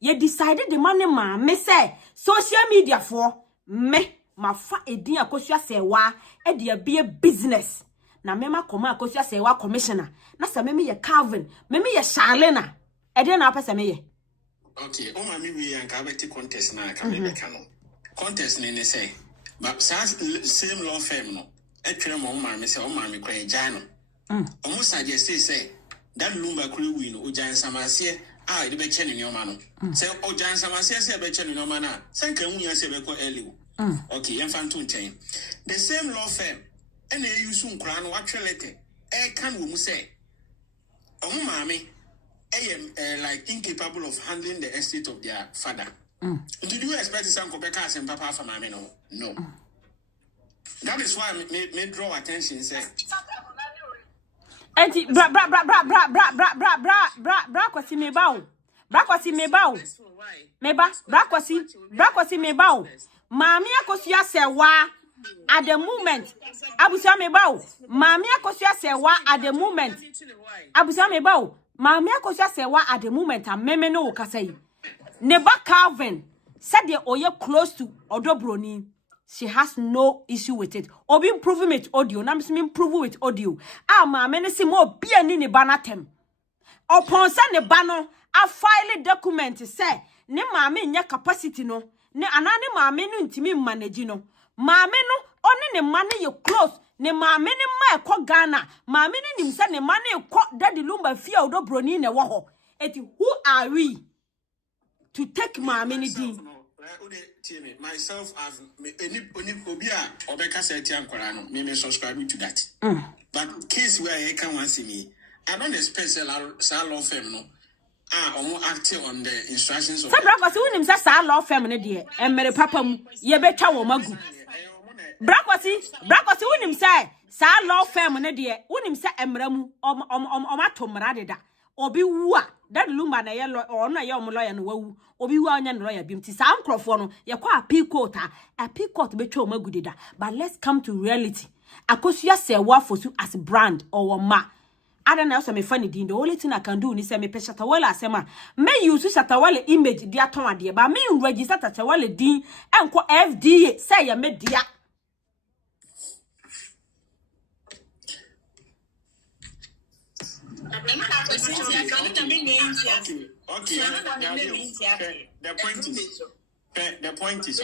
ye decide de ma ne maame say social media for me ma fa edin Akosua serwaa e de be business na mema koma Akosua serwaa commissioner na sa meme ye Calvin meme ye Charlene e de na apese me ye Okay, oh mami we and kabeti contest na kamebeka no. Contest ni say, but same law firm no. Etwe mo mami say o mami kwa ejano. Almost suggest say that lumba kru win o jan samase de be che ni oma no. Say o jan samase say be che ni oma na. Say kan hu ya say be ko early. Okay, yemfa to nchen. The same law firm and they use nkra no atwelete. Kan wo mu say o mami like incapable of handling the estate of their father. Did you expect some Kobekas and Papa for Mammy? No. That is why me draw attention. Say, Auntie, bra, kwasi me bow. Bra kwasi me bow. Meba, bra kwasi me bow. Mami Akosua serwaa at the moment. Abusia me bow. Mami Akosua serwaa at the moment. Abusia me bow. Mami Akosua serwaa at the moment. Meme no kasai. Neba Calvin said they are close to Odobroni. She has no issue with it. Or be improving with audio. Now I'm improving with audio. Mama, see more be a nini banatem. Upon send the banner, I file a document say, ne mama in your capacity no. Ne anani mama no intimi manage no. Mama no, only the money you close. Ne mama ni ma kwa Ghana. Mama ni nimsa ne money you kwa daddy lumba fear Odobroni ne waho. Eti who are we to take mama ni di? Myself, as any obia or Becca said, me subscribe to that. But case where I can see me, I don't expect a law firm no. Or more active on the instructions of. Brakwasi unim sa law firm ne de e mere papa mu ye betwa wo magu. Brakwasi unim sa law firm ne de unim sa emra mu omato mra de da. Obi wu a that lumba na ye or na ye lawyer no wawu. Obi wa anya no lawyer bim ti sa ankrofo no ye kwa appeal court betwa magu de da. But let's come to reality. Akosua serwaa fosu as brand or ma. I don't know, so me funny din. The only thing I can do is say me pe Shatawale asema. Me use Shatawale image dia ton ade ba me register Shatawale din enko FDA say ya me dia. Okay. The point is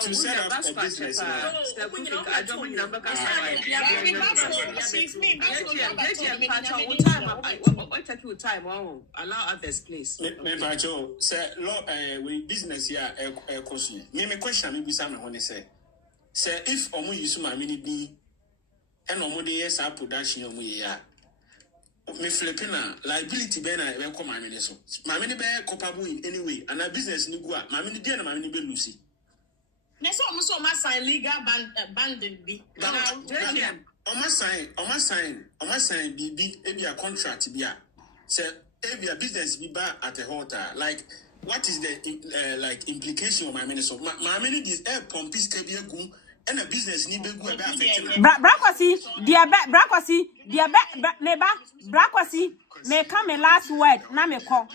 to set up a business. Allow others, please. Business here, me question me bisa me say if omo use my mini be and omo dey yes production omo here. Me flipping liability be na e come my so my mini be culpable in any way and a business ni go a my mini dey na my mini be lose na so ma sign legal band bi Oma sign bi e be a contract bi a say e be a business bi ba at a hotel like what is the like implication of my mini so my mini this air pump is ke bi egu and a business ni be go e be affect Brakwasi me come last word na me call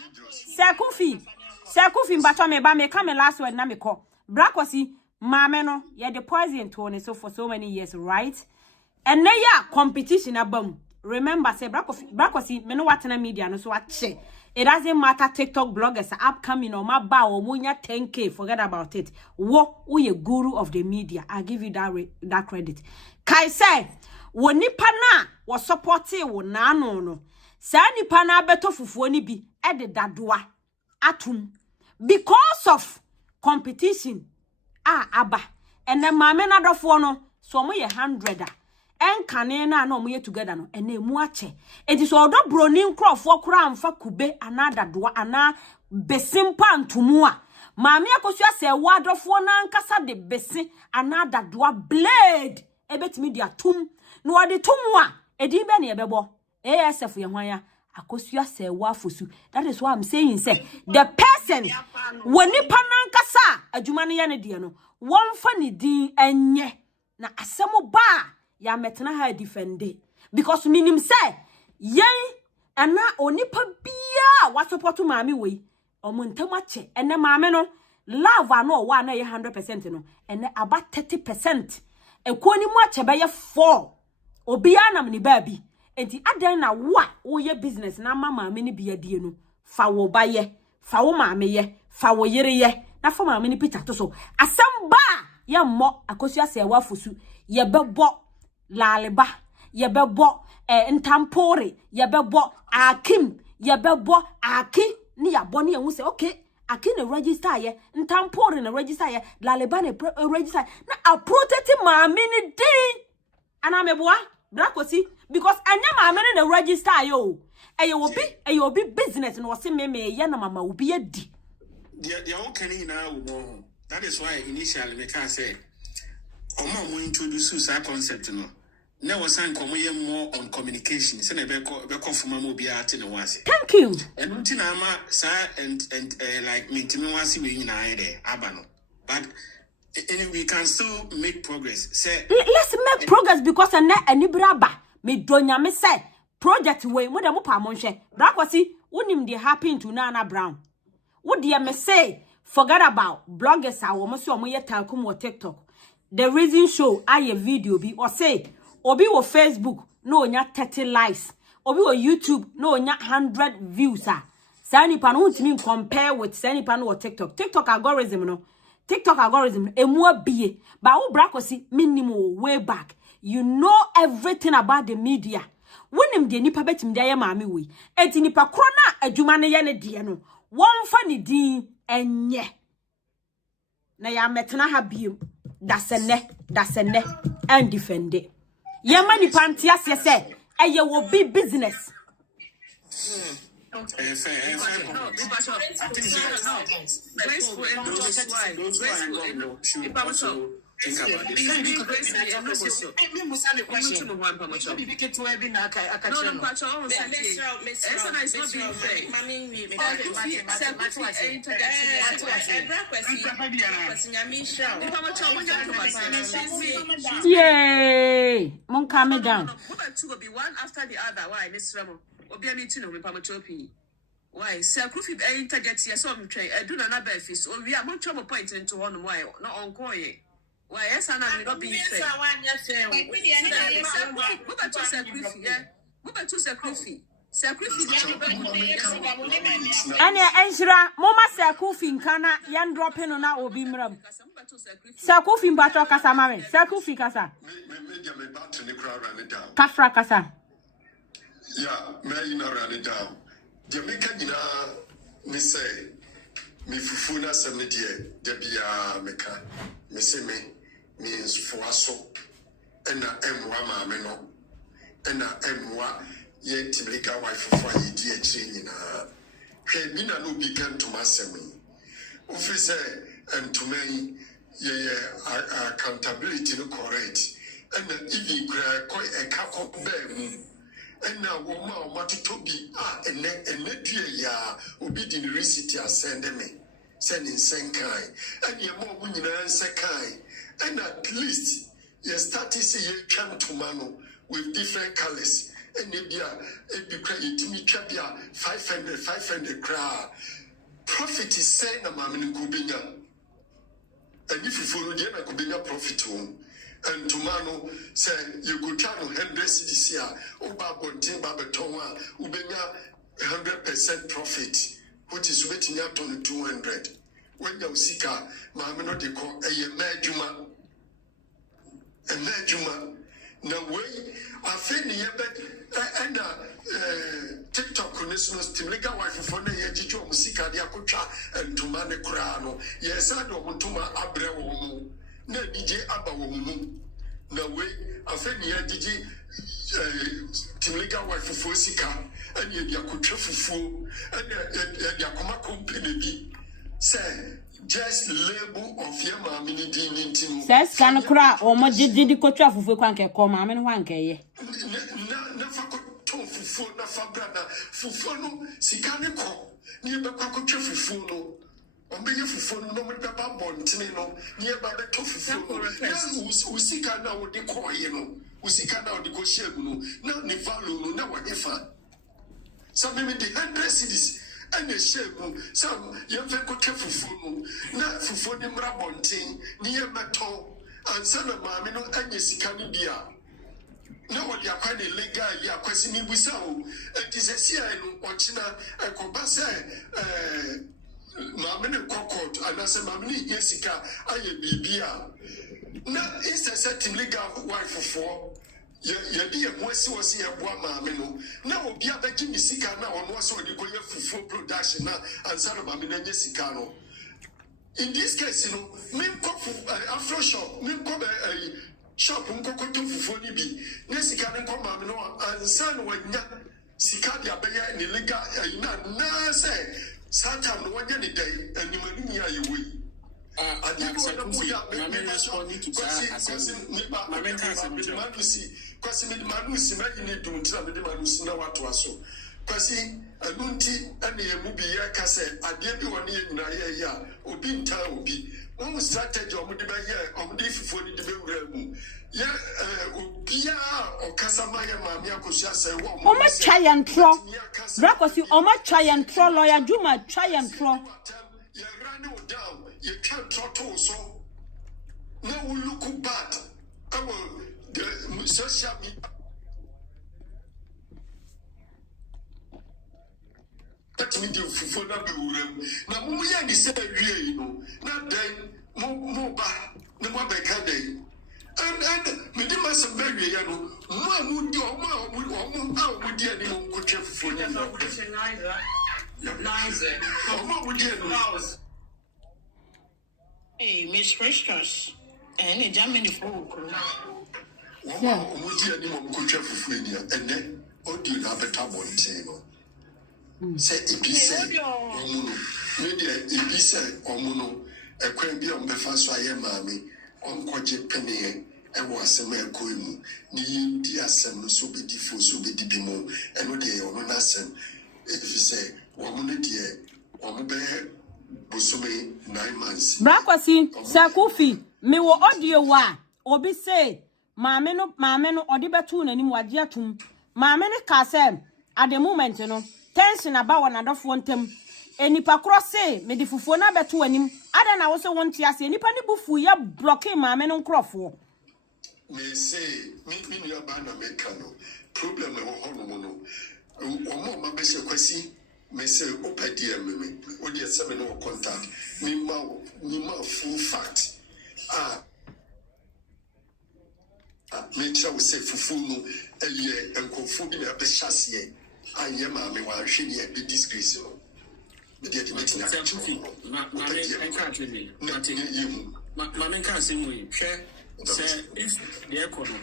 Sekufi mbato me ba me come last word na me call Brakwasi mama no ye the poison to so for so many years, right? And na ya competition abam. Remember say Brakwasi me no watena media no so ache. It doesn't matter TikTok bloggers are upcoming or my ba or munya 10K, forget about it. Wo you guru of the media. I give you that credit. Kai say wo nipa na wo support wo na no. Sa nipa na beto fufuo ni bi e de dadoa atum because of competition. Aba and then mama na dofo no so mo ye 100 en kane na no mo ye together no ene mu ache enti so odo broni nkrofo kura amfa kube anada doa ana besimpa ntumu a mama Akosua serwaa dofo na nkasa de besi anada doa blade ebetimi dia tum no ode tumu a edi be na ebebo ASF ye hwan ya Akosua serwaa fosu. That is why I'm saying say the person woni panankasa adwuma no ya ne de no wonfa ne din enye na asemo ba ya metena ha defend because minim say yen ana onipa bia wa support maame we omontam ache ene maame no love ano wa na ye 100% no ene about 30% ekoni mu ache be ye 4 obi anam ni ba bi enti adan na wo ye business na mama me ni bia die no fa wo ba ye fa wo maame ye fa wo yere ye na fa maame ni picture to so asamba ye mo Akosua serwaa fosu ye bebo laleba ye bebo ntampore ye bebo akim ye bebo aki ni ya boni ehun se okay aki na register ye ntampore na register ye laleba na register na a protect maame ni din ana meboa brakosi because anya maame na register yo eye obi business no se me ye na mama obi adi they all can in now. That is why initially me can say omo introduce that concept no na was saying come more on communication say na be confirm am obi ate no wase. Thank you. And until ama sir and like me timi wase we nyina there aba no but anyway, we can still make progress. Say, let's make progress because any braba me donya me say project way mo dem pa mo hwe brakwasi unim dey happen to Nana Brown would dey me say forget about bloggers a wo mo so mo ye talkum wo TikTok the reason show aye video bi or say obi wo Facebook no onya 30 likes obi wo YouTube no onya 100 views sani pa no ntimi compare with sani pa no wo TikTok algorithm no TikTok algorithm emu abie ba wo brakosi minimum way back you know everything about the media wonim de nipa betim de maame we enti nipa kro na adwuma ne ye ne de no wonfa ne din enye na ya metena ha biem dasene and defend it ye mani pantia se eye wo be business Okay. Yay! Mon calm down. One after the other. Why, Miss Ramo? Obia me tino me pamachopi. Why, Sir Kufi interget here some tray. I do not be office. Or we are much more point into one why not on coy. Why, yes, and I will not be fair. Go back to Sir Kufi, yeah. Go back to Sir Kufi. Sir Kufi, Anya Enshira, Mama Sir Kufi kana yan dropping on our obi mram. Sir Kufi bato kasa mare. Sir Kufi kasa. Kafra kasa. Yeah, may you run it down. Jamaica, me say, me fufuna semedia, debia meka, me say means for so, and a meno, and a yet Timika wife for ye dear chain in her. Hey, Mina no began to massami. Officer and to me, accountability no correct, and then even cry quite a cup of bear. And now, woman, to be and ya obi the university send me, sending same kind, and your more winning answer kind, and at least you start to see you come to mano with different colors, and maybe a credit to me, 500 crowd. Profit is saying a mamma in Kubinya, and if you follow the Kubinya profit home. And Tumano said you could channel 100 cities here, Oba Bontin Babatonga, Ubenya 100% profit, which is waiting out on 200. When you seek a Mamma de call a Majuma. No way, I think the and TikTok conditions to make a wife for the Edito Musica Diacocha and Tumane Crano. Yes, I don't want to my Abreu. Na DJ Abawomu. Na way, I think ya DJ Timliga wife for Sika, and ya Kutrafu, and ya Kuma company. Say, just label of your mammy in says can cry or much did the Kutrafu for Quanke call mamma and Wanke. Never could talk for Nafabrana, Fufono, Sikanico, near Bakutrafu. On be for no moment about Bontino, nearby the tofu. Usika now the coin, Usika now the Goshenu, no Nivalu, no whatever. Some maybe the 100 cities and the shame, some young Venko Tefu, not Fufonim Rabontin, near Maton, and son of Mamino and Yesikani Bia. na what ya quite illegal, ya question with so it is a sea and watchina a cobasa Mamma Cockot, and I said, Mamma Jessica, I be beer. Now, it's a certain legal wife for. Ya dear was here, one mamma. Now, be a begging Jessica now, and was already going for full production now, and son of Mamma Jessica. In this case, men cook afro shop, men come a shop, and cook for Nibi. Jessica and come, and son when Sicadia Bayer and illegal, na say. Satan, no one day, and you may be a way. I think Manusi, imagine to tell the Manus know what to us. Quasi, a lunti, and the movie Yakase, I did one year in a year, or being town will be. One strategy of the year on the for the debate. Yeah, Pia or Casamaya, Mamma Kosia say, oh, my try and throw. Brakosi, oh, my try and throw, lawyer Juma, try and throw. You run down, you can't throttle so. No, look bad. I will the social media. Let me do for the now, we are the same, you know. Not then, more bad, no more back day. And me dem as very you know mo would do mo would dey any mo ko chef for you know nice mo would dey no Hey, Miss Precious. And a Germany folk. Mo would dey any mo ko chef for you and then audio na better one say no say if you say me dey if you say omuno e kwan bi on be fa so aye maami on koje penye e wo asem e ko emu ni yindi asem no so be di fo so be di bimo e no de ono na asem if you say wo mo ne de wo mo be bosome 9 months Brakwasi Sakufi me wo audio wa obi say maame no odi betu nanim wage atum maame ne ka say at the moment no tension about one adofo ntem enipa crosse me di fufuo na betu anim ada na wo se wonti ase enipa ni bufu ya blocking maame no nkrofo me say me ni aba na me ka no problem e wo hono mo no omo ma be se kwasi me say opadi me o de se me no contact me ma full fact me try we say fufu no eye enkonfo bi na be hyase anye ma me wa hwe ni e be disgrace no me de ti metina ka Mama can't say we share. Say if the economy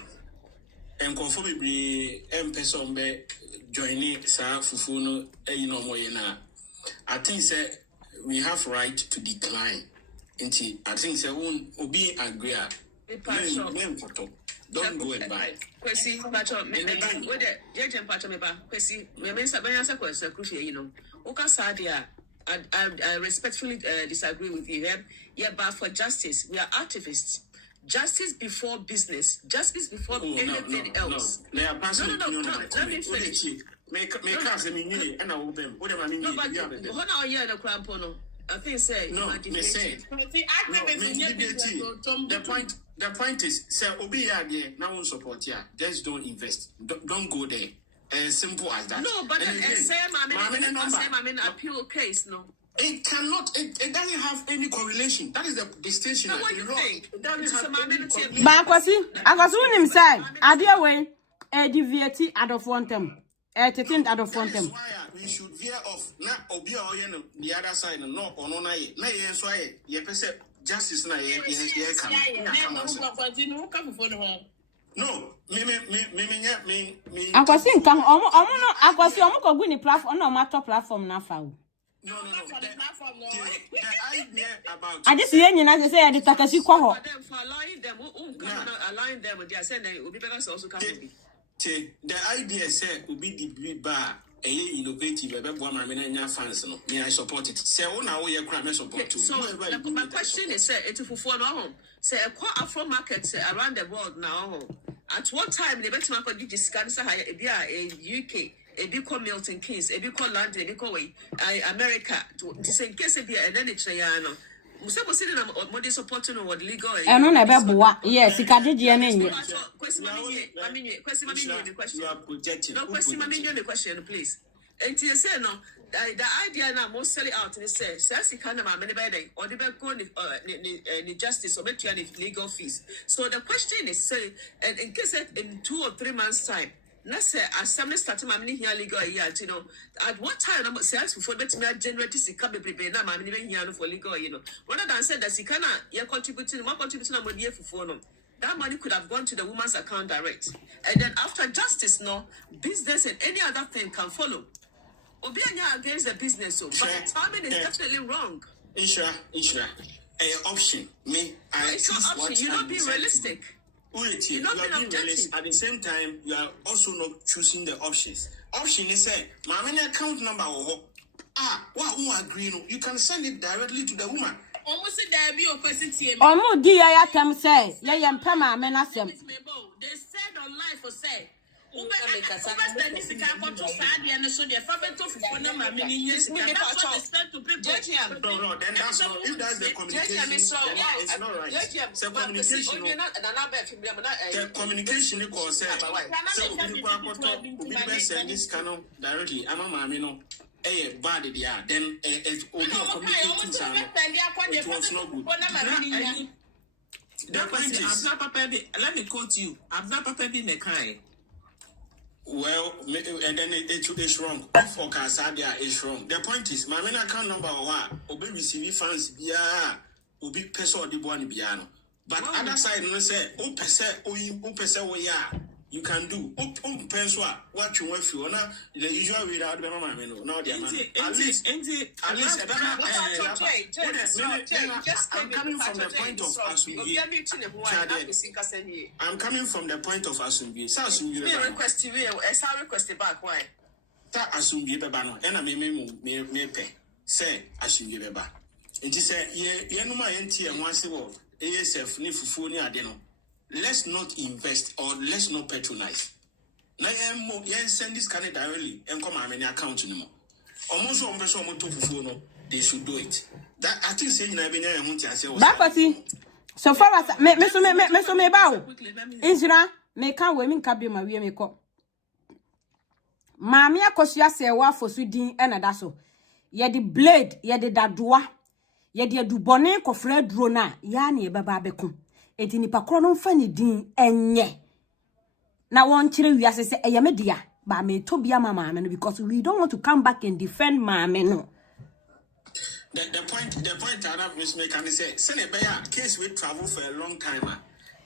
and conform be person be joining sa fufu no more na. I think say we have right to decline. I think say won obi agree. Don't go and buy. Kwesi pacho me we de jeje pacho me ba kwesi me mensa banyansa kwesi crucial you know. Oka sadia I respectfully disagree with you. Yeah, but for justice, we are activists. Justice before business. Justice before anything else. No. Let me finish. I think say the point is say obi there now support here. Just don't invest. Don't go there. As simple as that. No, but say appeal case, no. It cannot. It doesn't have any correlation. That is the distinction. What do you think? It doesn't have any correlation. Akwasi unim say adia way deviate out of one term. Taking out of one term. That's why we should veer off. Na obi o the other side no ono na ye. Na ye so ye. Ye pese justice na ye come. No, me. Akwasi nkan omo no akwasi omo ko gu ni platform na omo top platform na fa o. No. The idea about I just hear you say the takasi kwa ho. Allowing them they are saying that obi beggars also come be. The idea say obi the bar innovative ebe boa ma me na nya fans no. Me I support it. Say una wo ye kra me support too. So my question is say etufufu no home. Say a Afro market around the world now. At what time they bet market did scan say UK ebi call Milton Keynes, ebi call London, ebi call America. To say case ebi and then it's no. Musebo sitting on what they supporting or what legal. I don't know about yes, you can't do any. Question, please. And you say no, the idea now most sell it out and say, says you can't many by day or the back go the justice or make you legal fees. So the question is, say, and in case in 2 or 3 months' time, let's say as somebody started my mini here legal year, you know, at what time I'm sales before that me generate this come be prepared now, my mini here for legal, you know, rather than say that you cannot, you're contributing more money for phone. That money could have gone to the woman's account direct. And then after justice, no, business and any other thing can follow. Obianya against the business, so but the timing is definitely wrong. Insha, option. Me, it's not option. You're not being realistic. You're not being realistic. At the same time, you are also not choosing the options. Option is say, my money account number or what agree? You can send it directly to the woman. Almost there be a person here. Omo di ya can say, ya yampa ma menasem. They said online for say. That's what they spend to people. No, then that's not. If that's the communication, then it's not right. So communication. The communication is called say. So we send this canon directly. I'm a mommy no. Bad idea. Then it's only communicating. It was not good. The point is, let me quote you. I'm not prepared in the kind. Well, and then it's wrong. For Casadia, it's wrong. The point is, my main account number will be receiving funds via will be peso or the one piano. But other side, no say, you can do. What you want for now, the usual without the mama. No, the at least, I'm coming from the point of Asumbi. I'm coming from the point of Asumbi. Request back. Why? That Asumbi Bebano, and I may pay. Say, Asumbi Beba. It is a year, no, my NT and once a wolf, ASF, Nifu, Adeno. Let's not invest or let's not patronize. Now, send this kind of directly and come on any account anymore. Almost one person they should do it. That I think saying I've been here. So far as me bow. Israel, me can't women can be my way. Mammy Akosua serwaa for Sweden and Adaso. Ye the blade, ye the dadua, ye the dubone kofred drona, yani baba bekum. Eti nipa kro no mfa ni din enye na won kire wiase se eyamedia ba me tobia mama no because we don't want to come back and defend mama no. The point I have Miss Mekan say case we travel for a long time.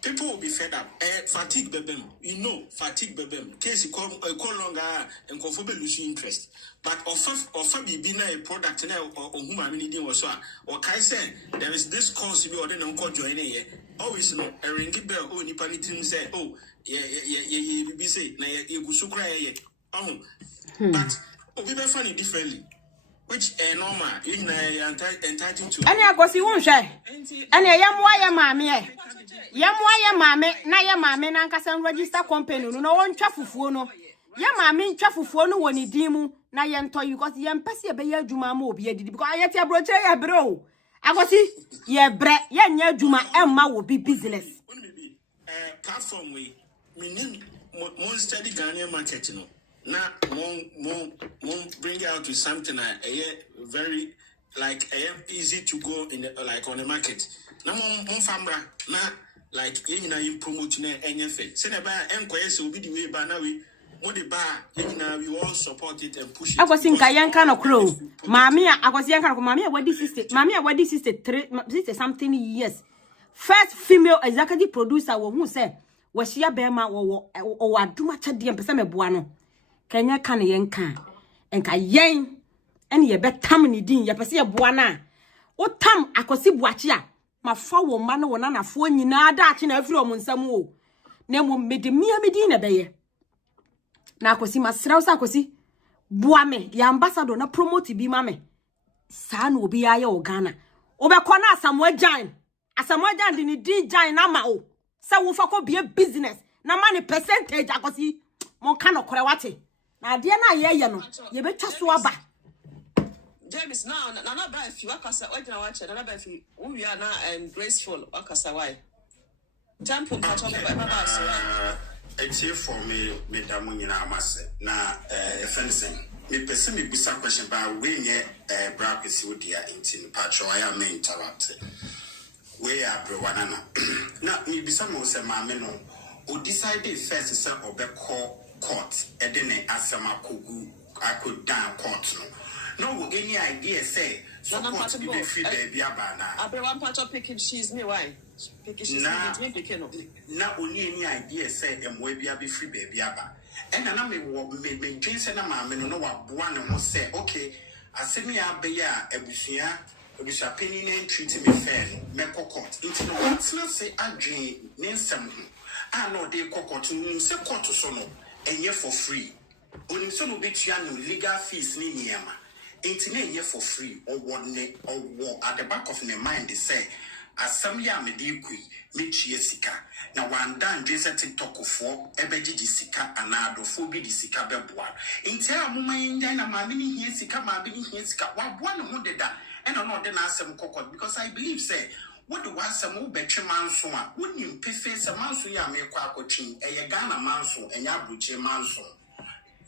People will be fed up. Fatigue bebem. You know, fatigue bebem. Case you call longer and conformable losing interest. But offer be a product now or whom I mean was or Kai say there is this course you order and call join here. Always no a ringy bell oh nipanitim say yeah be say na you go cry but we be funny differently. Which normal in entitled to. Any agosi won hwe. Any yamwa ya mame na ya mame na nkasa register company no won twa fufuo no. Ya mame ntwa fufuo no woni dimu na ye nto you because ye mpese ye be ya adwuma ma obi adidi because ayeti abroche ya bre o. Agosi ye bre ye nya adwuma emma wo bi business. Platform we meaning more steady Ghanaian market no. Now, won't bring out to something very like easy to go in like on the market. Now, mon famra na like you promoting any effect. Say about enquiries will be the way by now we we all support it and push it. I was in Kayanka no crow. Mammy, I was young. Mammy, what this is this something years. First female executive producer who said was she a bema or do much at the empesame buano. Kenya kan yenka enka yen ene ye betam ni din ye pese ye boana wo tam akosi buachi a mafa wo ma no wona nafo nyina da achi na afiri o nsam o na mo mede mia medi na beye na akosi masraw sa akosi bua me ya ambassador na promote bi ma me sa na obi ya ye o Ghana wo be kọ na Asamoah Gyan di ni di Gyan na ma o sa wo fa ko be business na ma ni percentage akosi mo kan okore wate na dia na ye no ye betwa so aba James now na ba if you akasa why na watch na ba if we are now graceful akasa why temple patch on ba so it's here for me damu nyina amase na fencing me person me bisa question ba we nye brackets we dia into patch I am interrupt we are brewanana na me bisa mo say maame no o decide first say obekọ court e de ne asema kogu akọ down court no any idea say support be free baby abana one part of picking she's me why picking she's me picking no na only any idea say emwe bia be free baby aba and na me dream say na maame no wa boa ne ho say okay asemi abeya ebusua penny na treat me fair me court into no what na say adwen ne nsem ho no dey court no say court so no enye for free onim so no betua no legal fees ni niema enti na for free or one at the back of my mind they say asam ya me dey kui me chie sika na wanda ndwese TikTok fo ebeji di sika anado fo bi di sika beboa enti amuma yin na maame ni hie sika maame ni hie sika wa boa ne ho deda and no de na asem kokot because I believe say what the wasam wo betwe manso a wonim pefe se manso ya me kwa akotwin eye Ghana manso enya abroche manso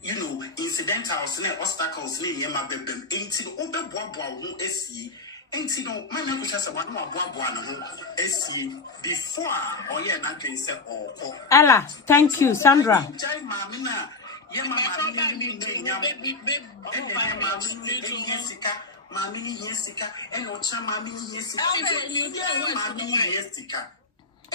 you know incidentals and obstacles ni yema bebem enti obeboaboa ho asie enti no my me kucha se wa no aboaboa na ho asie before oye na dwen se okọ Ella, thank you Sandra jai maame na yema maame ni nya maame ni yesika and ocha maame ni yesika maame ni yesika.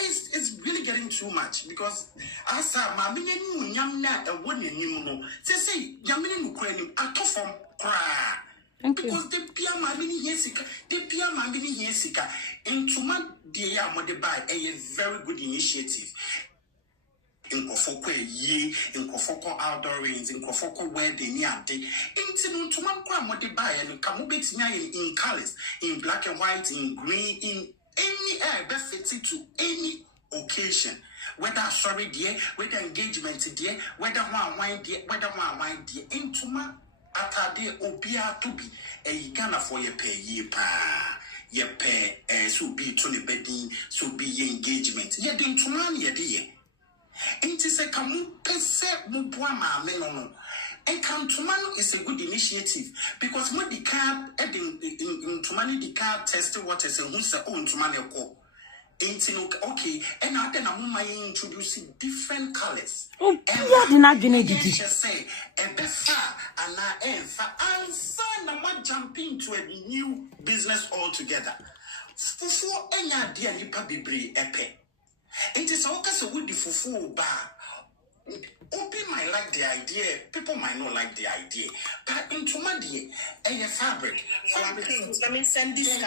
It's really getting too much because as a mammy and yam na a one in no. Say, Yamini Ukrainian, I tough from cry. Because the Pia Mamini Yesica, the Pia Mamini Yesica, and to my dear Modibai, a very good initiative. In Kofoko ye, in Kofoko outdoor rings, in Kofoko wedding yard, into to my Modibai and Kamubits in colors, in black and white, in green, in any benefit to any occasion, whether sorry dear, whether engagement dear, whether one wine dear, whether one wine dear, into my atade obia to be a Ghana for your pay ye pa ye pay so be to the bedding, so be ye engagement, ye ding to man ye dear. Ain't it a camu pese mubuama menono. And come to man is a good initiative because when the car in to money the car tested what is a who's own to money call. Ain't okay, and now then I'm introducing different colors. Oh, yeah, the not gonna do it. Say a befa and I am for answer and I'm jumping to a new business altogether. For any idea, you probably be a pet. It is all case of woody for bar. People might like the idea, people might not like the idea. But into my dear, a fabric. Let me send this.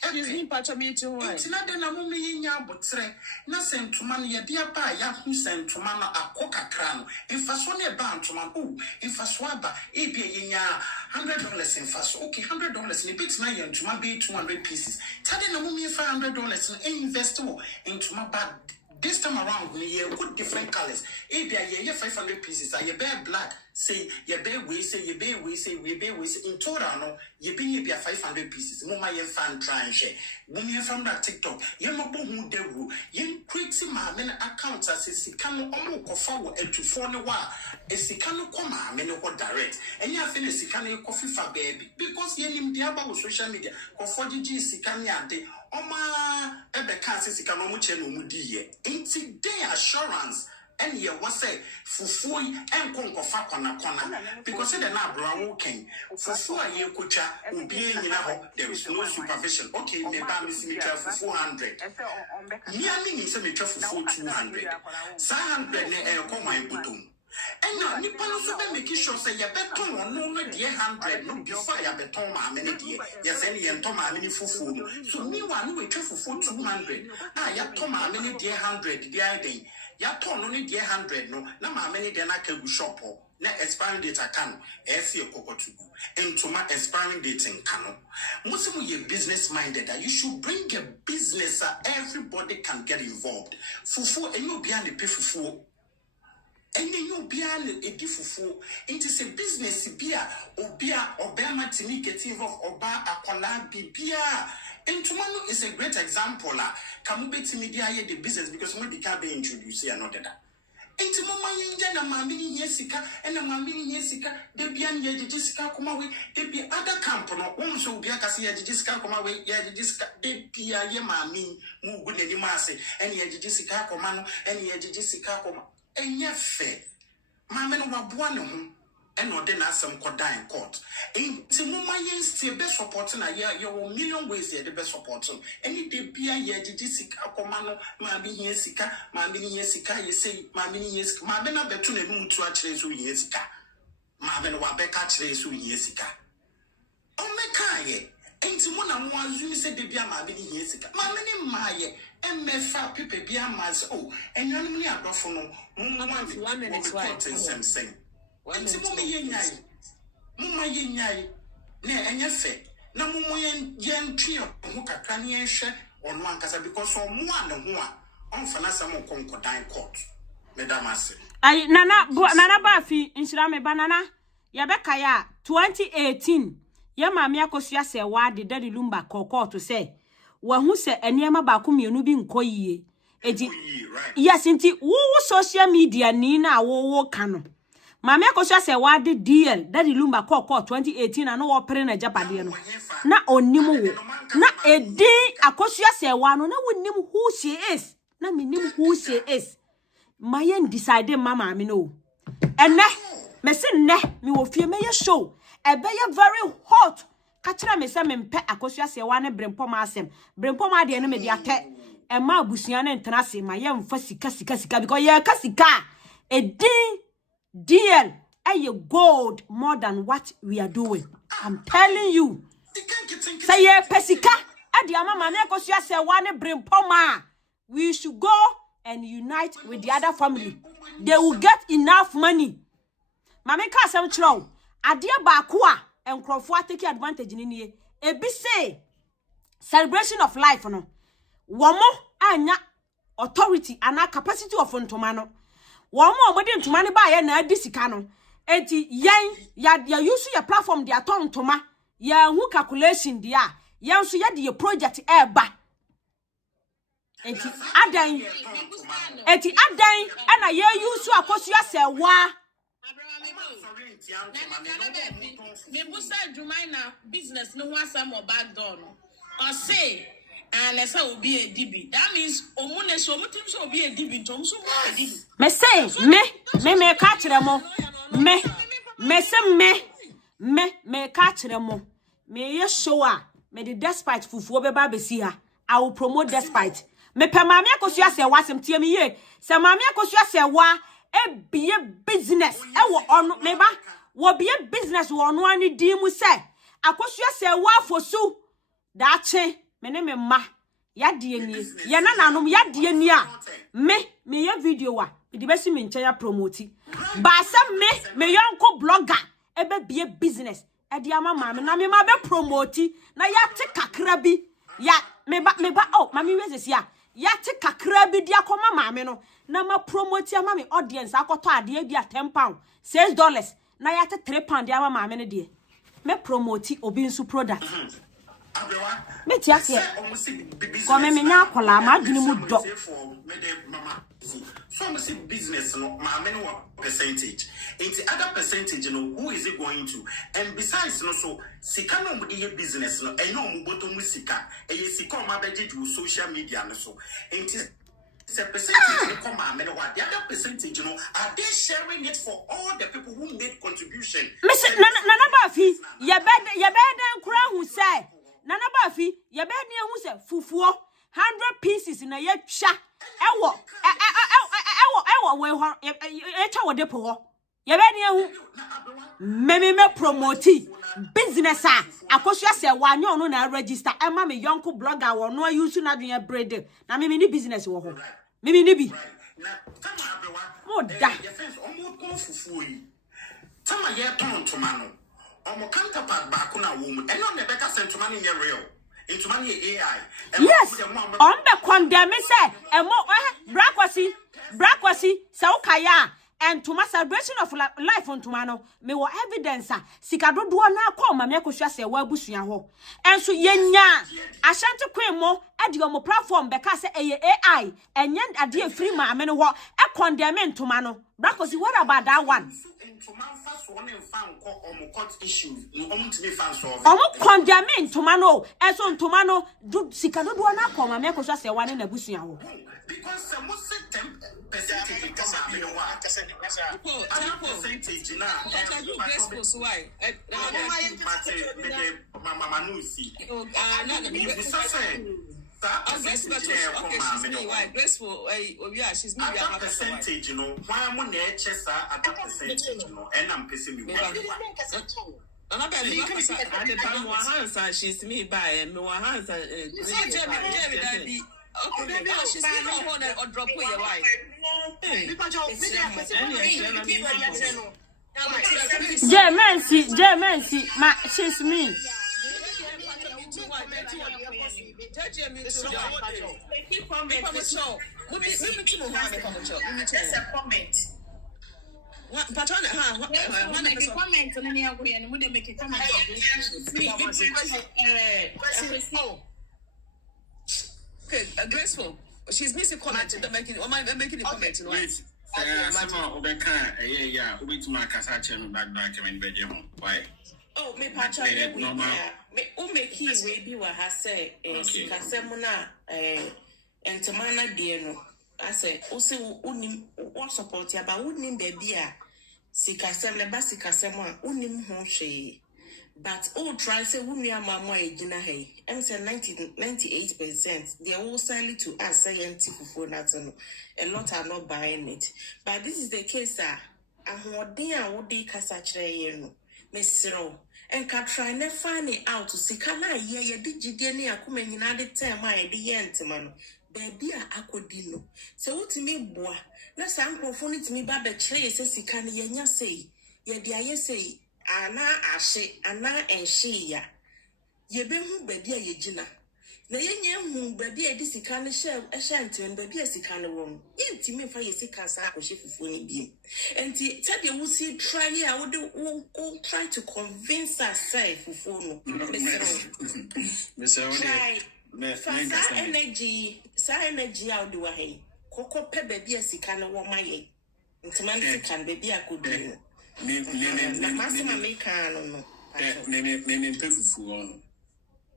Excuse me, patch me too. It's not the Namumi in your butre. No send to man, your dear pa, who sent to man a coca crown. In Fasone bound to man, oh, in Faswaba, APA in $100 in fast. Okay, $100 in a bit my young to my be 200 pieces. Tell the Namumi $500 and invest into my bag. This time around, we good different colors. APA, 500 pieces. I bear black. Say, ye bear we say, ye bear we say, we bear we say. In total, no, ye be 500 pieces. Mama, ye fan try and share. When you from that TikTok, ye no bo who de ru. Ye create my men accounts as a sikano omo forward to phone a while. A sikano comma, men what direct. And you finish sikano coffee for baby because ye nim diaba with social media. Or 40G sikanya de. Oma ebe kanse sikano muche no mudi. Ain't day assurance. And ye was say fufui and conco fa kona because the na brown king fufu a ye kucha ubi there is no supervision. Okay, me ba me for 400. Me ami ni se me for 200. 100 ne ko man budum. And now nipa no so be make sure say ye beton no dear 100 no before ye beton ma me dear. Yes any ye to ma me fufu. So me one we for 200. Ah ya to ma me dear 100 dear day. Ya turn only dear 100 no na ma many de na kagu shop na expiring date can e kokotugu into my expiring date in kano musimu ye business minded that you should bring a business that everybody can get involved fufu enyo bia ne pe fufu And then you be a diffufu into say business beer or beer or bear matini getting off or bar a collab beer. And tomorrow is a great example. Come be to media the business because we become be introduced here another. And to Mamma Yen and Mammy Yesica and a Mammy Yesica, they be an Yajisica come away, they be other company, also be a Cassia Jisica come away, Yajisica, they be a Yamami, move with any mass, and Yajisica command, and Yajisica come. And yet, fair. Mamma no one and no then as some could die in court. And to Mamma Yen still best supporting a year, your million ways here the best supporting. Any day be a Yajisica command, Mammy Yesica, Mammy Yesica, you say, Mammy Yesica, Mamma Betune Moon to actually so Yesica. Mamma Wabeka Trace Yesica. Oh, me kaye. And to one you said the Biama Bini Yesica. Mamma Maye. And me fa pipe bia mas oh and you me adofono mo 1 minute something and mo me yenyai na enye fe na mo yen twe ho kakra ne ehwe ono ankasa because o mo an ho a on fa na sam konkodan court madam ase ai nana ba fi inshira me banana ya beka ya 2018 ya maami Akosua serwaa de Daddy Lumba court to say wahu se eniema ba ko mienu bi nkoyie edi yes nti wo social media ni na wo ka no maami Akosua serwaa de deal Daddy Lumba court 2018 na no wo pere na japade no na onimu wo na edi Akosua serwaa no na wonim who she is na menim who she is mayen decide mama me no ene me se ne me wo fie me ye show ebe ye very hot kachira me se me mpe Akosua serwaa ne Bremponmaa asem Bremponmaa de no me de ate e ma abusua ne ntena se ma ye mfa sika because ye ka sika edin deal ye gold more than what we are doing. I'm telling you say ye pesika e de ama maami Akosua serwaa ne Bremponmaa we should go and unite with the other family. They will get enough money. Maami ka asem chiro ade ba ko a enkrofo take advantage ni nie ebi say celebration of life no womo anya authority and capacity of ntoma no womo omode ntoma ne ba ye na adi sika no enti yen ya use your platform dia to ntoma ya hu calculation dia yen so ya de project e ba enti adan ana ye use Akosua serwaa me busa Jumaina business no one some back door no or say and esa obi e dibi that means omune so omutim so obi e dibi ntom so obi e dibi me say me ka kire mo me say me ka kire mo me ye show a me the despite fufuo be ba besi ha I will promote despite me pe maami Akosua serwaa sem tie me ye se maami Akosua serwaa e be business e wo ono me ba wo be business wo ono ani di mu se Akosua serwaa fosu da che me ne me ma ya die ni ye na nanom ya die ni a me ye video wa di besi me nche ya promote ba se me yonko blogger e be business e di ama maami na me ma be promote na ya te kakra bi ya me ba oh mami wezi ya ya te kakra bi di akoma maami no na ma promote ama me audience akoto ade bi a £10 $6 na ya te £3 ama maami ne de me promote obi nsu product me ti ase ko me nya akola ma adwene mu do so we see business no maami no percentage into other percentage no who is it going to and besides no so sika no mo de business no enyo mo boto mu sika sika o ma beje do social media no so into the percentage come maami no what the other percentage no are they sharing it for all the people who made contribution nana ba fi ye be nkura hu say nana ba fi ye be ne hu say fufuo 100 pieces na ye twa ewo we ho e twa wo depo ho ye be ne hu me promote business a Akosua serwaa nya ono na register e ma me yonko blogger wo no use na dwen bread na me ni business wo ho me ni bi na tama abewa mo da ye fence omo kon fufuo yi tama ye ton toma no omo counterpart ba ko na wo mu eno na beka sentoma ni ye real into money AI. Yes, on the condemn say, and more brakwasi, sa ukaya, and to my celebration of life on Tumano, me wa evidence, sika do na call my Akosua se wa busua ho. And so yenya, Ashanti Queen mo, Ediomo platform because AI, and yen a dear free ma ameno ho, e condemn Tumano. Brakosi, what about that one? Condemn Tumano, and so Tumano, do sika do na call my Akosua se one in a busua ho. Because some percentage you know, why am I chest at that percentage, you know, and I'm pissing me. She's me by and no hands. Okay, she's not on or drop away your wife. Jermancy, ma, she's me. Okay, graceful. She's missing comment. Making a comment. Wait, somehow yeah, wait to my cassette back when bedroom. Why? Oh, me patch me make he way be what I say, Casemona, and Tamana Diano. I say, also, unim, what support ya, but wouldn't be a Sikasem, Basikasema, unim honshe. But all try say who near mamma Gina Hay. I'm saying 98%. They are all silently to us scientific for nothing. A lot are not buying it. But this is the case, sir. And what they are would they cassatre, Miss Row. And can try never find it out to see can I hear you did you get near coming in at the time I the gentleman. Baby, I could dino. So what to me, boy? Let's uncle phone it to me, Baba Chase says he can ya say. Ye dear say. Ana ashe ana enshi ya yebe hu baby a yegina na yenye hu baby a disika ne share ntwen baby a sika ne won yentimi fa yesika sa akoshe fufu ni bi enti tade wo si try ya wo try to convince herself fufu no sa energy out do he kokko pe baby a sika ne wo maye ntman sika baby a kodu Me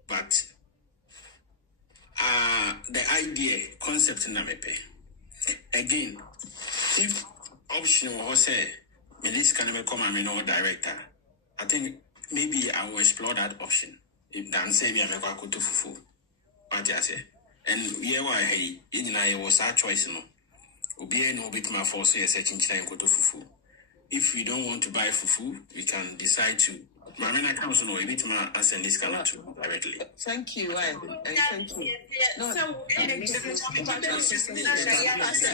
but the idea concept na mepe again if option was say me this can become a no director I think maybe I will explore that option if Dan say me make go to fufu what you say and yeah why hey it was our choice no obi no bit my force so searching chine go to fufu. If we don't want to buy fufu, we can decide to. Mamina comes no a bit more as this kind to directly. Thank you, thank you. No, so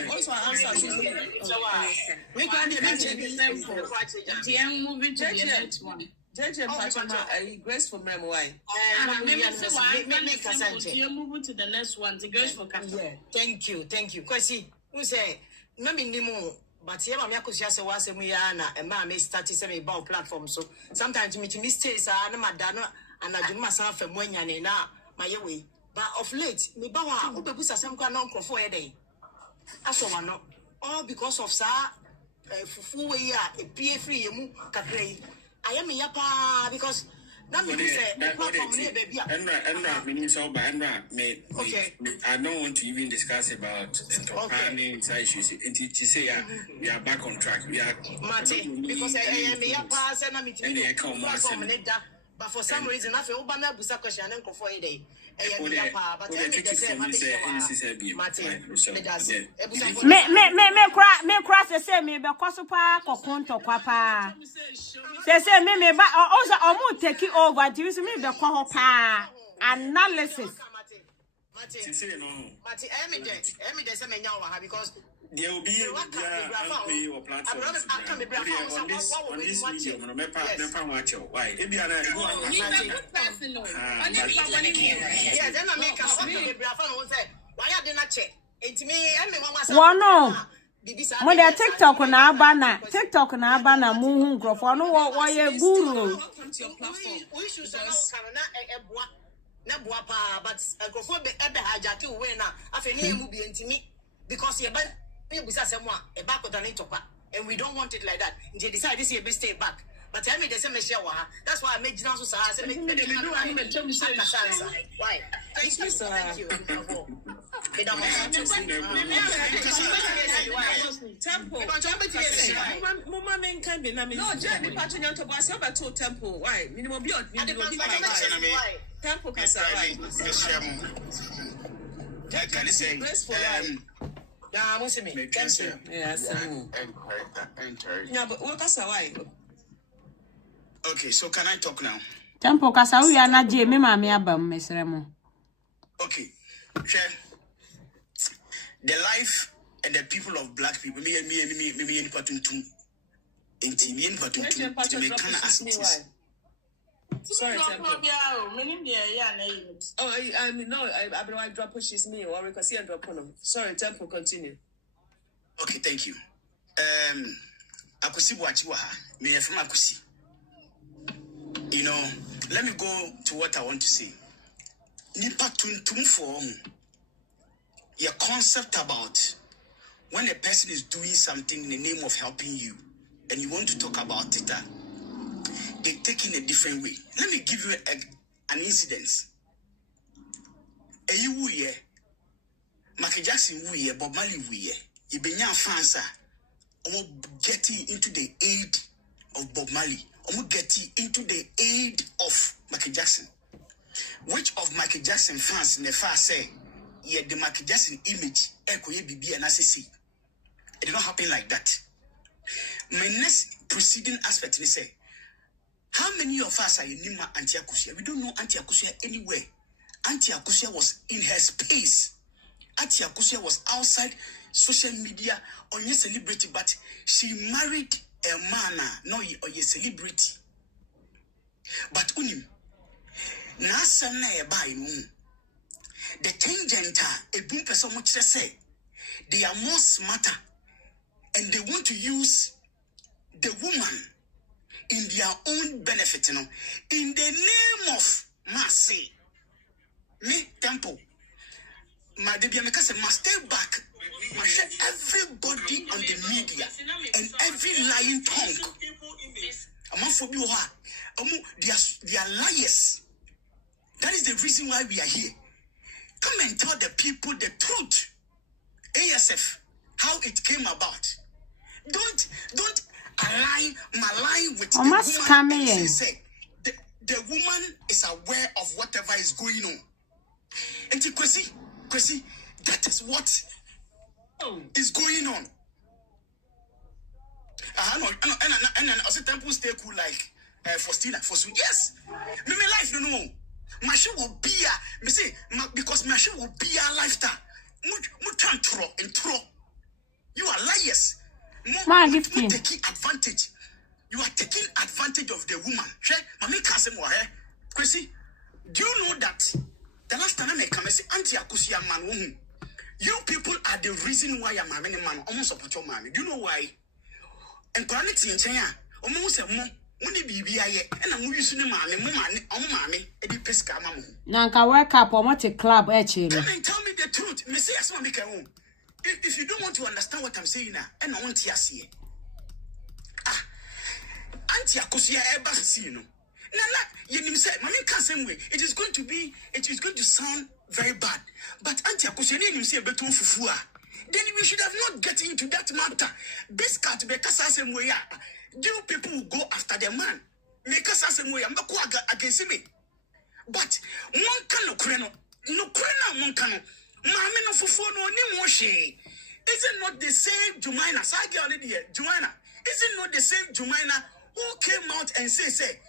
also answer. We can moving to the next one. Judge and graceful memory. You're moving to the next one. The graceful customer. Thank you. Kwesi, who say, Mammy Nimo. But here, I'm Akosua was a Muyana, and mammy started semi bow platform. So sometimes me stays are Madonna, and I do myself a Moyane now, my way. But of late, me bawa, who be some kind of for a day. I saw one not all because of Sa Fufu, a PA free, you capre. I am a yapa because. I don't want to even discuss about planning issues. To say we are back on track. We are because I am a pass and I'm but for some reason I feel Obama Busa question and for a day. Me cross the same me because or conto papa. They say me but also I take it over to use me the pa analysis. Because there will be a platform on this medium. Why? Why I did not check? It's me and me. One no. Mo de TikTok na abana muhu nkrofo no wo ye guru. Welcome to your platform. We should say na boa pa but nkrofo be hijack we na afeni emu bi ntimi because ye ba we busa asemo a e ba koda ne topa and we don't want it like that. They decide this year be stay back. But I made the same share wa. That's why I made Jina so say why? Thank you, sir. Thank you. Temple. Mama men can be na me. No, Jeremy Patron to boss about to temple. Why? Minimum be Temple can survive. Can I say yeah, what's me? Yes. Yeah, but what is why? okay, so can I talk now? Tempo kasa we na je me ma me abam mesere mo. Okay. The life and the people of black people, me in Patuntum. In Patuntum, to make kind of assets. Sorry, Temple. Oh, I drop pushes me or because you drop on them. Sorry, Temple, continue. Okay, thank you. Akusi Wachiwaha, me from Akusi. You know, let me go to what I want to say. Nipa tuntum for your concept about when a person is doing something in the name of helping you and you want to talk about it, they take in a different way. Let me give you an incident. You here, Michael Jackson here, Bob Marley here. You be young fans getting into the aid of Bob Marley. Getting into the aid of Michael Jackson. Which of Michael Jackson fans in the far say, yeah, the Michael Jackson image, BB and ACC. It did not happen like that. My next preceding aspect is say, how many of us are in Nima Auntie Akusia? We don't know Auntie Akusia anywhere. Auntie Akusia was in her space. Auntie Akusia was outside social media on your celebrity, but she married a man, no, or a celebrity. But unim, Nasana by no. The tangent, a boom person much say they are more smarter and they want to use the woman in their own benefit, in the name of mercy. Me, Temple, my debian because I must stay back. Everybody on the media and every lying tongue. They are liars. That is the reason why we are here. Come and tell the people the truth. ASF, how it came about. Don't malign with the woman. Say, the woman is aware of whatever is going on. And Kwesi, that is what is going on. And also Temple stay cool like Faustina for soon. Yes, me life no. My show will be me say because my show will be a lifestyle. You are liars. Taking advantage. You are taking advantage of the woman. Mami can't say more. Kwesi, do you know that the last time I come and say Auntie Akusia man? You people are the reason why I'm a man almost support your mommy. Do you know why? And quality in China, almost say more. Money be and I'm using the mommy, Eddie Pesca. Nanka wake up or what a club actually. Come and tell me the truth. Me say as one make a home. If you don't want to understand what I'm saying now, and I want to see it. Auntie Akusia ever see no. Nana, you say, Mammy can't say way. It is going to sound very bad. But Auntie Akusia didn't say beton fufua. Then we should have not get into that matter. Biscuit be kasa same way. Do people who go after the man? Make us same way. I'm not against me. But one can no kreno one can. Mammy no fufu no ni moshe. Is it not the same Jumaina? Sagi already Jumaina. Is it not the same Jumaina who came out and say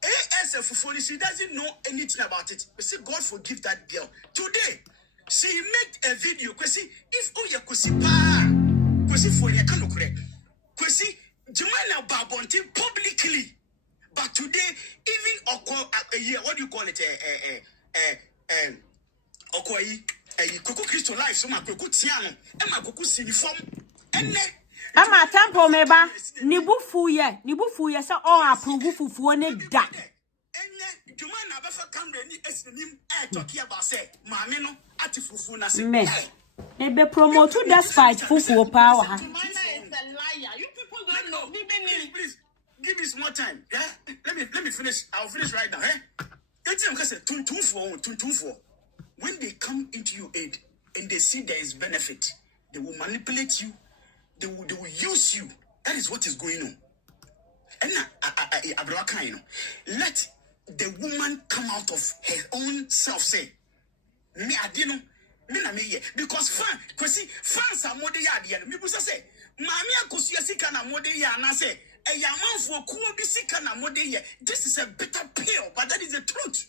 ASF Fufoni, she doesn't know anything about it. But say God forgive that girl. Today, she made a video. Kwesi, if Oya Kwesi pa, Kwesi for ya kano correct. Kwesi, Jumaina Babonti publicly. But today, even what do you call it? Okwai, Koko Christo life, so my Koko Tiano, and my Koko Siniform, Ama temple meba nibufu ye say all approve fufuo ne da. Juma na be fa camera ni esinim talk about say maame no ati fufu na say me be promote despite fufuo power ha. Jumana is a liar. You people don't know. Please give me some more time. Yeah? Let me finish. I'll finish right now. When they come into your aid and they see there is benefit, they will manipulate you. They will use you. That is what is going on. And let the woman come out of her own self. Say, me I didn't know. Because fans are more than me say, Mammy Akosua sika na mode ya na say, a yaman for cool be sika na mode ye. This is a bitter pill, but that is the truth.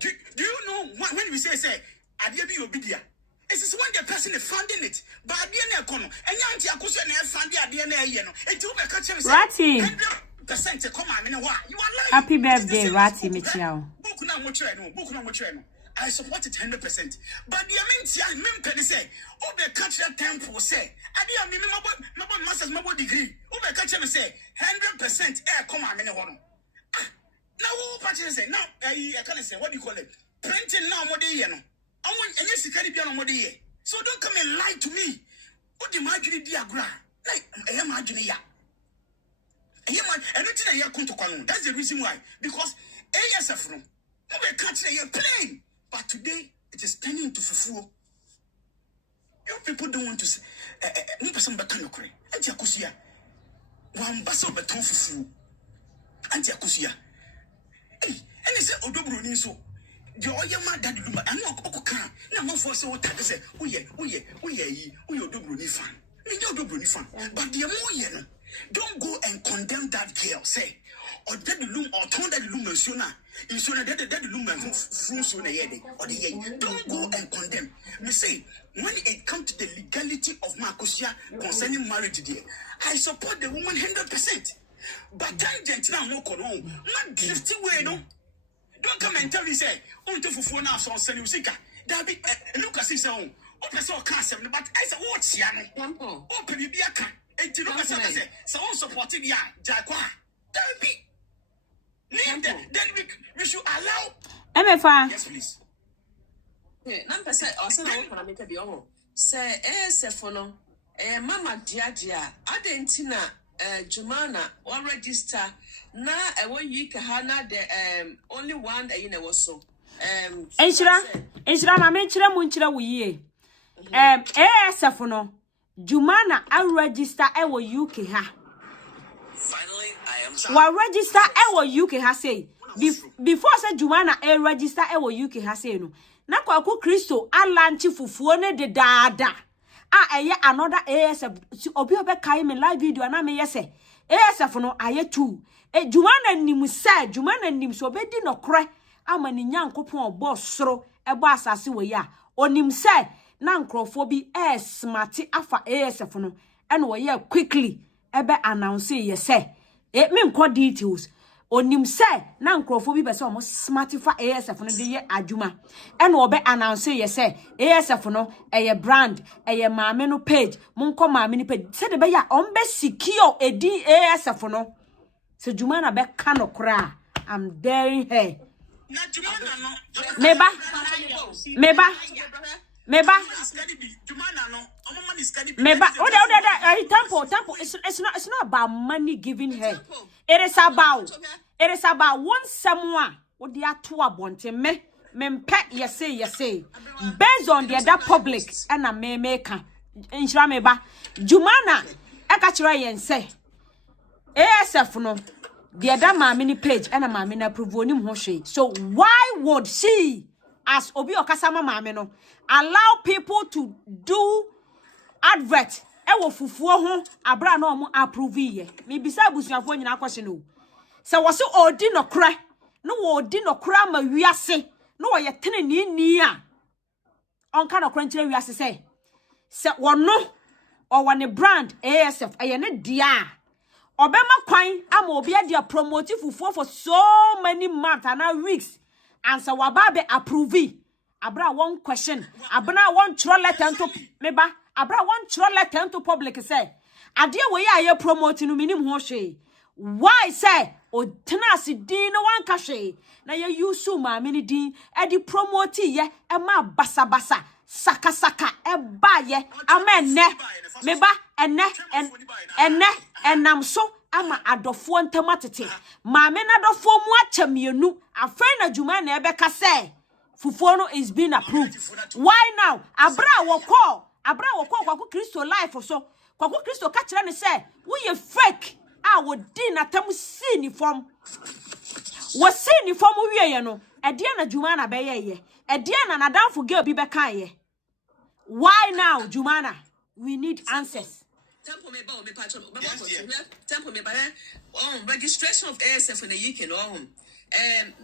Do you know when we say, Adia be obedient? It is when the person is funding it, but at the end of and Yanti Akosua and Fandy at the end of it will be catching Ratty. 100% come on, you are lying. Happy birthday, Ratty Michelle. I support it 100%. But the men can say, oh, the country temple say, I didn't my master's my degree. Oh, the country say 100% come on, one. Now, what say now? I can't say what do you call it? Printing now, more day, no. I want any security on more day. So don't come and lie to me. What the margin diagram? Like, I am margin ya. Anything I come to Kwano. That's the reason why. Because ASF no, we can't say you're playing. But today it is turning to fufu. You people don't want to say. No person but can cry. Auntie Akosua, one basso beton fufu. Auntie Akosua. Hey, and they say Odobro ni so. The oya ma daddy luma. I know Okoka. Na man for say what I say. Oye Odobro ni fan. Me Odobro ni fan. But the more ye no. Don't go and condemn that girl. Say, or that the loom, or turn that the loom sooner. In sooner that the loom and sooner or the don't go and condemn. Me say, when it comes to the legality of Akosua concerning marriage, there, I support the woman 100%. But tangent now more on, not drifting way, no. Don't come and tell me, say, on to for now, so send you sick. That be Lucas is on. Open so can't but I said, what's Yan? Open be a can. And you know what I say? So supporting ya, Jaguar. Don't be. Then we should allow. MFA. Yes, please. Number say, also, I make a bill. Say, Sephono, Mama Dia, Adentina, Jumana, or register. Na a 1 week, Hana, the only one a year was so. Enshira, Mamma Munchira, we Sephono. Jumana I register ewo UK ha. Finally, I am Wa register ewo UK ha say. Before say Jumana I register ewo UK ha say no. Na kwaku Kristo alanchi fufuo ne de dada. Eye another ASF obi obe kai me live video na me yese. ASF no aye 2. Jumana nim say Jumana nim so be di no kre ama ni nyankopon obo soro ebo asase we ya. Onim say na nkrofo bi smart afa ASF no and we quickly ebe announce ye say me nko details onim say na nkrofo bi be say omo smart fa ASF no de ye adwuma and we be announce ye say ASF no eye brand eye maame no page monko maame no page say de be ya on be secure edi ASF no se dwuma na be ka no kra I'm daring her meba temple it's not about money giving her. It is about one someone with the atua bonte me pet yes say based on the other public and a me maker inshira meba Jumana eka kira yen say ASF no the other mammy page and a mammy approve onim ho hwe. So why would she as obi okasama mame no allow people to do advert ewo fufuo ho abra na omo approve ye me bisa abusuafo nyina kwhye no se wo se odi no kra no wo odi no kra ma wiase no wo ye tene ni a onka no kra nkyere wiase se wono o wane brand ASF aye ne dia obema kwan ama obi a dia promote fufuo for so many months and weeks. Answer wababe approve. Abra one question. Abna one throw letter to meba. abra one chro letter to public say ade we ya promote no minim ho hwe why say o tenase din no wan ka hwe na ye use ma me ni din e di promote ye e ma basa basa saka saka e ba ye amenne meba enne enam so ama adofo ntamatete maame na adofo mu achamienu afei na juma na ebeka say fufuo no is being approved. Why now? Abra woko kwaku Kristo life so. Kwaku Kristo ka kire ne say, "Wo ye fake." Ah wo din na tam si ni form. Wo si ni form wie ye no. E de na Juma na be ye. E de na nadamfo girl bi be kan ye. Why now, Jumana? We need answers. Temple me ba o me patch temple me ba registration of ASF in the UK no.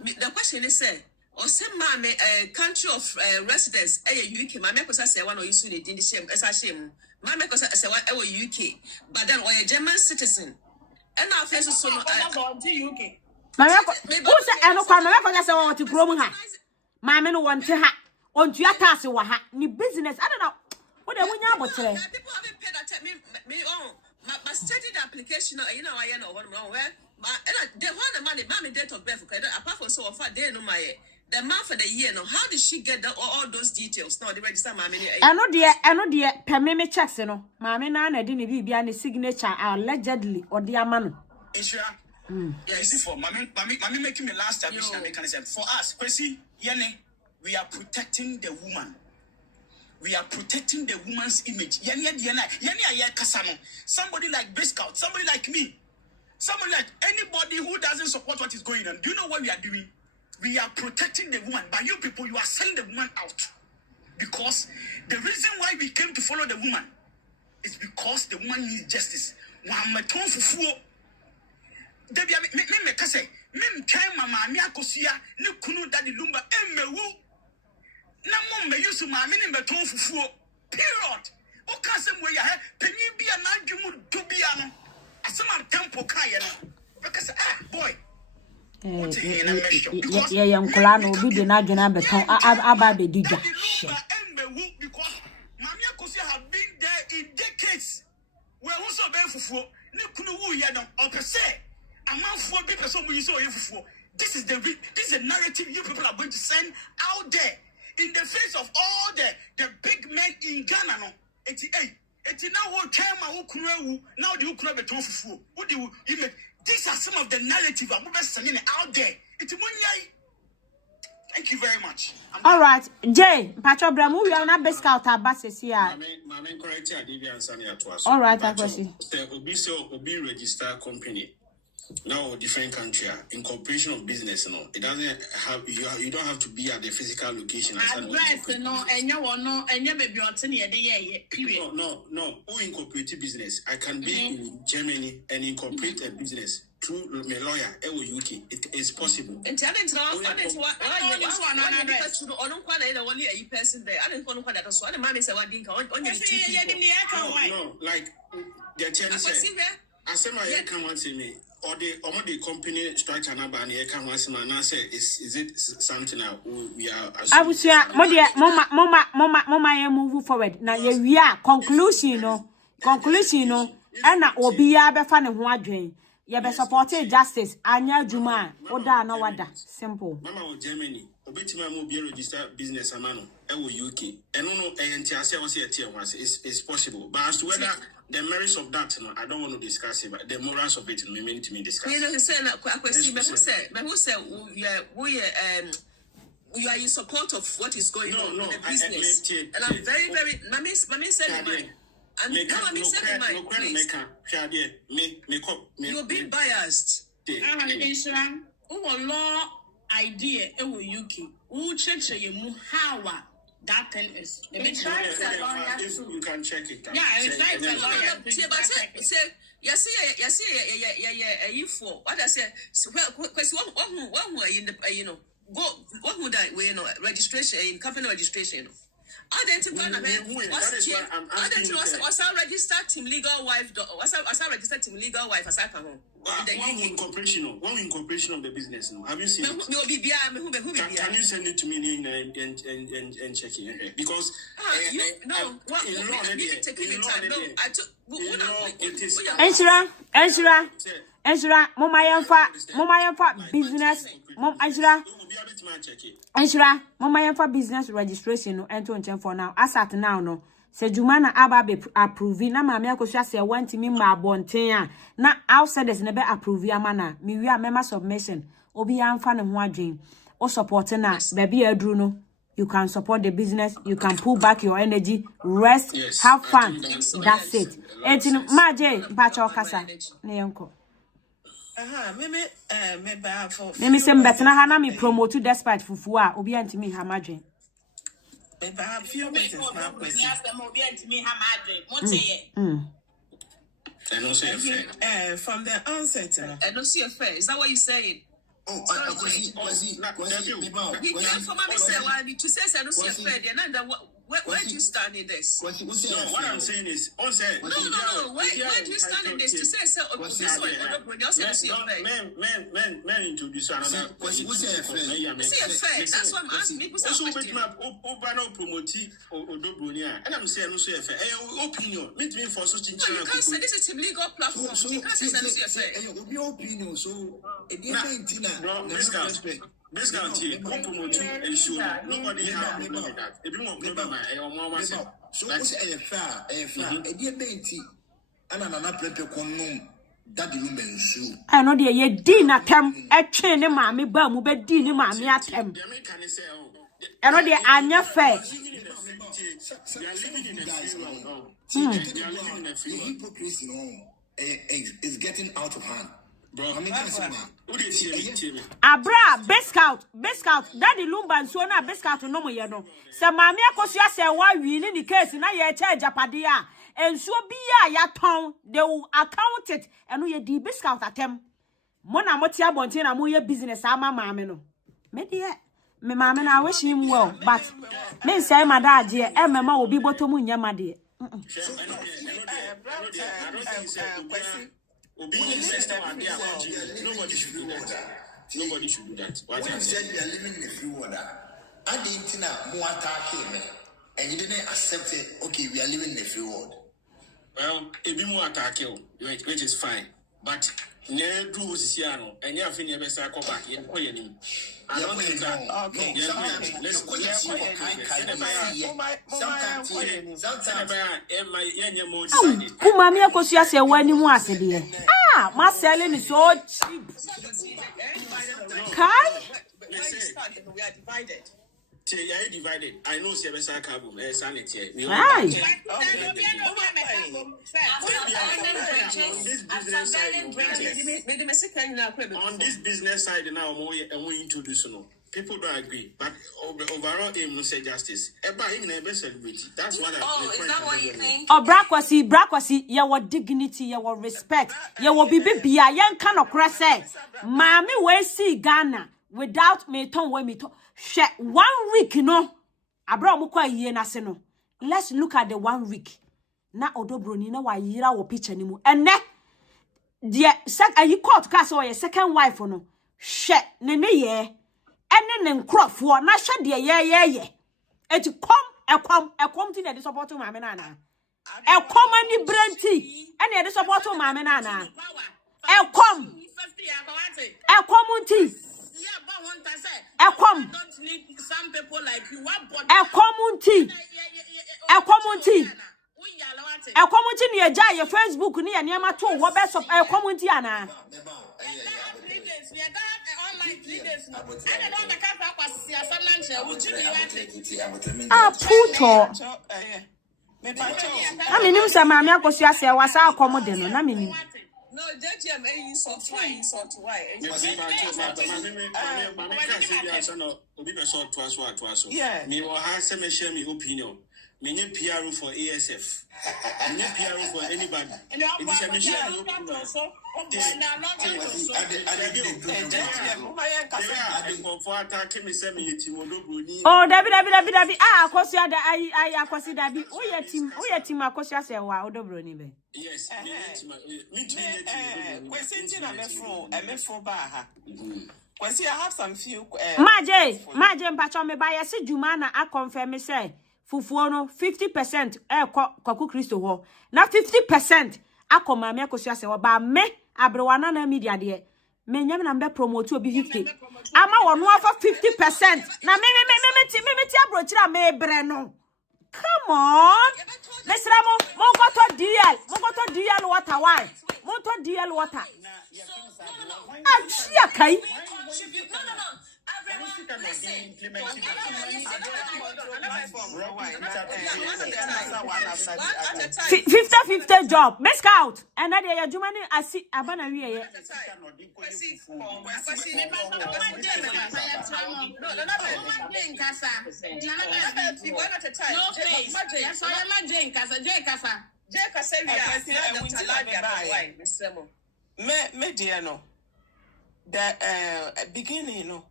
The question is say or say mama country of residence UK mama ko say one or you so dey the shame as a shame mama ko say one UK but then or a German citizen and now face so no UK mama ko who say eno kwa mama ko say one to krom ha mama no want ha on tu atase wa ha ni business I don't know what they wunya abotre people haven't paid attention me my studied application you know I know what where the one money mommy date of birth apart from so far they know my the month for the year no how did she get all those details now the register mommy eno de per me checks no mommy na di ne bibia ne signature allegedly or the amano Insura yes for mommy making me last time mechanism for us Kwesi yene we are protecting the woman. We are protecting the woman's image. Somebody like Biscout, somebody like me, somebody like anybody who doesn't support what is going on. Do you know what we are doing? We are protecting the woman. But you people, you are selling the woman out. Because the reason why we came to follow the woman is because the woman needs justice. Na mom me use ma me ni beton fufuo period o ka se mo ya he panyi bia na adwemu do bia no asema tempo ka ye no because boy yeah nkola no obi de na adwena beton aba be dija because Mami Akosua have been there in decades where who so be fufuo ni kunu wu ye no o pe se amanfo bi person mu use o ye fufuo. This is the narrative you people are going to send out there in the face of all the big men in Ghana no. Eti now what came who kunu now the ukunu beton fufuo. What do you make? These are some of the narrative I'm sending out there. Eti munyai. Thank you very much. All right, Jay, Pacho Bramu, we are not best out our buses here. Mame correct ya Divya Ansani atwas. All right, Akwesi. Obi register company. Now different country incorporation of business no it doesn't have you don't have to be at the physical location address no enya baby otin ye dey period no who incorporate business I can be in Germany and incorporate a business through my lawyer UK it is possible no like the chairman said I say my can want to me or the company structure na ba na can want man say is it something that we are Abusia mama move forward na ye wia conclusion no and na obi ya be fa ne ho adwen ye be support justice anya adwuma oda na wada simple mama o Germany obetima mo be register business amano UK and no entiase wo say it's possible but as to whether the merits of that, no, I don't want to discuss it, but the morals of it, we mean to me discuss. You know, say that question. But who said you are in support of what is going on in the business? And I'm very. Mami said mine. And Mami said mine. You're being biased. Insurance. Who law idea? UK. Who change you how? That thing is. You can check it. Yeah, it's like a lawyer. Say, yes, for what I say. Because one way in the go what would I registration in company registration. Identify was registered team legal wife. Was registered team legal wife as I come home. One incorporation of the business. No, have you seen it? Can you send it to me and check it? Because Ensura, Mama business, Mom Ensura, Mama business registration no ento for now. As at now no. Se Jumana aba be approve na Mama Akosua say want me ma bonten a na outsiders na be approve amana me wi amema submission obi amfa ne ho adwen o support na baby adru no you can support the business, you can pull back your energy, rest, have fun. That's it. Etin maje mpacha okasa na yenko. Maybe some better na na me promote despite fufu a obi antimi ha madwen. I few business now. From the onset, I don't see a fair. Is that what you're saying? Oh, you can't for me say why to say I don't see a fair. Then where do you stand in this? No, what I'm saying is, no. Where do you stand in this to say so? Men introduce another. That's what I'm asking. People say and I'm saying no say fair. Opinion. Me for such thing. You can't say this is a legal platform. You can't say it's fair. Opinion. So Basically, promote and show nobody has problem with that. If you want problem, so what's a fair, a dear baby, and another prepare conum that the woman shoe. I know the ye dinner tem, a chain, mammy, bum, but dinner, mammy at him. I know the Anya fair. Hypocrisy is getting out of hand. Abra, Biscout, Daddy Lumba and Sona, Biscout, no more, you know. So, Mammy Akosua said, why we in the case, and I charge Japadia, and so be ya town, they will account it, and we a Biscout at them. Mona Motia Bontina, Muya business, ama mamma. Maybe, me mamma, I wish him well, but me say, my dad, dear, Emma will be bottom ya, my dear. Nobody should do that. Nobody should do that. When you said you are living in a free world, I didn't know more attack, and you didn't accept it. Okay, we are living in a free world. Well, a bit more attack, which is fine. But never do Siano, and you have finished the best back. I don't think that. Okay, let's see what Mama Akosua say when you want to my selling is so cheap. Kai? We are divided. Divided. I know Sebesa Kabum, sanity. On this business side now, and we introduce no. People don't agree, but overall aim no say justice. That's what is that what you think? Oh, brakwasi, your dignity, your respect, your bibi young kind of crase. Mommy, we see Ghana without me ton we me to. 1 week, no. Abra mukwa ye na se no. Let's look at the 1 week. Na odobroni na wa yira wo picture ni mu. Ene the you court case or your second wife no. She ne ye. Ene ne nkrofo na hwe de ye. Eti ekom ti na de support ma me na na. Ekom ani brenti. Ene de support ma me na na. Ekom ti. Don't need some people like you. Community near Jay, your Facebook near Niama too. What best of a community, Anna? Puto. I mean, you say, Mammy Akosua say, was our commodino. I mean, no, JTM insult why? Yeah. Me will have some share me opinion. Many PR for ASF. Many PR for anybody. It is a machine. Oh, Dabi. Ah, Akosua da I Akosi Dabi. Who your team Akosua say wa odobroni be. Yes, Kwesi, I have some few. Maje mpacho me ba yesi juma na a confirm say fufuo no 50% kwaku Kristo ho. Na 50% akoma me Akosua say ba me abrewana na media de. Me nyam na mbe promote obi 50. Ama wono afa 50%. Na me ti abrochira me bre no. Come on. Let's ramo mogoto DL water why? Moto DL water. Achia kai. 50 job. Miss out. And that you money I see abana we the beginning, no.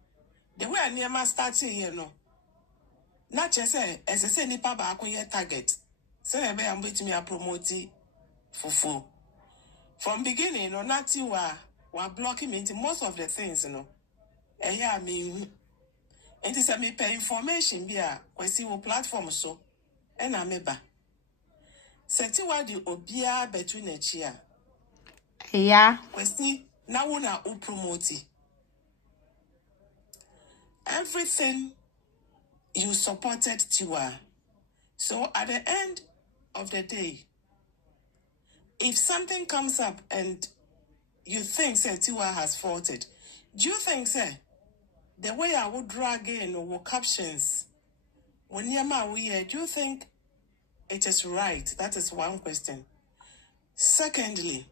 The way I near my starting here, no. Not just say, as I say, nipa ba akwe target. Say, I'm waiting me a promote fufu. From beginning, no, not you are blocking me into most of the things, you know. And yeah, I mean, it is a me pay information, be a kwesi platform so, and I'm eba. Seti wa di obia between a chia. Yeah. Kwesi, now una u promote everything you supported Tiwa. So at the end of the day, if something comes up and you think say Tiwa has faulted, do you think say the way I would drag in or captions when do you think it is right? That is one question. Secondly,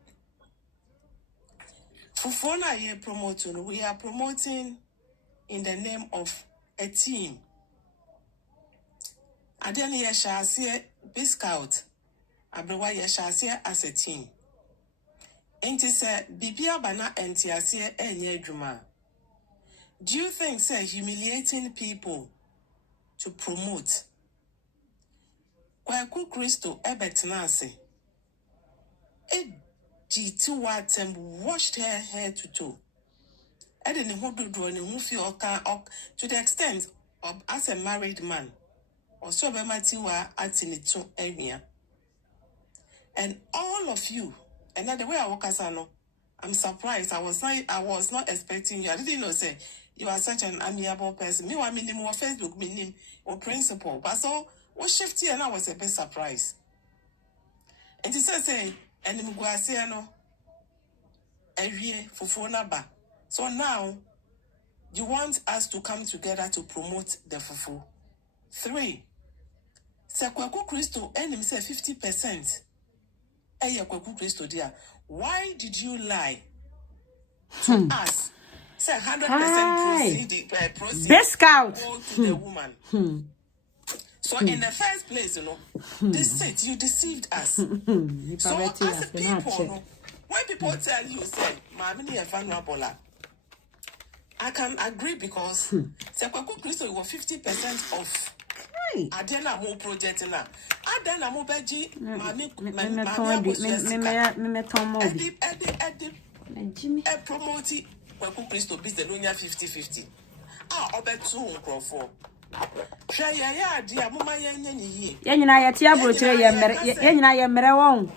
Fufona ye promoting, we are promoting in the name of a team. And then ye shall see Biscout. Abrewa ye shall see as a team. Ain't it say Bibia Bana and Tiasia enye Juma? Do you think say humiliating people to promote? Kwaku Christo Ebetanase. G2 Watem washed her hair to toe. I didn't know who feel to the extent of as a married man. Or so be matiwa atinitu area. And all of you, and the way I walk as I know, I'm surprised. I was not expecting you. I didn't know say you are such an amiable person. Me wa minimum or Facebook minimum or principal. But so what shift here and I was a bit surprised. And he says say and no area for phone number. So now you want us to come together to promote the fufu. 3. Sekwaku Christo enim say 50%. Kwaku Christo dear. Why did you lie to us? Say 100% proceed discount to the woman. So in the first place, you know, this state you deceived us. So as a people, no, when people tell you say, "Mammy, you're vulnerable," I can agree because Sekwaku Christo you were 50% off. Adena mo project na. Adena mo beji mami promote Kwaku Christo business no 50-50. Obetu nkrofo. Hwa ya ade mama yenya ni yi. Ye nyina ye tia brochire ye nyina ye mere won.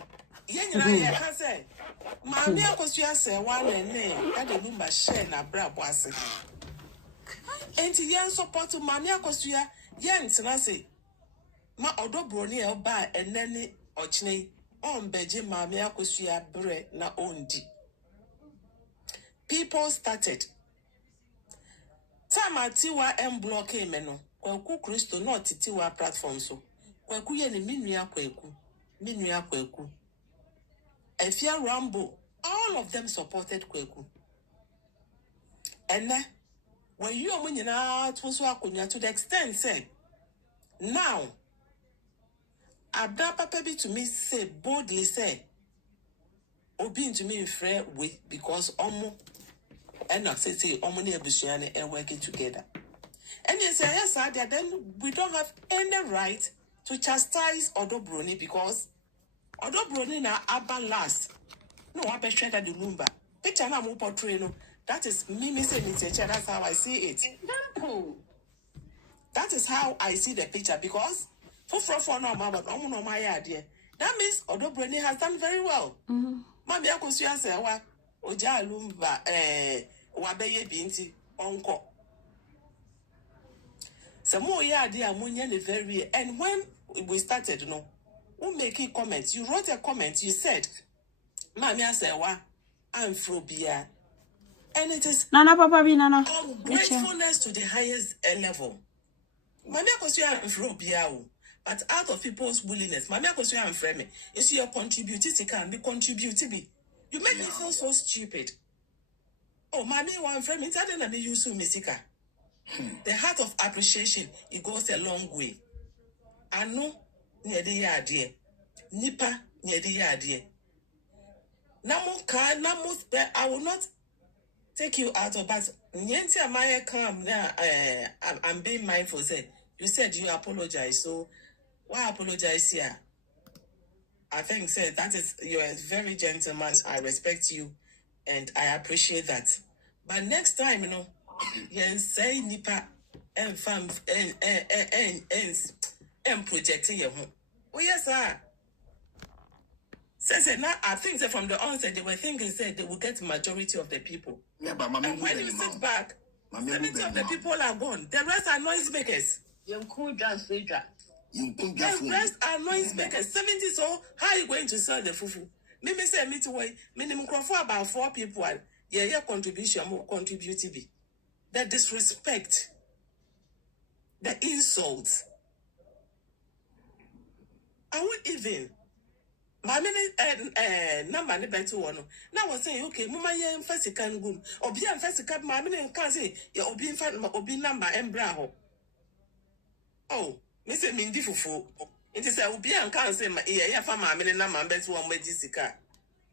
Ye nyina ye ka say mami Akosua say one ne e de number share na bra bo ase. Enti yen support mami Akosua yen tina say ma odobro ne e ba enani ochine on beje mami Akosua bre na ondi. People started Time Tiwa block me no. Kwaku Christo not Tiwa platform so. Kwaku ye ni minua kwaku. Efia Rambo, all of them supported Kwaku. And when you are winning out to the extent say now Abda papa bi to me say boldly say obi into me frɛ we because omo and I say omo ne abusua and working together. And you say yes sir, then we don't have any right to chastise Odobroni because Odobroni na aba last. No, I bet that the lumba. Picture na mo portray no. That is me say that's how I see it. That is how I see the picture because for no but no my idea. That means Odobroni has done very well. Mami Akosua say wa oja lumba wa beye binti onko. So more idea very and when we started, you know, we making comments. You wrote a comment, you said, Mami Asewa, I'm phobia. And it is Nana Papa be Nana. Gratefulness to the highest level. Mami Akosua I'm phobia. But out of people's willingness, Mami Akosua I'm frame. It's your contributing to can be contributing. You make me feel so stupid. Oh, Mami, one frame, it's not me use Misika. The heart of appreciation, it goes a long way. I know near the idea. Nipa near the idea. I will not take you out of but Nyanti Amaya come now. I'm being mindful. Say you said you apologize, so why apologize here? I think said that is you're a very gentleman. I respect you and I appreciate that. But next time, you know. Yes, say nipa and fam and projecting your home. Oh yes, sir. Says now I think that from the onset they were thinking said they will get majority of the people. Yeah, but and when you sit back, 70 of the people are gone. The rest are noisemakers. The rest are noisemakers. 70. So how are you going to sell the fufu? Me say me to way minimum for about 4 people. Yeah, contribution more contribute. The disrespect, the insults. I would even my minute number the better one. Now I was saying, okay, Mama ye first can go. Or be a first cut my minute can say, ya obi in fact obi number and bravo. Oh, Mr. Mindy Fufu. It is a obi and can't say my ear for my minute number and best one with Jessica.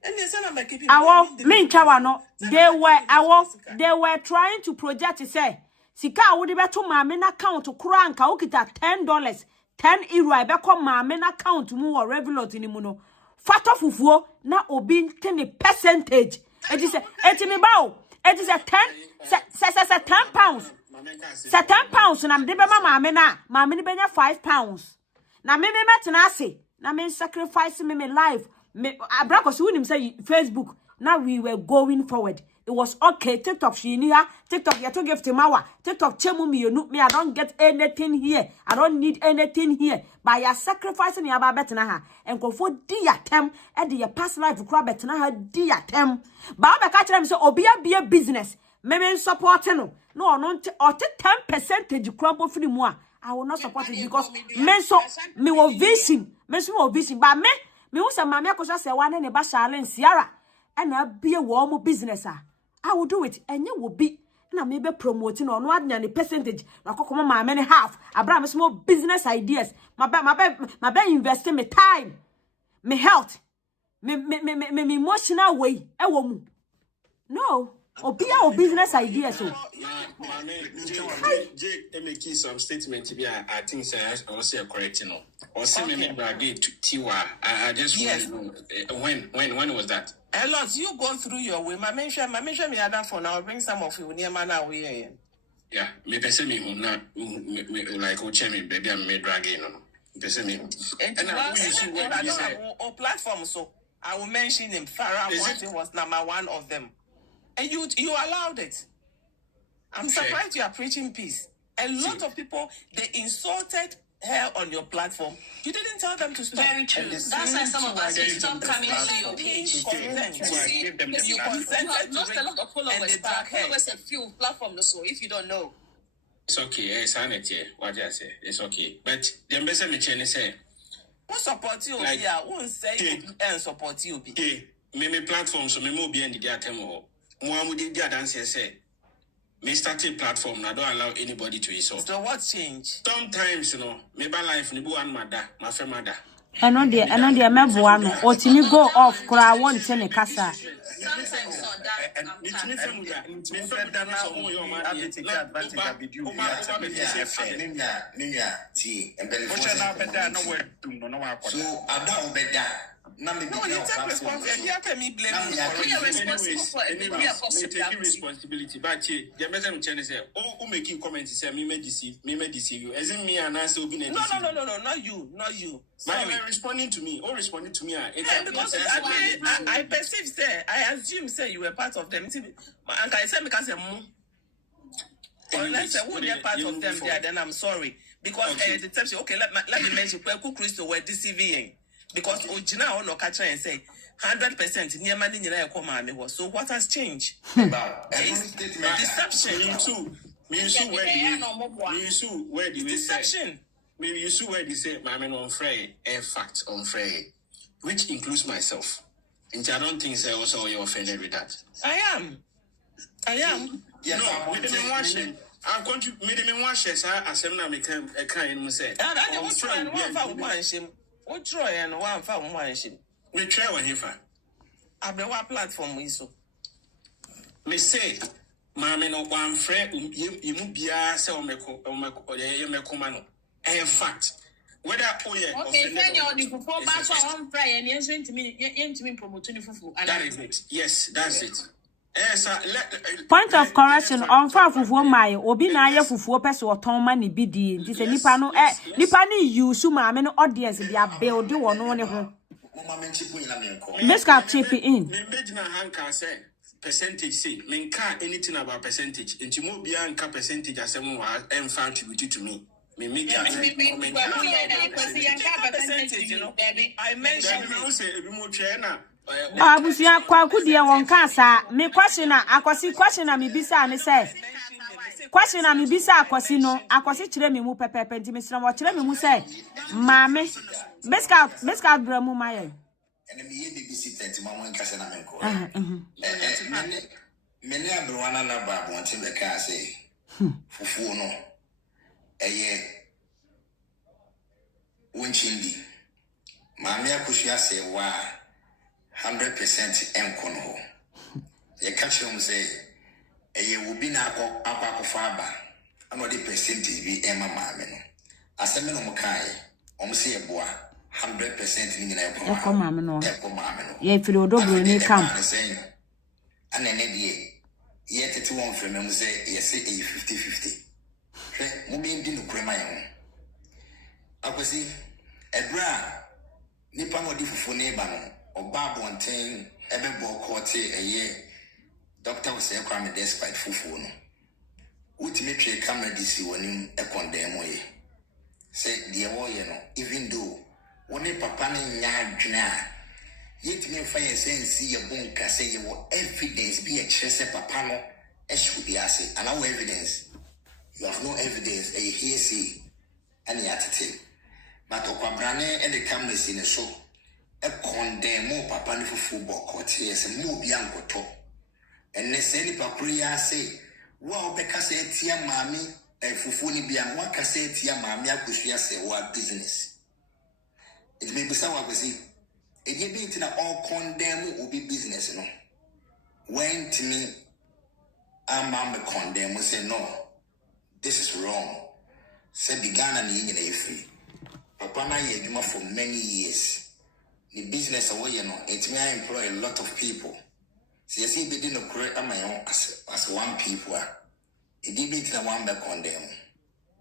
And yes, I'm keeping they were trying to project to say Sika would be to my main account to crank out $10, 10 euro. I back on my main account to move or revealed in Muno. Fat off of na obin 10 percentage. It is a bow. It is a 10 pounds. 10 pounds and I'm the my mini 5 pounds. Now me met nasi. Now me sacrificing me life. Me Abrakos him say Facebook. Now we were going forward. It was okay. TikTok she near TikTok you to give to Mawa. TikTok chemu me I don't get anything here. I don't need anything here. By your sacrificing your betna ha and go for dear tem and your past life crab betna ha dear tem. Baba catch them so obia be a business. Maybe supporting no or 10% crumble for moi. I will not support it because men so me will vision. Men so vision. But me was a Mami Akosua say one and a Bashal and Sierra. And I'll be a warm business. I will do it, and you will be. And I may be promoting on 1 percentage. Like my many half. I brought small business ideas. My bad investing my time, my health, me emotional way. A woman. No, or be our business ideas. So, Jake, make some statement to be. I think I was correct, you know. Or send me to Tiwa. I just when was that? A lot, you go through your way. My mention me other phone. I'll bring some of you near man away. Yeah, me person me who not like who me baby I'm made drag in. Person me. And platform so I will mention him. Farah was number 1 of them. And you allowed it. I'm surprised you are preaching peace. A lot of people they insulted her on your platform. You didn't tell them to stop. Very true. That's why some of us stop coming to your page. You have lost a lot of followers, but followers a few platforms. So if you don't know, it's okay. It's sanity. What I say, it's okay. But the message me say, who support you? Yeah, who say and support you? Me platform so me mo be in the atemo. Mo did the dance say. Me started platform, I don't allow anybody to insult. So what changed? Sometimes, you know, maybe life, nibu and mother, my friend mother. ɛno deɛ mɛboa no otimi go off kora won che ne kasa Sometimes on that, No, you take responsibility. You have to me blame me. We are responsible for responsibility. But the message channel say, "Oh, making comments say me deceive you." As in me and answer be No, not you. Sorry, responding to me. Oh, responding to me. Because I perceive say, I assume say you were part of them. And I say because unless I won't be part of them there, then I'm sorry. Because the time say, okay, let me mention Kweku Christo were deceiving. Because Ojina or no catch and say 100% near money in a was. So what has changed? Deception. Where do we say? Maybe you see where they say Mammy on Frey, a fact on Frey, which includes myself. And I don't think so also you're offended with that. I am. Yeah, no, we didn't wash it. I'm going to make me wash it. I said, I'm a kind of say. What try and one found one ship. We try one here. I've been one platform we so. Me say, Mammy, no one friend, you move be a sell me comano. A fact. Whether okay, then you're the football match on Friday and you're going to me promoting for. That is it. Yes, that's it. Point of correction on far fufuo mai obi na aye fufuo pese oton ma ne bidi nti se nipa no use maame no audience dia build wo no ne ho Miska chip in me na hanka say percentage say me nka anything about percentage nti mo bia nka percentage asem wa emfa attribute to me me make a comment I mentioned you say ebi mo twa na abusia kwaku de won ka sa me question question na me bisa ne say question na me bisa akosi no akosi kire me mu pepepe nti me sira wo kire me mu say maame Miska Bremponmaa maye and me ye BBC 30 mama nka se na me ko me ne abrowana na ba bonte me ka say fufuo no eye wonchindi maame Akosua say wa 100% enkono ho ye catch him say eye will be na akwa ba ano the percentage bi ema maame no aseme no mukai say eboa 100% ni nyina ekọ maame no ye firi odobro ni camp ana ne die ye tete won frem mu say ye say 50-50 hwe mu bi ndi no krema ye akwasi ebra nipa no di fufu ne ba no oba bonten ebebo kote eye doctor was say kwame despite fufu no ultimate tray camera disi wonim e condemn ye say the wo ye no even though woni papa ne nya adwena yet me fa ye sense ye bonka say ye wo evidence be a chese papa no e should be ase and our evidence you have no evidence e hear say any atete but okwabrane e the camera si ne so e condemn papa ne fufu bokote ye say mo bia nkoto enne se ni pakuru ya say wa obeka say tia mami fufu ni bia wa ka say tia mami Akosua say wa business it may be someone we see it ye be tina all condemn obi business no when to me am condemn we say no this is wrong say the Ghana ni nyina free papa na ye adwuma for many years the business away you know it may employ a lot of people. See, I see, be no correct am I as one people. It did be to one back on them.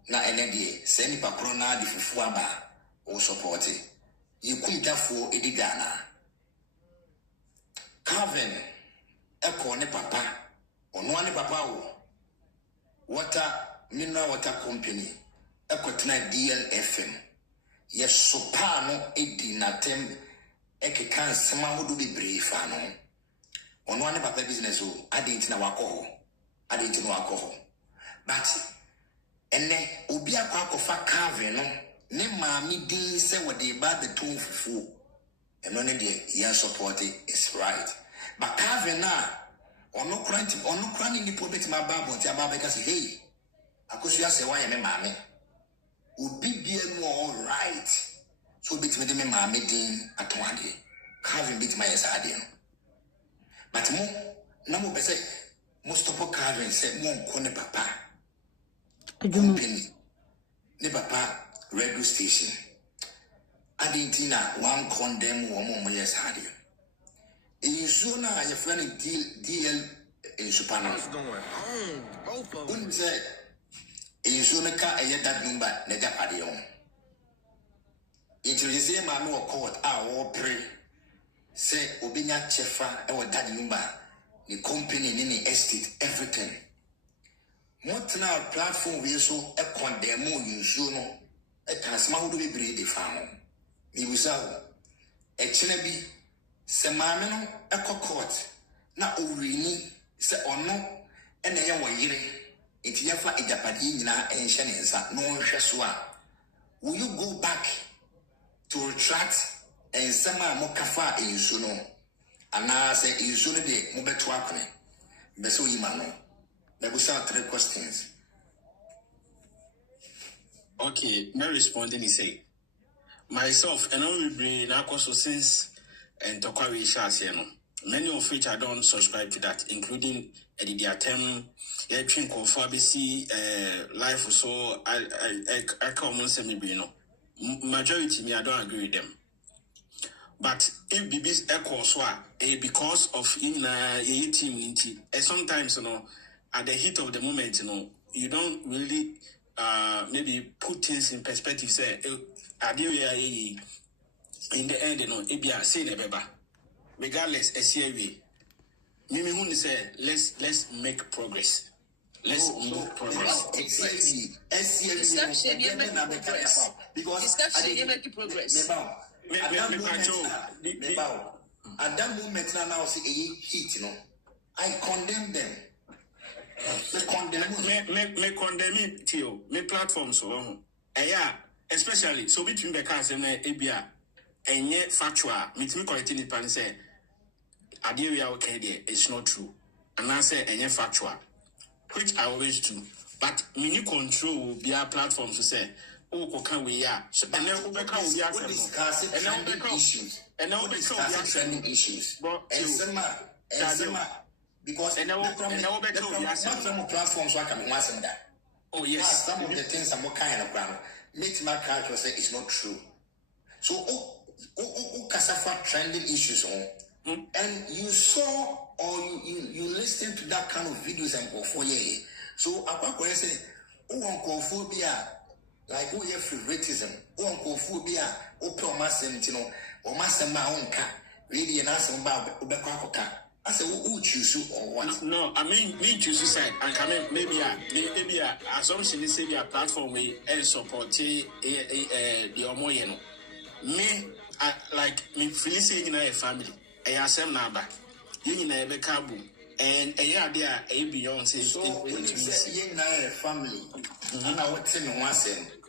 Now, any day, send Pakrona the Fufuaba or support it. You couldn't for Eddie Ghana. Carvin, a corner papa, or no one papa. Water, mineral water company, a cotton DLFM. Yes, sopano, Eddie Natem, Eke can somehow do be brief, I know. On one papa business, I didn't know alcohol. But ene obi akwa kofa carve no ne maami din say what they bad the tone fufu. And no dey yan support it is right. But carve na ono kranti ni pobet ma babo ti ababa ka say hey Akosua say why me maami. Obi bia no all right. so bit me de ma me din atwade Calvin bit my side but mo na mo be say mo stop Calvin say mo nko ne papa company ne papa radio station Adentina one condemn woman yes had you. In Zona, your friend DL in Supano. What's going on? Both of them said, in Zona car, I had that number, Negapadion. It is a man or court, our pray. Say, Obinia Chefa, our that number, the company, any estate, everything. What now platform we so a condemn in Zona, a Tasma would be breed the farm. Ibusao Echinebi se maame no ekokot na owrini se ono ene ye wayire enti yafa ejapade nyina enhye ne nsa no nhwe so a will you go back to retract and sama mo kafa ensu no ana se ensu no de mo beto akone be so yima no na busa 3 questions. Okay, my responding is say myself and only bring Akosua since and Tokwa Shas, many of which I don't subscribe to that, including the attempt drink of ABC life or so. I come on semi majority me I don't agree with them. But if BB's echo so because of in a team sometimes at the heat of the moment you don't really maybe put things in perspective. Say in the end, Ebia say the beba. Regardless, SCAV. Mimi who say let's make progress. Let's make progress. Exactly. Because progress. At that moment now say heat, I condemn them. Me condemn it to you. Me platform so yeah. Especially so between the cars and ABA and yet factual, me correcting it and say, Adia okay there, it's not true. And I say, and yet factual, which I always do. But mini control will be our platform to say, oh, can we are? And then we become discussing issues. And now we discussing issues. But because and now platform so I can answer that. Oh, yes. Some of the things are more kind of ground. Make my culture say it's not true. So, Kasafa trending issues on, and you saw or you listened to that kind of videos and for yeah. So, I say, oncophobia, like who have favoritism, oncophobia, open or master my own cat, really and ask about Ubekaka. I said, who choose or what? No, I mean, me choose side and come in maybe a assumption is a platform we and support the Omoyeno. Me, like me, Felicity in a family, a Assam number, you in a Bekabu, and a year there, a Beyonce. So, when you say you a family, and I would tell you once,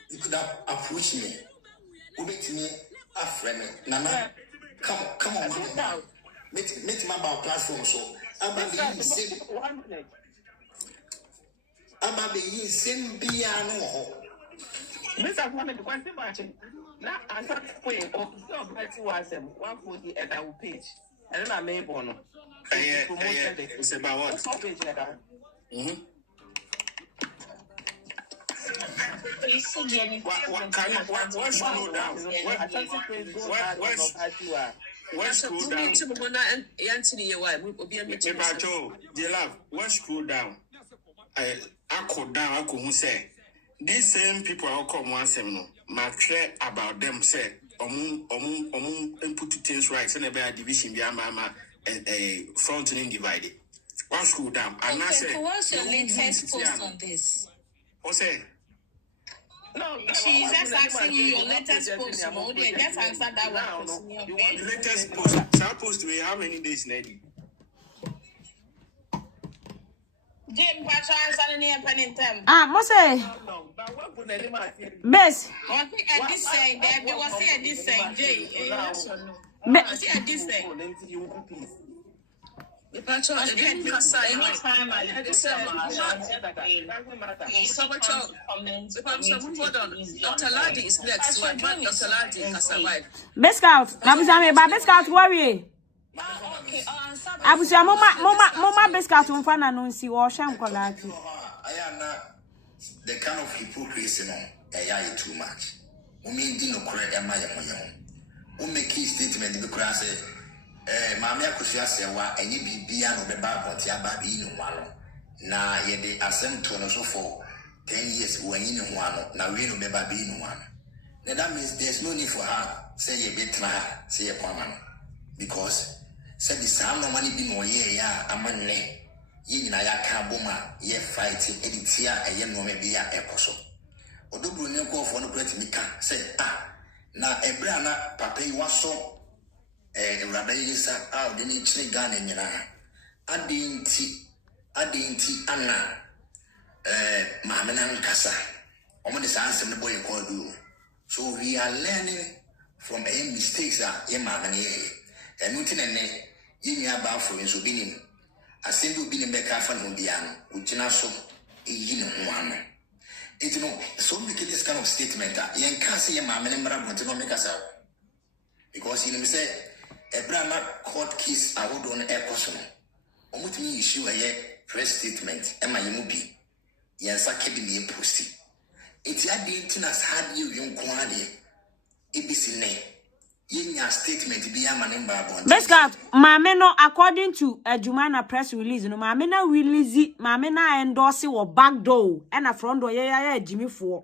you could have approached me, who make me a friend. Nana, come on, Meet my platform so about the same piano. Mr. Mohammed, one thing watching. Now I thought wait, or so Betty was 140 at our page. And then I made one. It's about what? Page like that. What scroll down? What scroll down? What scroll down? I could down, I could say. These same people are come one seminal. My care about them say, put things right, and a division beyond mama and a front end divided. One scroll down. And I say, what's your latest post on this? What's say? No, she's just asking you your latest post. No, they just answer that one. You want the latest post? That post we how many days lady? Jim, what's answering here? Penny time. Mose. Best. I think at this saying that we was here this saying Jay. Anytime I Dr. Ladi is next. Dr. Ladi Kasawai. Best out. Babusame, best out worry. Abusia mama best out mfana no nsi wo hwa nkolati. The kind of hypocrisy no too much. Umi ndi no kore ema ye moyo. Make key statement be kura say Maame Akosua serwaa enye bibia no beba aboti aba bi no walo na ye de asem to no so for 10 years wanyi ne ho ano na we no beba bi no wano. Now that means there's no need for her say ye betra her say ye kwama no because say the same no money bi no ye ya amanne ye nyina ya ka boma ye fight editia eye no me bi ya ekoso odobru ne ko fo no kwati mi ka say na ebra na papa yi waso Rabbi Yisa out the nature gun in your Adinti Anna Mamanan Casa. Almost answer the boy called you. So we are learning from a mistakes in Mamani and Mutin and Yini about for his opinion. I send you being a back from Bian, which also a yin one. It's no so we get this kind of statement. Yan Cassie and Mamma and Mara want to make us out because you say. Ebrana court case I would on air person. Omutimi issue a press statement. Emma Yamubi. Yansa Kedimi posty. It's a dintinas had you young quadi. ABC name. Yin statement be a man in Babon. Best God, Mameno, according to a Jumana press release, no Mamena release Mamena endorse or back door and a front door, Jimmy for.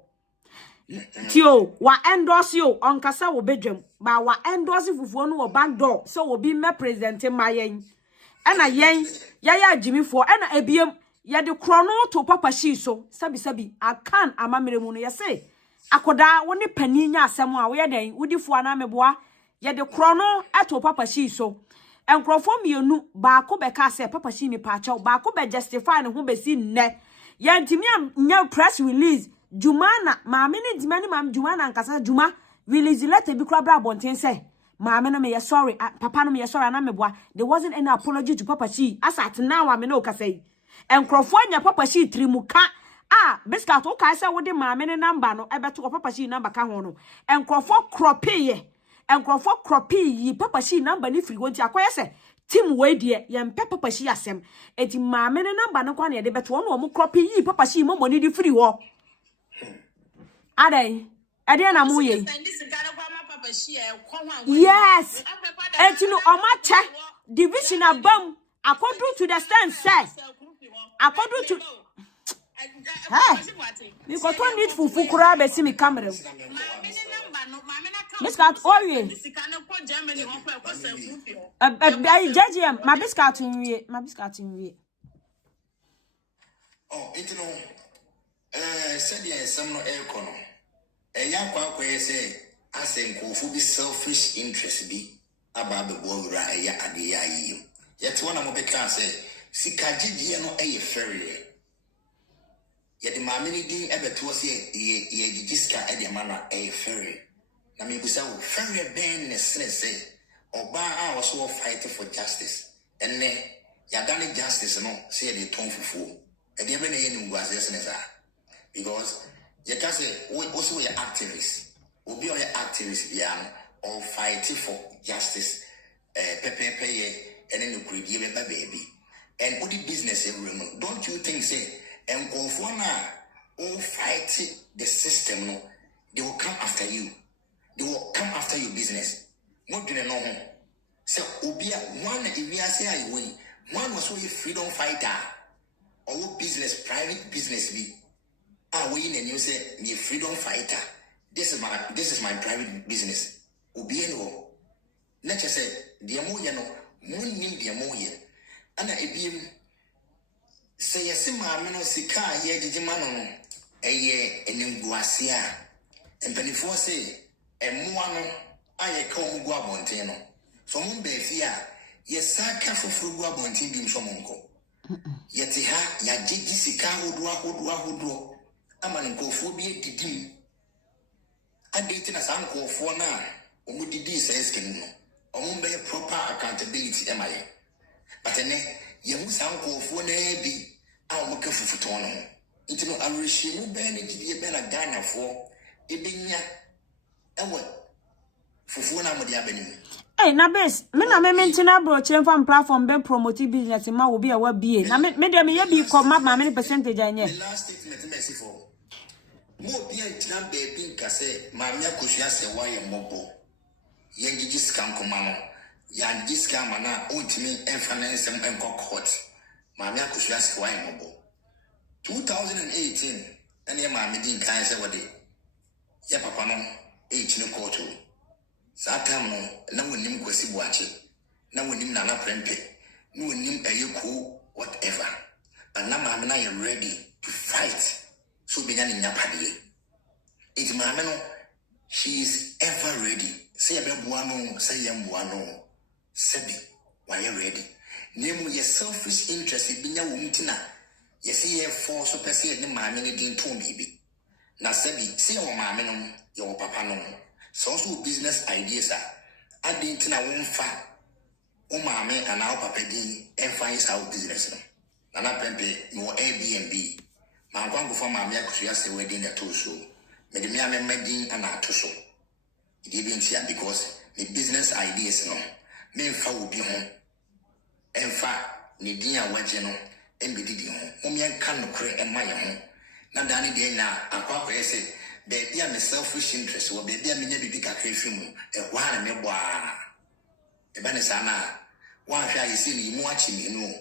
Tio, wa endorse you on Casa or bedroom, but wa endorse if one or back door, so will be me presenting my yen. And a yen, Jimmy for, and a BM, ya the chrono to Papa Shiso, Sabi, I can't, a mammy ya say. Akoda, one penina, somewhere where they would if one ameboa, ya the chrono at Papa Shiso. And crofom you no, Bako Becase, Papa Shini Pacho, Bako be justifying who be seen ne. Yan Timiam, no press release. Jumana, mammy needs many mam Jumana and Casa Juma release the letter be crabra bontin say. Mamma no me sorry, papa no me sorry, and ameboa. There wasn't any apology to Papa She. As at now, I'm no cafe. And Crofonia Papa She trimuka. Biscuit okay, say what the mammy number no, I bet to Papa She number cahono. And Crofo croppy, and Crofo croppy, ye Papa She number if you want to acquire say. Tim way dear, yan Papa She asem. Et mammy number no quania, they bet one or more croppy, ye Papa She more money the free war. Ade amuye. Yes. And you know, Omacha division of bomb. According to the stand says. According to. Hey, you got one need for Fukura be see me camera. Biscuit oye. Judge my biscuit in we. Oh, it no. Said yes, some no air corner. A young quack say, I say, go be selfish interest be about the world raya at the IU. Yet one of my can say, Sikaji no a ferry. Yet the mammy ding ever to us ye jiska at the manner a ferry. Na me be so ferry ben say, or bar our so fighting for justice. And then, ya done justice no, say the tone for fool. And the ever was yes, because you can say we also your activists, will be your activists beyond or fighting for justice, pay, and then you could give a baby. And put the business every room. Don't you think say and go for now all fight the system, no, they will come after you. They will come after your business. What do you know? So Ubia one if we are say I win, one was really freedom fighter or business, private business be. Win and you say the freedom fighter. This is my private business. Ubieno. Nature said the amoyano, moon nim the amoya. And I be say a simano sika ye jimano a ye and guasia. And penny say a moano I call guabonteno. So moon be fear yes saka for frugua bontin bim somonko. Yet ha ya jisika hodua. Aman go for be didim. I dating as uncle for now. Didi says, can no. Proper accountability, am I? But Yamusanko for Nabi, our Makafutono. Into no Arishi, Benny, Bena Ghana for Ibinya. And what? Fufuna Modiabeni. Hey, na best. Me na me mentina bro chen from platform be promote business ma will be a web BA. Na me dem me be come up many percentage anye. The last statement merciful. Mo bia ntina baby nkase maame akosua se wa ye mobo. Ye ngigi scam komano. Ya ngigi scam na ontimi emfa na nsem enko court. Maame akosua se wa ye mobo. 2018 ene ye maame din kan se wode. Ye papa no e no court. Satam no na wonim kwasi buache na wonim nana prempe na wonim ayeku whatever and na maame na you ready to fight so be nyane nyapade it maame no she is ever ready say abeboa no say yemboa no sebi why you ready name your selfish interest bi nya wo mtina ye say ye force so pese ne maame ne din to bibi na sebi say wo maame no your papa no so also business ideas are adding na wonfa o maame and our papa din emphasize our business no na pempe no Airbnb man kwan go for maame akosua se wedding na to so me de me amedin and atoso it even see because the business ideas no me fa obi ho emfa ne din a waje no embedidi ho o me kan no kre emma ye ho na dani de na akwa say baby I'm a selfish interest or baby I'm never be kakrefimu e wana me boa e bane sana wa hwa yesi ni mu achi me no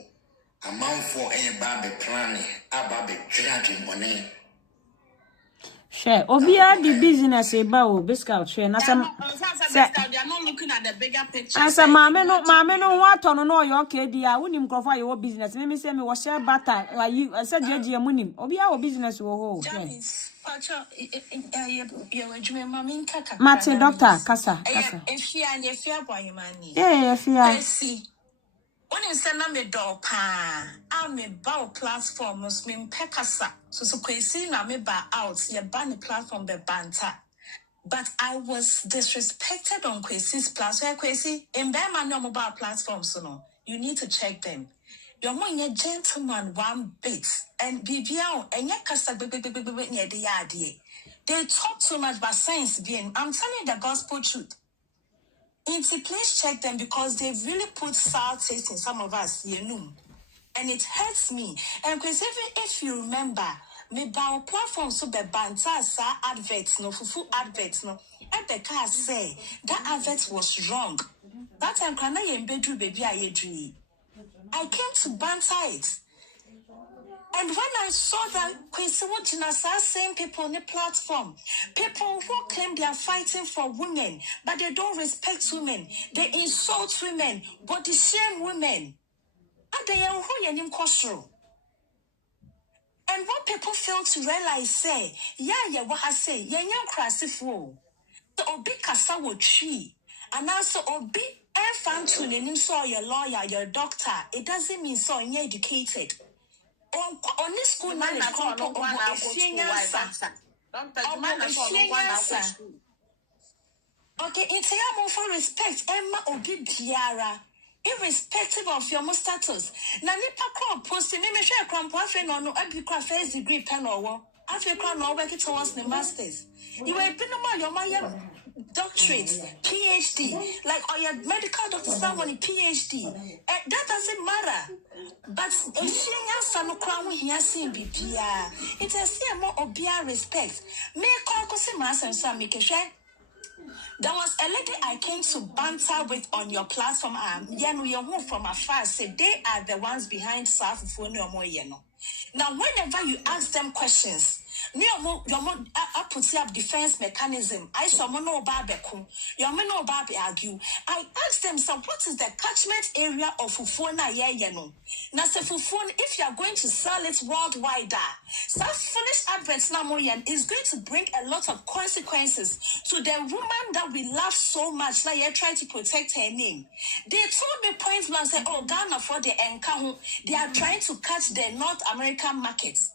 amanfo e ba be plan aba be twatwe bone share obia the business e ba o biscuit share na some they are not looking at the bigger picture. Asa maame no ho atono no yo okay dia wonim krofo aye wo business me say me wo share butter ayi asa jeje munim obia wo business wo ho Mate doctor kasa if you boy mani if you see when you send me door pa I'm a bow platforms me pekasa so kwesi na me ba out ye ban platform be banter. But I was disrespected on Kwesi's platform. Kwesi, in Bama no mobile platforms, so no, you need to check them. You're more a gentleman, one bit, and BBL, and your casta near the idea. They talk too much about science being. I'm telling you the gospel truth. Please check them because they really put sour taste in some of us, you know. And it hurts me. And because even if you remember, me bow platform so be banter sa adverts no fufu adverts no. And the car say that advert was wrong. That time kana yembedru baby ayedri. I came to banter it. And when I saw that same people on the platform, people who claim they are fighting for women, but they don't respect women, they insult women, body shame women. And what people fail to realize say, what I say, crasifo. The obi kasa wo tree, and also obi enfant to so your lawyer, your doctor. It doesn't mean so you're educated. On this school man is called okay, it's a for respect, Emma obi biara. Irrespective of your status. Na nipa crop posting me share crop afre no abi cra first degree pen or afre cra no work towards the masters. You were been your my doctorate, PhD, like or your medical doctor someone PhD. That doesn't matter. But if she has no crown here seen bibia, it is a more obia respect. Me call cosima and some make a share. There was a lady I came to banter with on your platform. From afar say they are the ones behind South Phone. Now, whenever you ask them questions, I put up defense mechanism. I saw no barbecu. Your men no barbe argue. I asked them, so what is the catchment area of Fufona yeno? Now, say Fufon, if you are going to sell it worldwide, such foolish adverts is going to bring a lot of consequences to the woman that we love so much. Now, you're trying to protect her name. They told me point blank, say, oh, Ghana for the encounter, they are trying to catch the North American markets.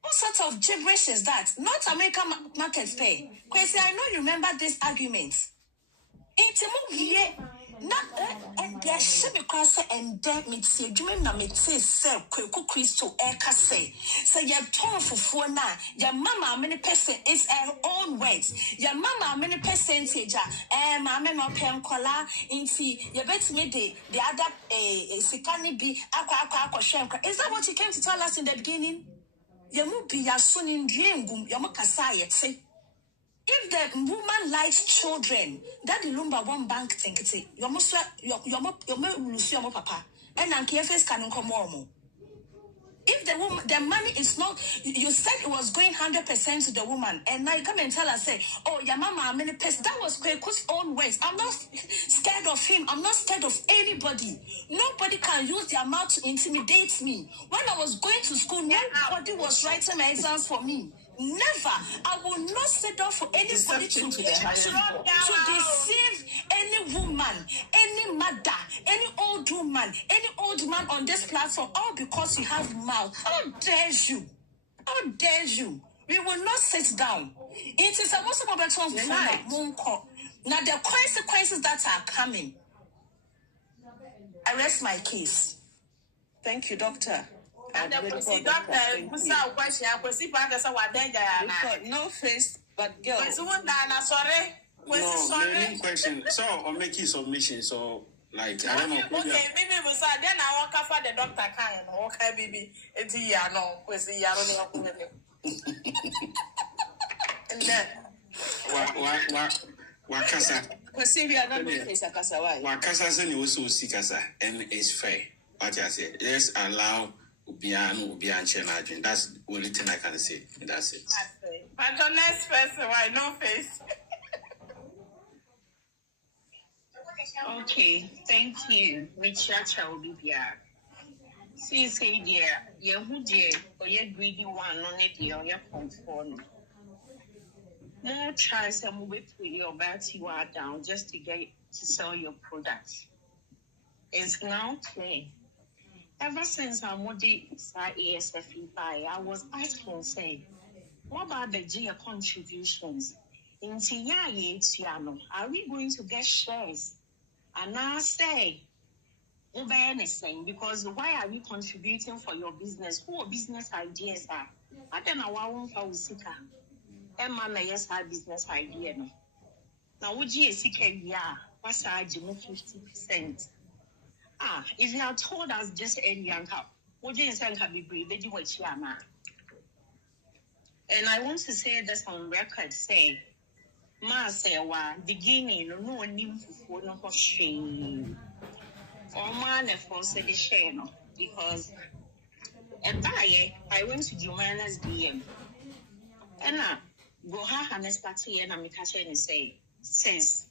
What sort of gibberish is that? North American markets pay. Kwesi, I know you remember this argument. And there should be cross and dead me see doing na me say Kweku Christo eka say your tone for na your mama many percent is her own words your mama many percentage mama no pen kola inti you bet me the other sikani be akwa shenka. Is that what you came to tell us in the beginning? You be your son in dream gum you say. If the woman likes children, that the lumba one bank think it. Your papa, and KFS can come more. If the woman, the money is not, you said it was going 100% to the woman, and now you come and tell us, say, oh, your mama, many pests. That was Kweku's own words. I'm not scared of him. I'm not scared of anybody. Nobody can use their mouth to intimidate me. When I was going to school, nobody was writing my exams for me. Never. I will not sit down for anybody to deceive any woman, any mother, any old woman, any old man on this platform, all because you have mouth. How dare you? How dare you? We will not sit down. It is a most of now the consequences that are coming. I rest my case. Thank you, doctor. No face, but girl. Sorry. No, question. So, I'll make you submission. So, like, I don't know. Okay, maybe we say then I walk for the doctor can okay, baby. It's here no. Kwesi ya no and then Wakasa. Kwesi we are not making face akasa why? Wakasa say you also see kasa and it's fair. What I say, let's allow Ubian Chenajin. That's the only thing I can say. That's it. But the next person, why no face? Okay, thank you. Michacha will be here. See, say, dear, who dear, or your greedy one on it, dear, or your conform. More tries and move it with your batty you are down just to get to sell your products. It's now clear. Ever since I moved ASF by, I was asking, say, what about the GA contributions? In Tiano, are we going to get shares? And now say, anything, because why are you contributing for your business? Who business ideas are? I don't know why one for Usika. Emma yes, our business idea. Now, would you see, yeah, what's our 50%? If you had told us just any young cup, would you say can be brave? They do what you are now. And I want to say this on record, say, Ma say, beginning, no name for no shame. For man, for say the shame, because and I went to Jumana's DM. And now, go have an party and I'm catching and say, since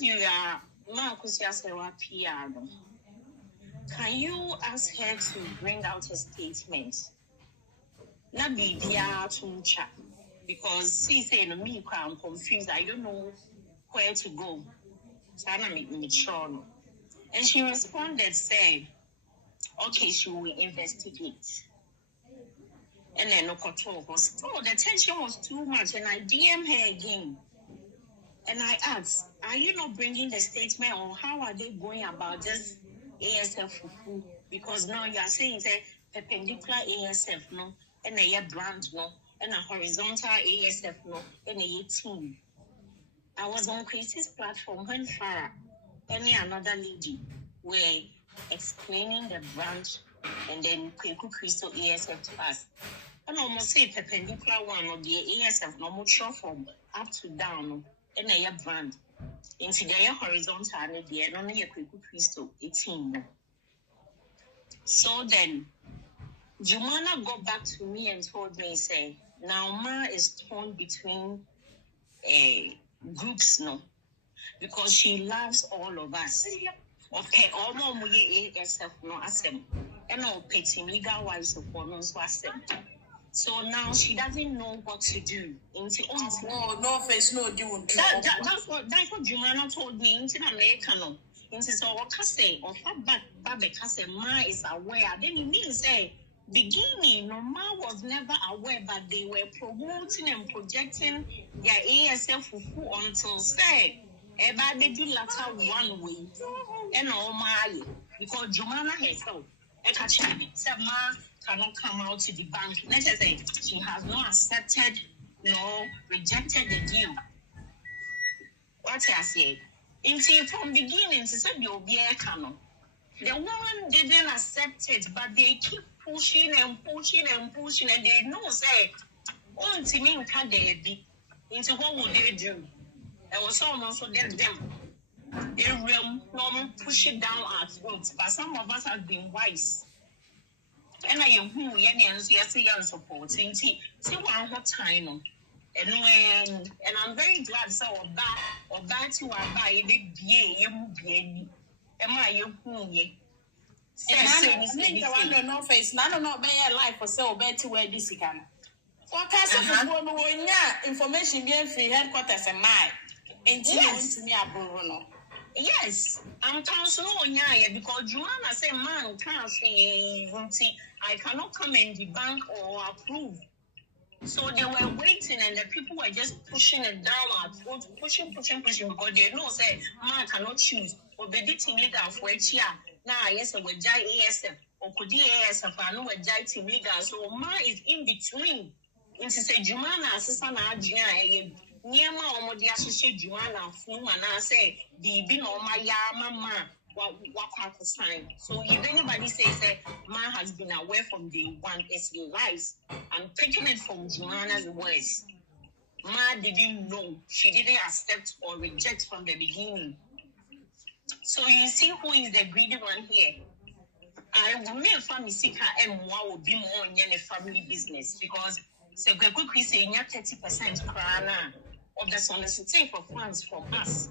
you are Marcus Yasewa PR, can you ask her to bring out a statement? Not be there to chat because she said me I'm confused. I don't know where to go. So I make me sure. And she responded, saying, okay, she will investigate. And then the tension was too much, and I DM her again. And I asked, are you not bringing the statement on how are they going about this ASF fufu? Because now you are saying that perpendicular ASF, no, and a brand, no, and a horizontal ASF, no, and a team. I was on Chrissy's platform when Farah, any another lady, were explaining the brand and then Kweku Crystal ASF to us. And almost say perpendicular one or the ASF, no more short from up to down, and a brand. Into the horizontal and the only a Kweku Crystal 18. So then, Jumana got back to me and told me, say, now Ma is torn between groups, no, because she loves all of us. Okay, all more ASF no asem, and all petting legal wise of one no asem. So now she doesn't know what to do. No face, no do. That's what Jumana told me. Into America, no. Into so what can say or Babe say Ma is aware. Then it means beginning, no Ma was never aware, but they were promoting and projecting their ASF fufu until say Eba be do latter 1 way. And all my because Jumana herself, ma cannot come out to the bank. Let's just say she has not accepted nor rejected the deal. What I say? Until from beginning, to say you'll be a canon. The woman didn't accept it, but they keep pushing and pushing and pushing, and they know say, oh, to me, can't they be? Into what would they do? There was someone so them. They will not push it down our throats, but some of us have been wise. And I am who young supporting see one hot time. And I'm very glad so or bad to our buy a big be. Am I who ye? I no face, none of not bear life for so bad to wear this again. What kind of information being free headquarters and my to me Bruno. Yes, I'm counseling on ya because Joanna said, man, can't say, I cannot come in the bank or approve. So they were waiting and the people were just pushing it down our throats, pushing because they know, say, man cannot choose. Or be dating legal for a year. Now, yes, we jai ASF or could ASF, I know a jai team legal. So man is in between. Into say, Joanna, assistant, near my own the associate Joanna, whom I say, the bin or my mama, what sign. So if anybody says that man has been away from day one, it's lies. I'm taking it from Joanna's words. Ma didn't know. She didn't accept or reject from the beginning. So you see who is the greedy one here. I will make family seeker and more will be more in a family business because so quickly saying 30% of the soliciting for funds from us.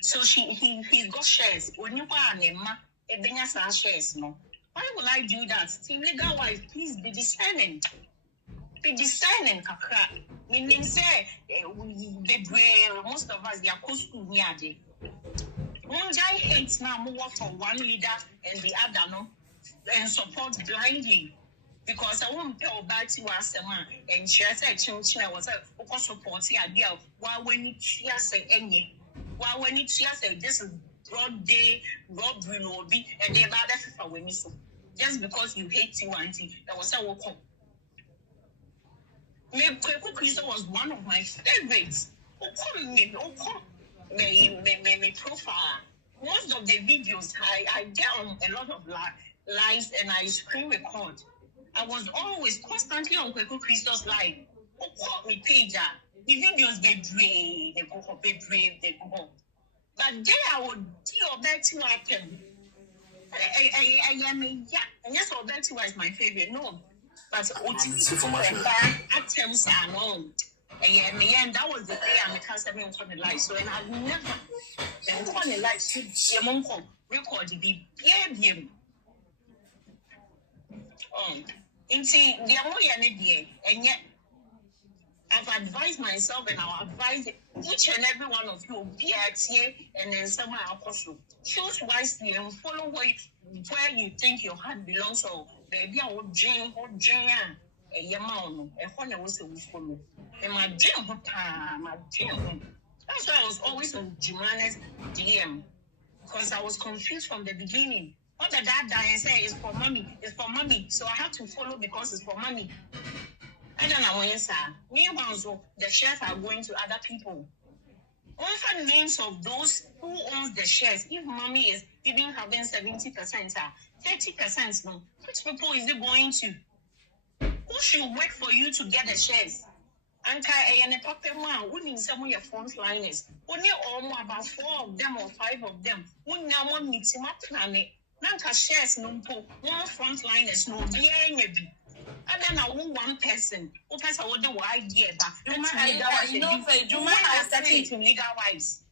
So he got shares. When you buy a shares, no. Why will I do that? Team legal wife, please be discerning. Be discerning, kakra. Meaning say most of us they are close to me. One guy hates now move for one leader and the other no and support blindly. Because I won't tell back to us and she said, I was a supporting idea. Why when you say any, why when you say this is broad day, robbery, and they bad for when you so just because you hate you, auntie, that was a walk. Christo was one of my favorites. Me profile. Most of the videos I get on a lot of lives and I screen record. I was always constantly on Kweku Christo's live. Call me pager. The videos get brave, they go. But then I would deal back to happen. I am a yeah, and yes, or that was my favorite. No, but attempts are known. And that was the day I'm canceling on the live. So and I've never been on the live to record the behavior. See, the only and yet I've advised myself and I'll advise each and every one of you be at here and then somewhere Akosua. Choose wisely and follow where you think your heart belongs. So baby, I would dream a yamano, a honey was a follow. And my dream. That's why I was always on Jumana's DM. Because I was confused from the beginning. What the dad and say is for mommy, So I have to follow because it's for money. I don't know when sir. Meanwhile, the shares are going to other people. Offer names of those who owns the shares. If mommy is even having 70%, 30%, no. Which people is it going to? Who should work for you to get the shares? Anka and a papa winning some of your frontliners. Only about 4 of them or 5 of them. When now one meets him up planet. Nanka shares no po, one frontliners no be any. I don't know one person. Who person what the idea that you know, Jumana has started to legal wives.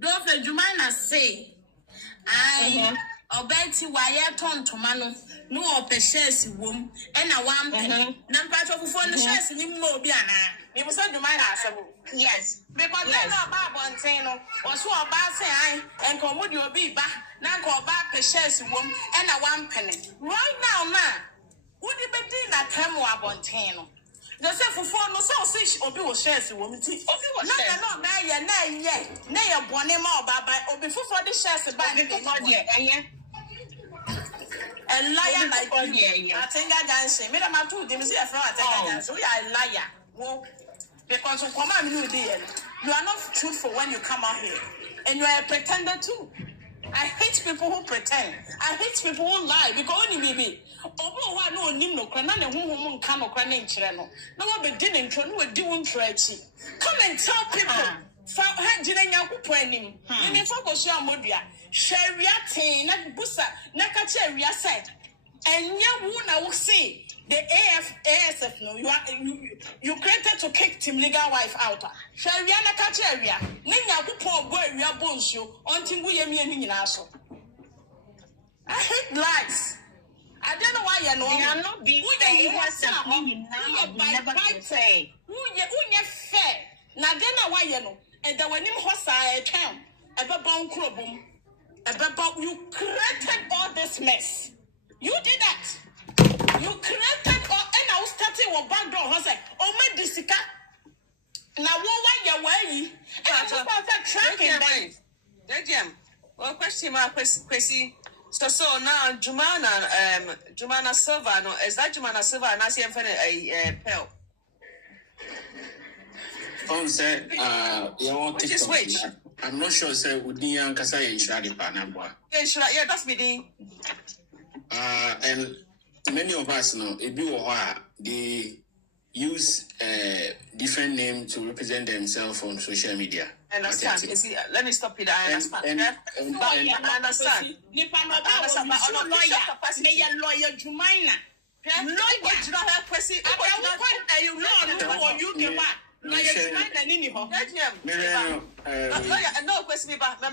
Don't Jumana say, I obey wire ton to mano, no of the shares womb, and a 1 penny. Number of phone shares in Mobiana. It was on Jumana. Yes, because they're not Bob on Tano, or so about say, and come with your be back, now call back the shares womb, and a 1 penny. Right now, man. Would you be doing that time or Bontano? The say for no so say obi wo shares wo miti. Obi wo shares. No na ye bone ma baba obi fufu the shares ba ni fufu de a liar like you. Atenga dancing. Me na two dem say from atenga dancing. We are a liar. Wo because come on me you are not truthful when you come out here. And you are a pretender too. I hate people who pretend. I hate people who lie because only baby. Obo wa no nim no kra na ne honhom nka no kra ne nkyere no. Na wo be di ne ntro no di wo ntro achi. Come and tell people. Fa ha gina nyakopo anim. Me fa ko so amodua. Hwawia ten na busa na ka che awia side. Enya wo na wo say the ASF no you created to kick Team Legal wife out. Hwawia na ka che awia. Ne nyakopo obo awia bonsuo onti wo yemi ani nyina so. I hate lies. I don't know why you're not. They are not being fair. You never say. Who you fair? Now then, why you know? And the when him hostile town, you created all this mess. You did that. You created all, and I was starting with back door. I was like, oh my disika. Now what you way? And I just started tracking them. Well, question mark, question. So now Jumana Silva, no, is that Jumana Silva and I see him a pill? Which is which? I'm not sure, sir, would the young Kasai Shadi Panabwa? Yeah, that's me. And many of us know it be they use different name to represent themselves on social media. I understand. You see, let me stop it. I understand. I understand. Lawyer Jumaina. No question about I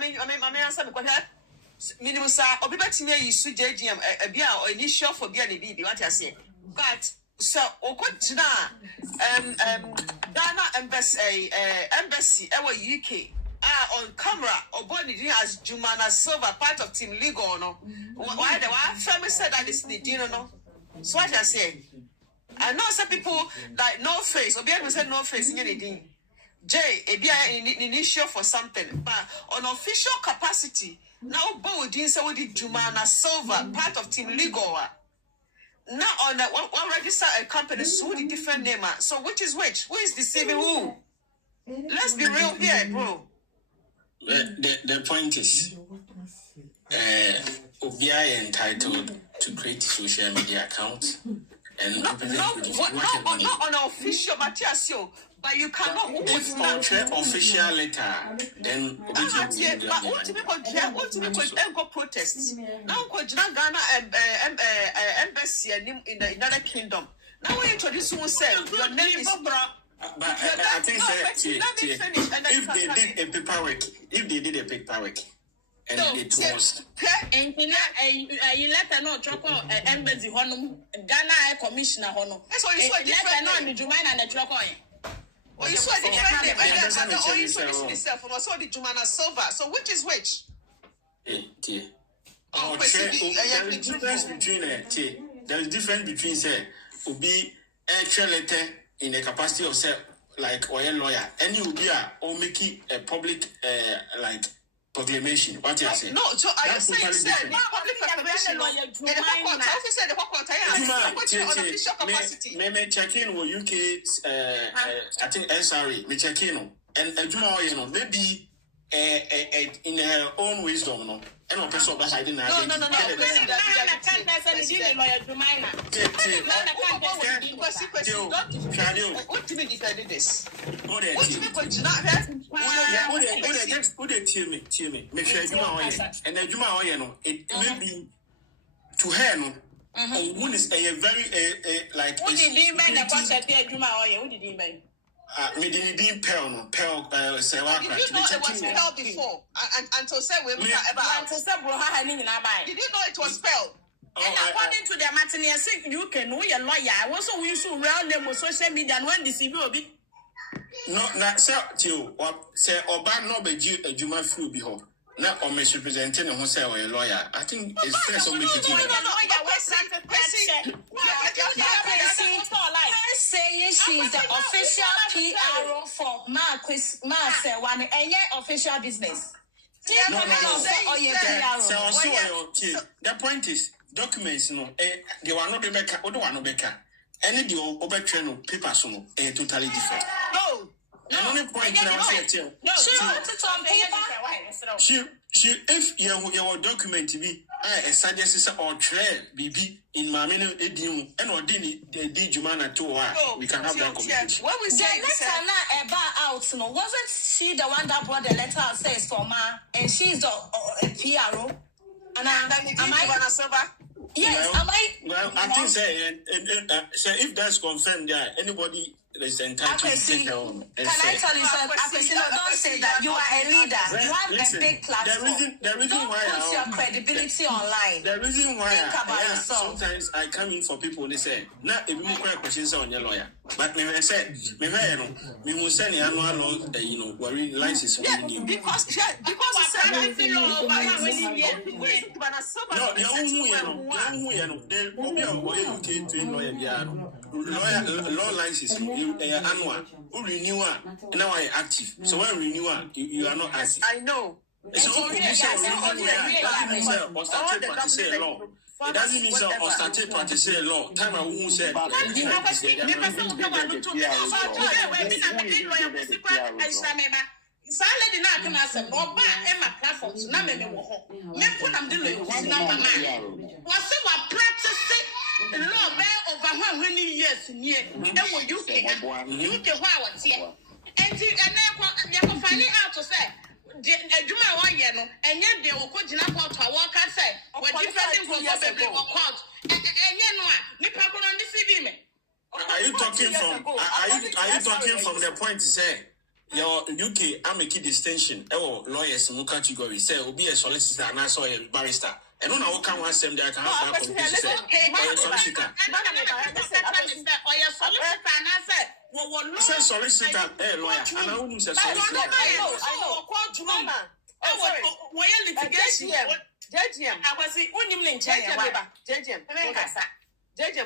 answer the question. Minimum sir, or to me, you should JGM a beer or initial for beer and baby, what I say. But so, Ghana embassy, our UK, on camera, or body as Jumana Silva, part of Team Legal, no. Why the family said that is the dinner, no. So what I say, I know some people like no face, or be able to say no face in anything. Jay, a beer initial for something, but on official capacity, now both didn't say what did Jumana Silva, part of Team Legal. Now on that one register a company so the different name. So which is which? Who is deceiving who? Let's be real here, bro. The point is Obia entitled to create social media accounts and not on an official material, but you cannot official letter then go protests. Now Ghana embassy in the United Kingdom. Now we introduce yourself. Your name is but I think if they did a paperwork and it was and you let her know choco embassy honum Ghana commissioner honum. So you saw different no Jumana and the choco. Oh, you saw the different name. Oh, you saw this itself. And also the Jumana Silva. So which is which? There's difference between say Obi actual letter in the capacity of say like or a lawyer, and you be or make it a public like proclamation. What you say? No, so are you saying public proclamation? On official capacity. Me check in with UK. I think SRA. Me check in and maybe in her own wisdom, no. And on person behind the no. What do you mean defending this? What do you mean tell me. Make sure you and the Juma no. It may be to her no. One is a very like. What did he mean about the Juma? What did he mean? Me didn't be pearl, serwaa. Did you know it was pearl before? Until say we Did you know it was pearl? And according to the matinee, I think you can know your lawyer. I also use to real name on social media and when this will be. No, not so till what say Oba no be a Juma flu be home. Not on misrepresenting who say or a lawyer. I think it's fair so make it. saying she is the official PRO for Serwaa and any official business. No. The point is, documents, they were not Rebecca, or the one Rebecca. Any the over train papers, totally different. No. Only point I was here. No, she wants it on paper. She, if your document be a suggestion or trail BB in my menu, and or didn't the Jumana too. We can have that conversation. What we say, letter not about out, no, wasn't she the one that brought the letter says for Ma, and she's the PRO? And am I server? Yes, am I? Well, I think so if that's confirmed, yeah, anybody is entitled to take her own. Can I tell you something? Don't say that you are a leader. You have a big platform. The reason why put your credibility online. The reason why sometimes I come in for people, they say, "Now, if you quite questions on your lawyer," but me say, me will send the annual law, worry license. Because law license annual renewal now I active. So when renewal you are not active. I know. It doesn't mean so or started practicing law. Time I won't say Salad na aka na asem no ba e ma platforms na me wo ho me ko nam de lo na ba ma wo se wa practice law be over how many years near e wo UK ho a wo tie enti ene ko ya ko fani out to say adwuma wa ye no enye de wo ko gina court a wo ka say we different go be court enye no a nipa ko no CV me. Are you talking from the point to say your UK I'm making distinction lawyers in category say will be a solicitor and I saw a barrister and on our can one that I can have that competition solicitor solicitor lawyer and I wouldn't say solicitor.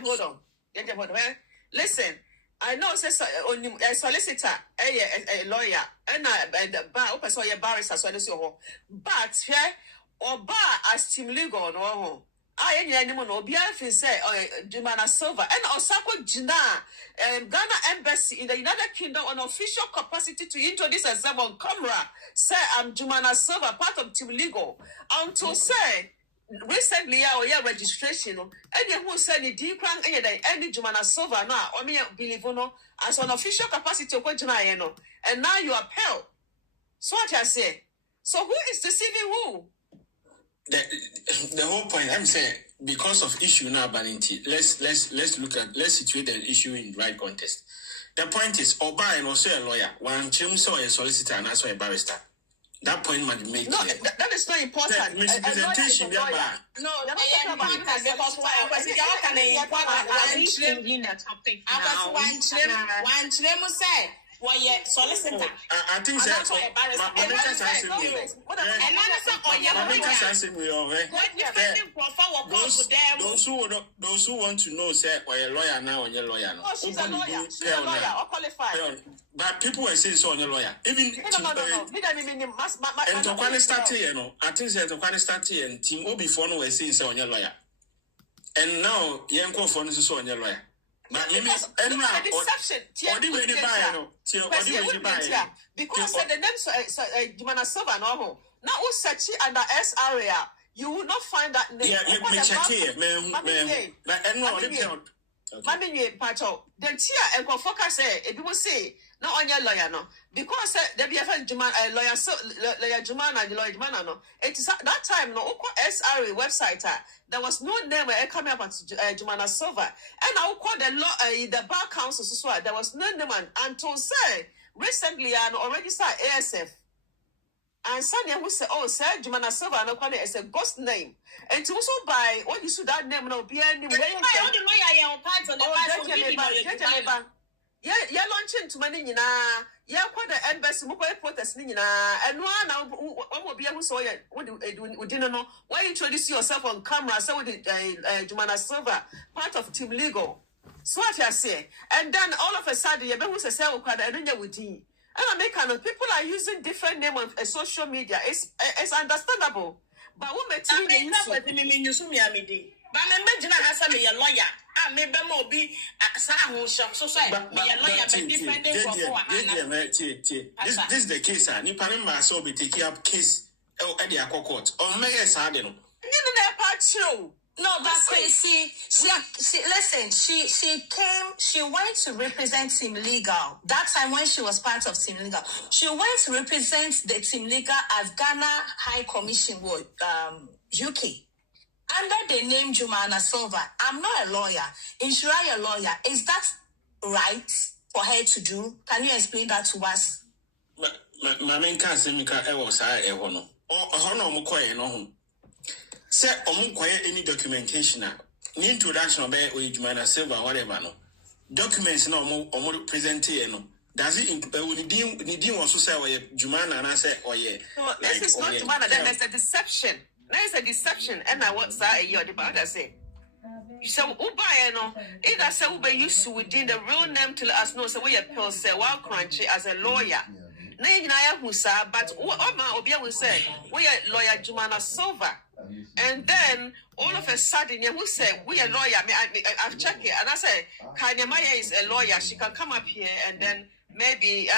Hold on. Listen, I know says a solicitor, a lawyer, and a bar, person, a barrister, so but here or bar as team legal no. I any animal no be I say Jumana Silva and Osako Jina Ghana Embassy in the United Kingdom on official capacity to introduce herself on camera. Say I'm Jumana Silva, part of team legal. To say recently our registration and who said the decran any Jumana Silva now or me believe no as an official capacity of Jina and now you appel. So what I say. So who is deceiving who? The whole point I'm saying because of issue now Balinti, let's situate the issue in the right context. The point is Oba and also a lawyer, one saw a solicitor and also a barrister. That point might be made. No, that is not important. Misrepresentation, no, solicitor. I think that those who want to know say or a lawyer now or your lawyer now. She's a lawyer. She's a lawyer or qualified. But people were saying so on your lawyer. Even and to quite start here, I think that to quite start here and team will be for no way saying so on your lawyer. And now young call for so on your lawyer. But let me deception. Because the name Jumana Silva no. Now who search under S area, you will not find that name. Yeah, let me check here, ma'am. But Mammy, Pacho, then Tia and focus say, if you will say, no on your lawyer, no, because there be a lawyer, so lawyer Jumana, the lawyer Jumana, no. It is at that time, no, SRA website, there was no name coming up at Jumana Silva, and I will call the bar council, so there was no name until say recently, I already saw ASF. And Sanya who say, oh, sir, Jumana Silva, no, it's a ghost name. And to also buy what you should that name, no, be any way. Yeah, launching to money, yeah, quite the embassy, protest, and one will be able to say, what we didn't know. Why introduce yourself on camera? So with Jumana Silva, part of Team Legal. So what I say, and then all of a sudden, you who say I don't know with you. And I make people are using different names on social media. It's understandable. But what makes me but me you so me amidi. But me imagine I have a lawyer. I may be more be so say me a lawyer but different name for This is the case. Nipa member so be taking up case at the court. Or may I say no. No, but see, listen, she went to represent Team Legal. That time when she was part of Team Legal, she went to represent the Team Legal as Ghana High Commission with UK. Under the name Jumana Silva. I'm not a lawyer. Inshira a lawyer. Is that right for her to do? Can you explain that to us? My main case, Mika, I was I a hono. Or Mukoy no. Say, any documentation. Ni introduction by Jumana Silva, whatever no. Documents no more present here no. Does it Nidim also say or Jumana and I say oh yeah. No, this is not Jumana, then there's a deception. There is a deception, and I want that you the bad I say. So Uba no, either say Uba used to within the real name till us know so we a pill say while crunchy as a lawyer. Nay who say, but Oma Obia will say we are lawyer Jumana Silva. And then all of a sudden, you will say, we are lawyer. I've checked it. And I say, Kanyamaya is a lawyer. She can come up here and then maybe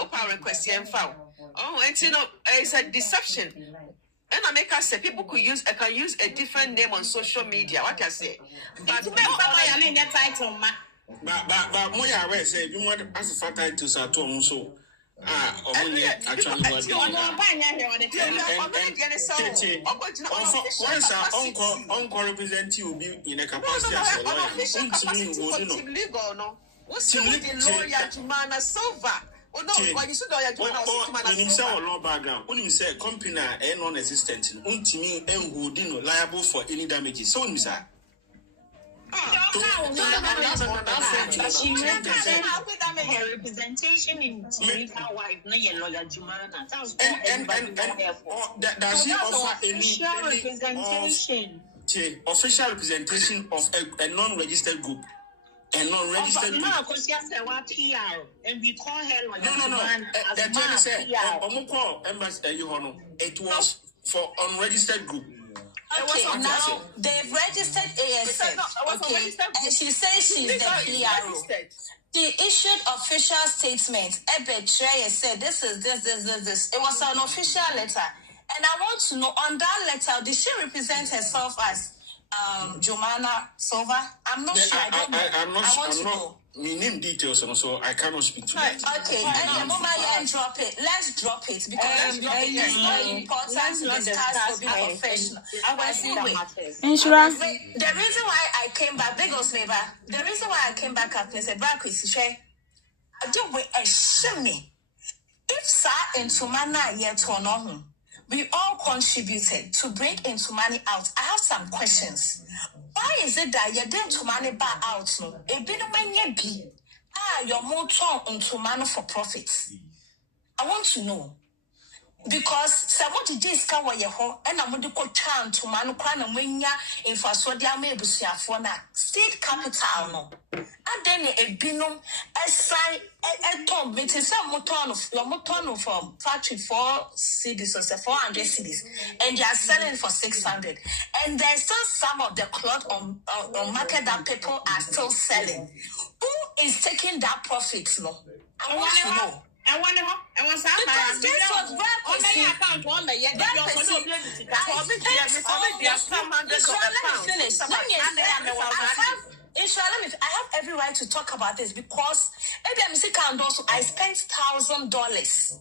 Upa request here and file. Oh, and you know, it's a deception. And I make us say people can use a different name on social media. What I say? But more aware say if you want as a factor to Saturn so. Once uncle represent you be in a capacity as a lawyer. What's the lawyer Jumana Silva? Oh no, but you should lawyer Jumana Silva. Law background. When you say company non-existent, untimi and liable for any damages. So you say. Her representation in Jamaica wife, no lawyer Jumana. Does he offer any representation? Official representation of a non-registered group? A non-registered group. And we call her lawyer Jumana. It was for unregistered group. Okay, now they've registered ASF. Okay, and she says she's the PRO. She issued official statement. Ebe Trey said this is this. It was an official letter, and I want to know on that letter, did she represent herself as Jumana Silva? I'm not sure. I don't know. I'm not. We name details and so I cannot speak to that. Okay, and drop it. Let's drop it because it's very important to discuss for being professional. The reason why I came back, the reason why I came back up and said, "Back with I do with a shimmy. If sa into mana yet or no, we all contributed to bring into money out. I have some questions. Why is it that you didn't to money back out? No, it be no man be. Your motor into money for profits. I want to know. Because somebody did scour your home and I'm going to go down to Manukran and Winya in Fasodia Mabusia for na state capital. No, and then a binum a sign a tom, it is some moton of your moton from factory 4 cities or 400 cities, and they are selling for 600. And there's still some of the cloth on market that people are still selling. Who is taking that profit? No, I want to know. Because this was let me finish. I have every right to talk about this because I spent $1,000